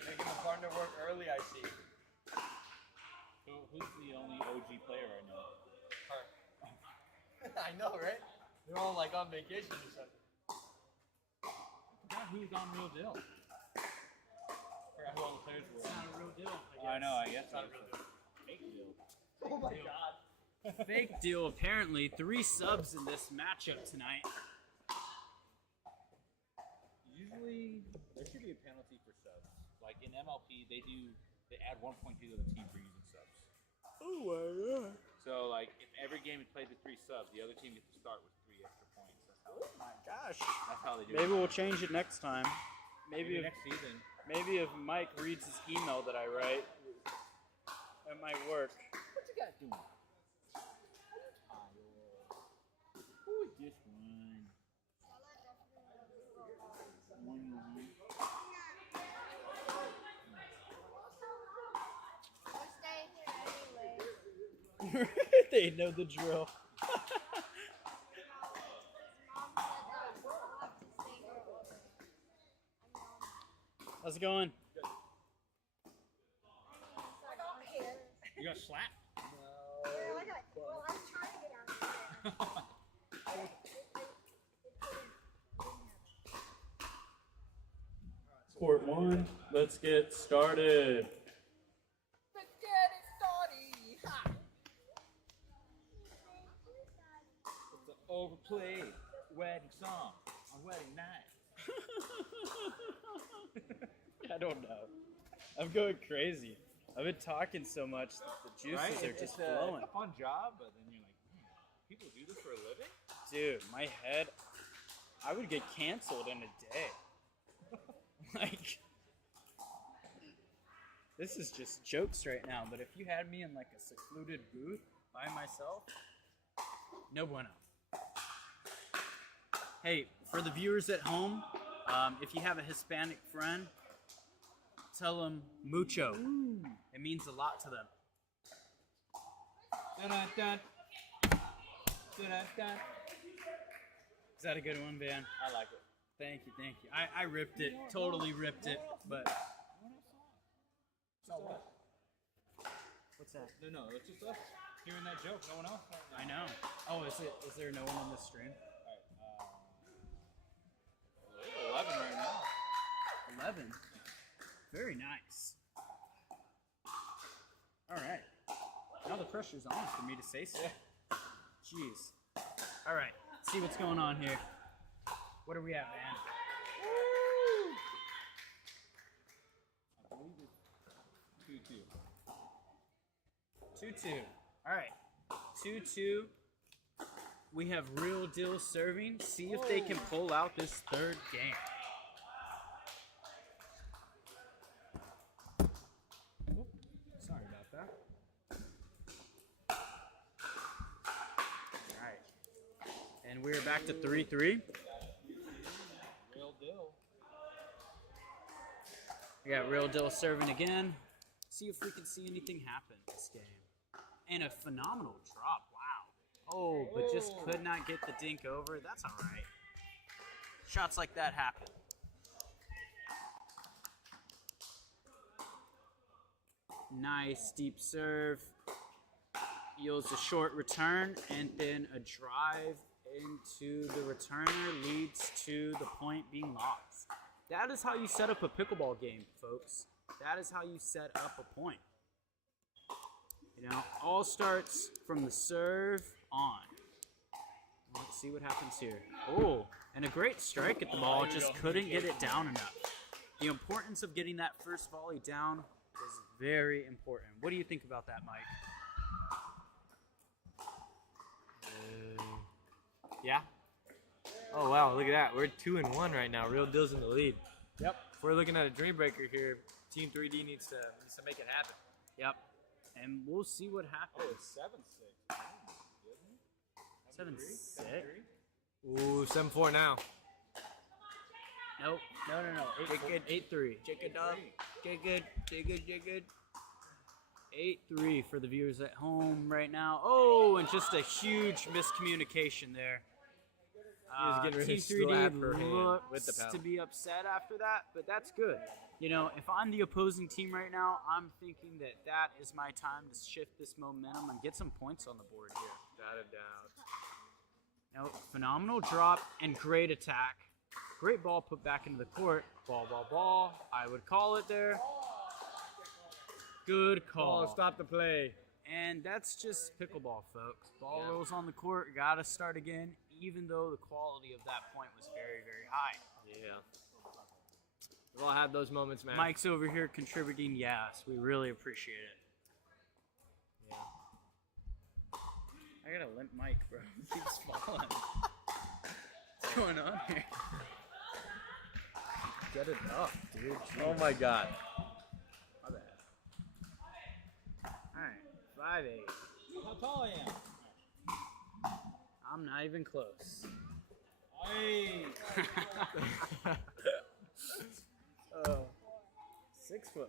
Making the partner work early, I see. Who's the only OG player right now? Her. I know, right? They're all like on vacation or something. Forgot who's on Real Deal. Forgot who all the players were. It's not a real deal. I know. I guess It's not a that's real deal. fake deal. Oh my god. Fake deal, apparently. 3 subs in this matchup tonight. Usually, there should be a penalty for subs. Like in MLP, they add 1.2 to the team for using subs. Oh my god. So like, if every game is played with 3 subs, the other team gets to start with 3 extra points. That's how. Oh my gosh. That's how they do Maybe it. we'll change it next time. Maybe Maybe next season. if Mike reads his email that I write, it might work. What you got doing? Who is this one? We'll stay here anyway. They know the drill. Mom said we'll have to stay here all day. How's it going? You got slapped? Well, I was trying to get out of there. Court 1, let's get started. Let's get it started. Ha! It's an overplayed wedding song on wedding night. I don't know. I'm going crazy. I've been talking so much that the juices are just flowing. It's a fun job, but then you're like, people do this for a living? Dude, my head, I would get canceled in a day. Like, this is just jokes right now, but if you had me in like a secluded booth by myself, no bueno. Hey, for the viewers at home, if you have a Hispanic friend, tell them mucho. It means a lot to them. Dun-dun-dun. Dun-dun-dun. Is that a good one, Van? I like it. Thank you, thank you. I ripped it, totally ripped it, but... What's that? No, it's just us hearing that joke. No one else. I know. Oh, is there no one on this stream? Alright, 11 right now. 11. Very nice. All right. Now the pressure's on for me to say so. Jeez. All right. Let's see what's going on here. What are we at, man? I believe it's 2-2. 2-2. All right. 2-2. We have Real Deal serving. See if they can pull out this third game. Sorry about that. All right. And And we're back to 3-3. Real deal. We got Real Deal serving again. See if we can see anything happen this game. And a phenomenal drop. Wow. Oh, but just could not get the dink over. That's all right. Shots like that happen. Nice deep serve. Yields a short return, and then a drive into the returner leads to the point being lost. That is how you set up a pickleball game, folks. That is how you set up a point. You know, all starts from the serve on. Let's see what happens here. Oh, and a great strike at the ball, just couldn't get it down enough. The importance of getting that first volley down is very important. What do you think about that, Mike? Yeah. Oh wow, look at that. We're 2-1 right now. Real Deal's in the lead. Yep. If we're looking at a dream breaker here, Team 3D needs to make it happen. Yep. And we'll see what happens. Oh, it's 7-6. 7-6. Ooh, 7-4 now. Nope. No. 8-3. Take it up. Take it. 8-3 for the viewers at home right now. Oh, and just a huge miscommunication there. He was Team 3D looks with the looks to be upset after that, but that's good. You know, if I'm the opposing team right now, I'm thinking that that is my time to shift this momentum and get some points on the board here. Without a doubt. Now, phenomenal drop and great attack. Great ball put back into the court. Ball. I would call it there. Good call. Oh, stop the play. And that's just pickleball, folks. Ball rolls on the court, gotta start again, even though the quality of that point was very, very high. Yeah. We've all had those moments, man. Mike's over here contributing. Yes, we really appreciate it. Yeah. I got a limp mic, bro. It keeps falling. What's going on here? Get it up, dude. Jeez. Oh my God. My bad. Alright, 5'8". How tall I am? I'm not even close. Hey. 6'4".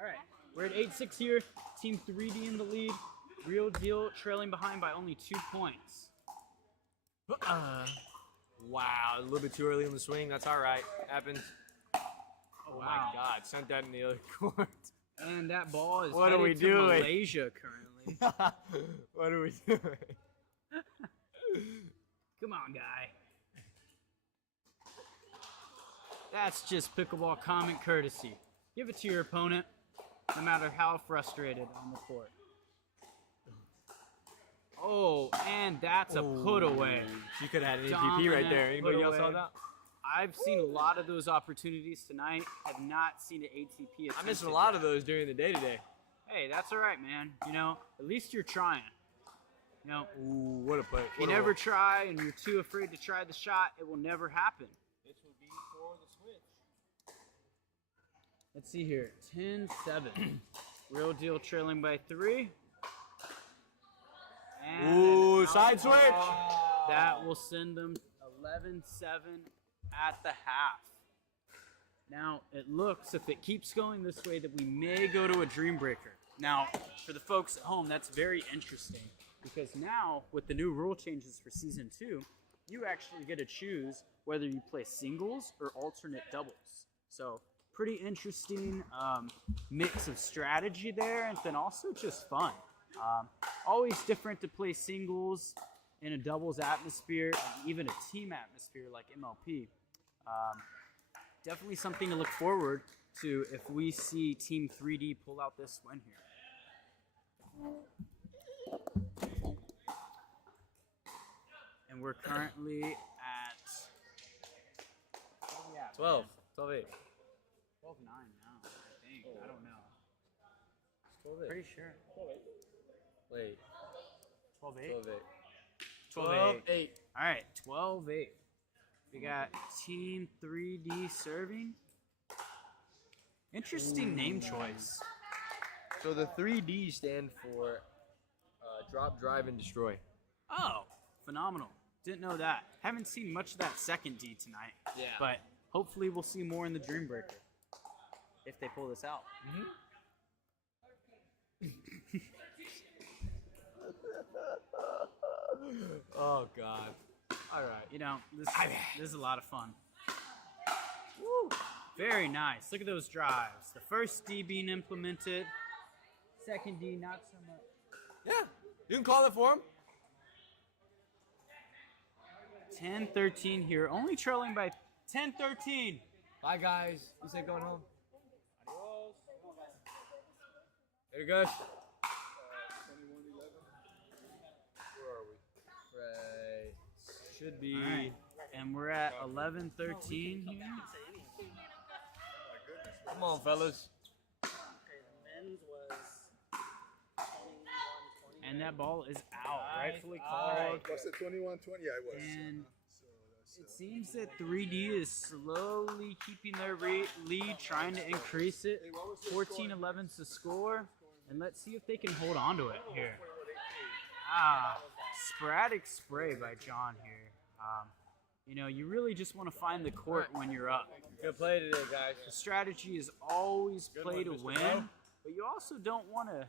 Alright, we're at 8-6 here. Team 3D in the lead. Real Deal trailing behind by only 2 points. Wow, a little bit too early in the swing. That's all right. Happens. Oh Wow. my God, sent that in the other court. And that ball is What are we headed to doing? Malaysia currently. What are we doing? Come on, guy. That's just pickleball common courtesy. Give it to your opponent, no matter how frustrated on the court. Oh, and that's a put away. You could have had an MVP right there. Anybody else saw that? I've seen a lot of those opportunities tonight. Have not seen an ATP. I missed a lot of those during the day today. Hey, that's all right, man. You know, at least you're trying. You know, Ooh, what a play. if you never try and you're too afraid to try the shot, it will never happen. This will be for the switch. Let's see here. 10-7. Real Deal trailing by 3. And Ooh, an side out switch. ball. That will send them 11-7 at the half. Now, it looks, if it keeps going this way, that we may go to a Dream Breaker. Now, for the folks at home, that's very interesting, because now, with the new rule changes for Season 2, you actually get to choose whether you play singles or alternate doubles. So, pretty interesting mix of strategy there, and then also just fun. Always different to play singles in a doubles atmosphere, and even a team atmosphere like MLP. Definitely something to look forward to if we see Team 3D pull out this win here. And we're currently at 12. 12-8. 12-9 now, I think. I don't know. 12-8. Pretty sure. Wait. 12-8? 12-8. 12-8. All right, 12-8. We got Team 3D serving. Interesting name choice. So the 3D stand for drop, drive, and destroy. Oh, phenomenal. Didn't know that. Haven't seen much of that second D tonight. Yeah. But hopefully we'll see more in the Dream Breaker if they pull this out. Oh God. All right. You know, this is a lot of fun. Woo. Very nice. Look at those drives. The first D being implemented. Second D, not so much. Yeah. You can call it for him. 10-13 here. Only trailing by 10-13. Bye, guys. You said going home. There you go. 21-11. Where are we? Right. Should be. All right. And we're at 11-13 here. Come on, fellas. Men's was And that ball is out. Rightfully called. Was it 21-20? Yeah, it was. And it seems that 3D is slowly keeping their lead, trying to increase it. 14-11's the score. And let's see if they can hold on to it here. Sporadic spray by John here. You know, you really just want to find the court when you're up. Good play today, guys. The strategy is always play to win, but you also don't want to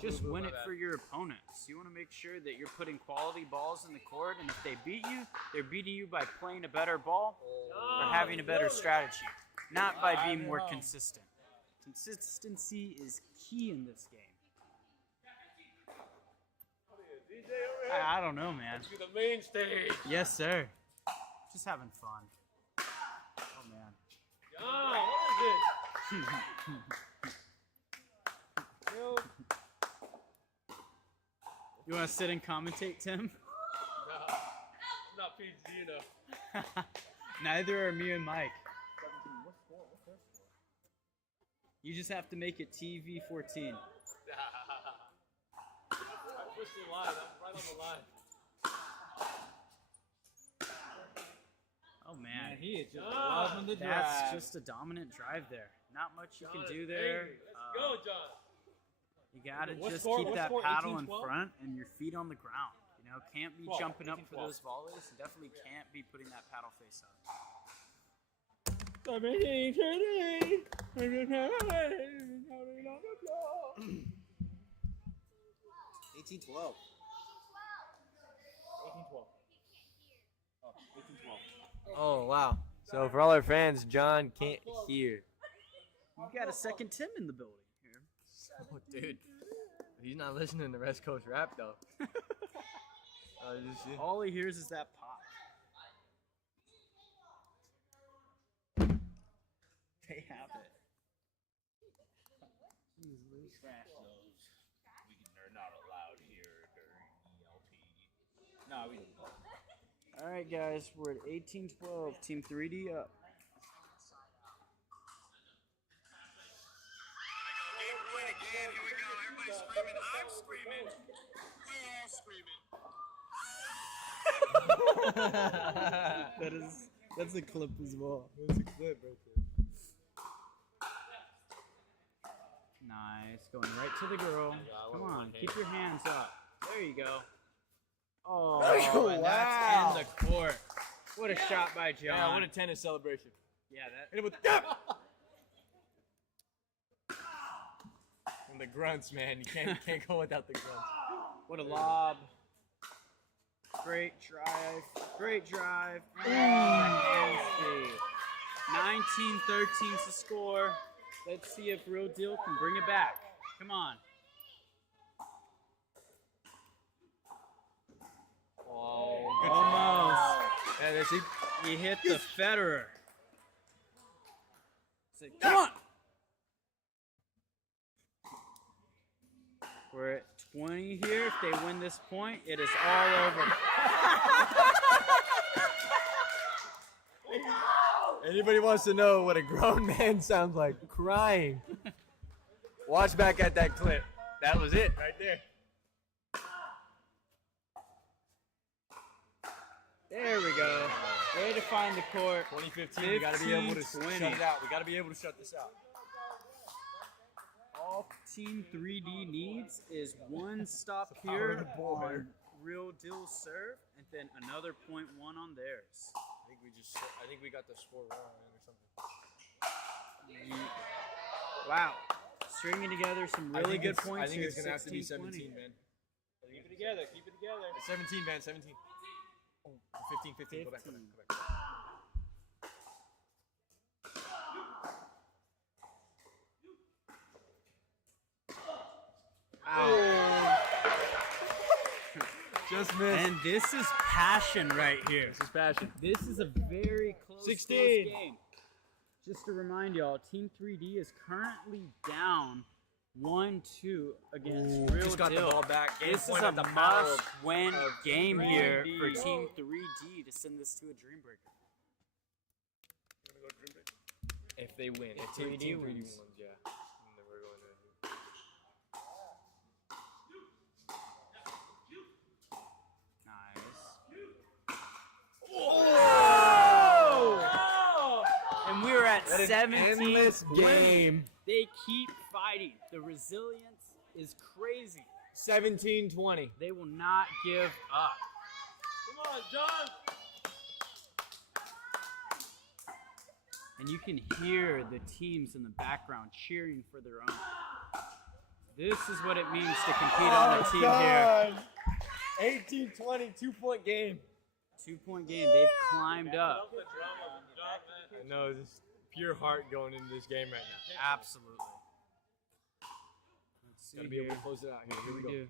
just win it for your opponents. You want to make sure that you're putting quality balls in the court, and if they beat you, they're beating you by playing a better ball or having a better strategy, not by being more consistent. Consistency is key in this game. I don't know, man. To the main stage. Yes, sir. Just having fun. Oh, man. John, what is it? You want to sit and commentate, Tim? No, I'm not PG enough. Neither are me and Mike. You just have to make it TV 14. I pushed the line. I'm right on the line. Oh man, he is just loving the drive. That's just a dominant drive there. Not much you can do there. Let's go, John. You gotta What just score- keep what that score, paddle in 18-12? front and your feet on the ground. You know, can't be 12, jumping up for 18-12. those volleys. And definitely can't be putting that paddle face up. 18-12. 18-12. Oh, wow. So for all our fans, John can't hear. You got a second Tim in the building here. Oh, dude. He's not listening to West Coast rap, though. All he hears is that pop. They have it. They're not allowed here during ELT. No, we. All right, guys, we're at 18-12. Team 3D up. Game point again. Here we go. Everybody's screaming. I'm screaming. We're all screaming. That's a clip as well. That's a clip right there. Nice, going right to the girl. Come on, keep your hands up. There you go. Oh, and that's in the court. What a shot by John. Yeah, what a tennis celebration. Yeah, that. Hit it with and the grunts, man. You can't go without the grunts. What a lob. Great drive. Great drive. And speed. 19-13's the score. Let's see if Real Deal can bring it back. Come on. Oh, good Almost. Yeah, that's it. He hit the Federer. Say, come on. We're at 20 here. If they win this point, it is all over. Anybody wants to know what a grown man sounds like crying? Watch back at that clip. That was it right there. There we go. Way to find the court. 2015, we gotta be able to 15-20. shut it out. We gotta be able to shut this out. All Team 3D needs is one stop here on Real Deal serve, and then another .1 on theirs. I think we got the score wrong or something. Wow. Stringing together some really good points. I think here. it's gonna have to be 16, 17, man. Keep it together. Keep it together. It's 17, man. 17. Oh, 15. Go back. Just missed. And this is passion right here. This is passion. This is a very close 16. game. Just to remind y'all, Team 3D is currently down 1-2 against Real just got Deal. the ball back. Game This is point a at the power must-win of game here 3D. for Team 3D to send this to a Dream Breaker. If they win. If Team 3D wins, wins. yeah. And then we're going to... Nice. Oh! And we were at That is 17 endless game. They keep fighting. The resilience is crazy. 17-20. They will not give up. Come on, John. And you can hear the teams in the background cheering for their own. This is what it means to compete on a team here. 18-20, 2-point game. 2-point game. They've climbed up. I know, just pure heart going into this game right now. Absolutely. Let's see Gotta be able here. to close it out here. Here we go. do.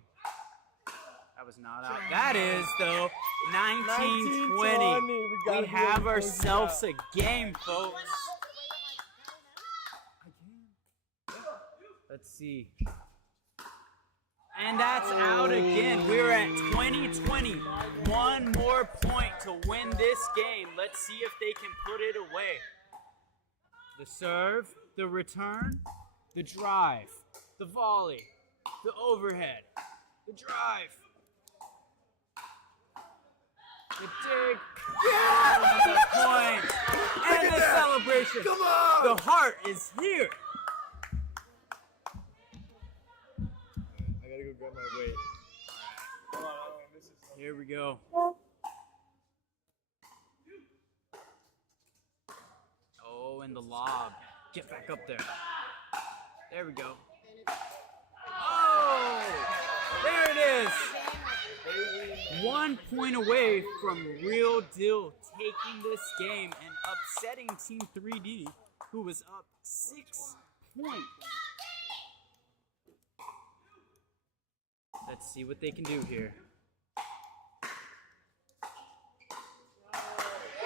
That was not out. That is, though, 19-20. We have ourselves a game, folks. Let's see. And that's out again. We're at 20-20. One more point to win this game. Let's see if they can put it away. The serve, the return, the drive, the volley, the overhead, the drive. The dig. Yeah! The point. And the celebration. Come on! The heart is here. I gotta go grab my weight. Come on, I don't want to miss this. Here we go. Oh, and the lob. Get back up there. There we go. Oh! There it is. 1 point away from Real Deal taking this game and upsetting Team 3D, who was up 6 points. Let's see what they can do here.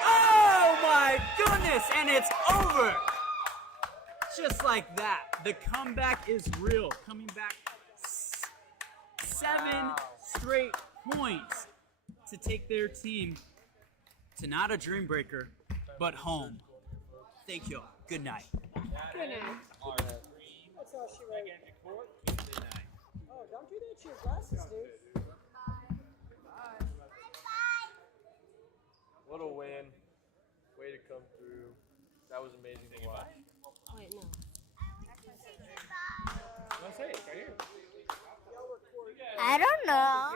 Oh my goodness! And it's over! Just like that. The comeback is real. Coming back 7 straight points to take their team to not a Dream Breaker, but home. Thank you. Good night. Good night. That's all she wrote. Oh, don't do that to your glasses, dude. What a win. Way to come through. That was amazing to watch. Wait, no. No, say it right here. I don't know.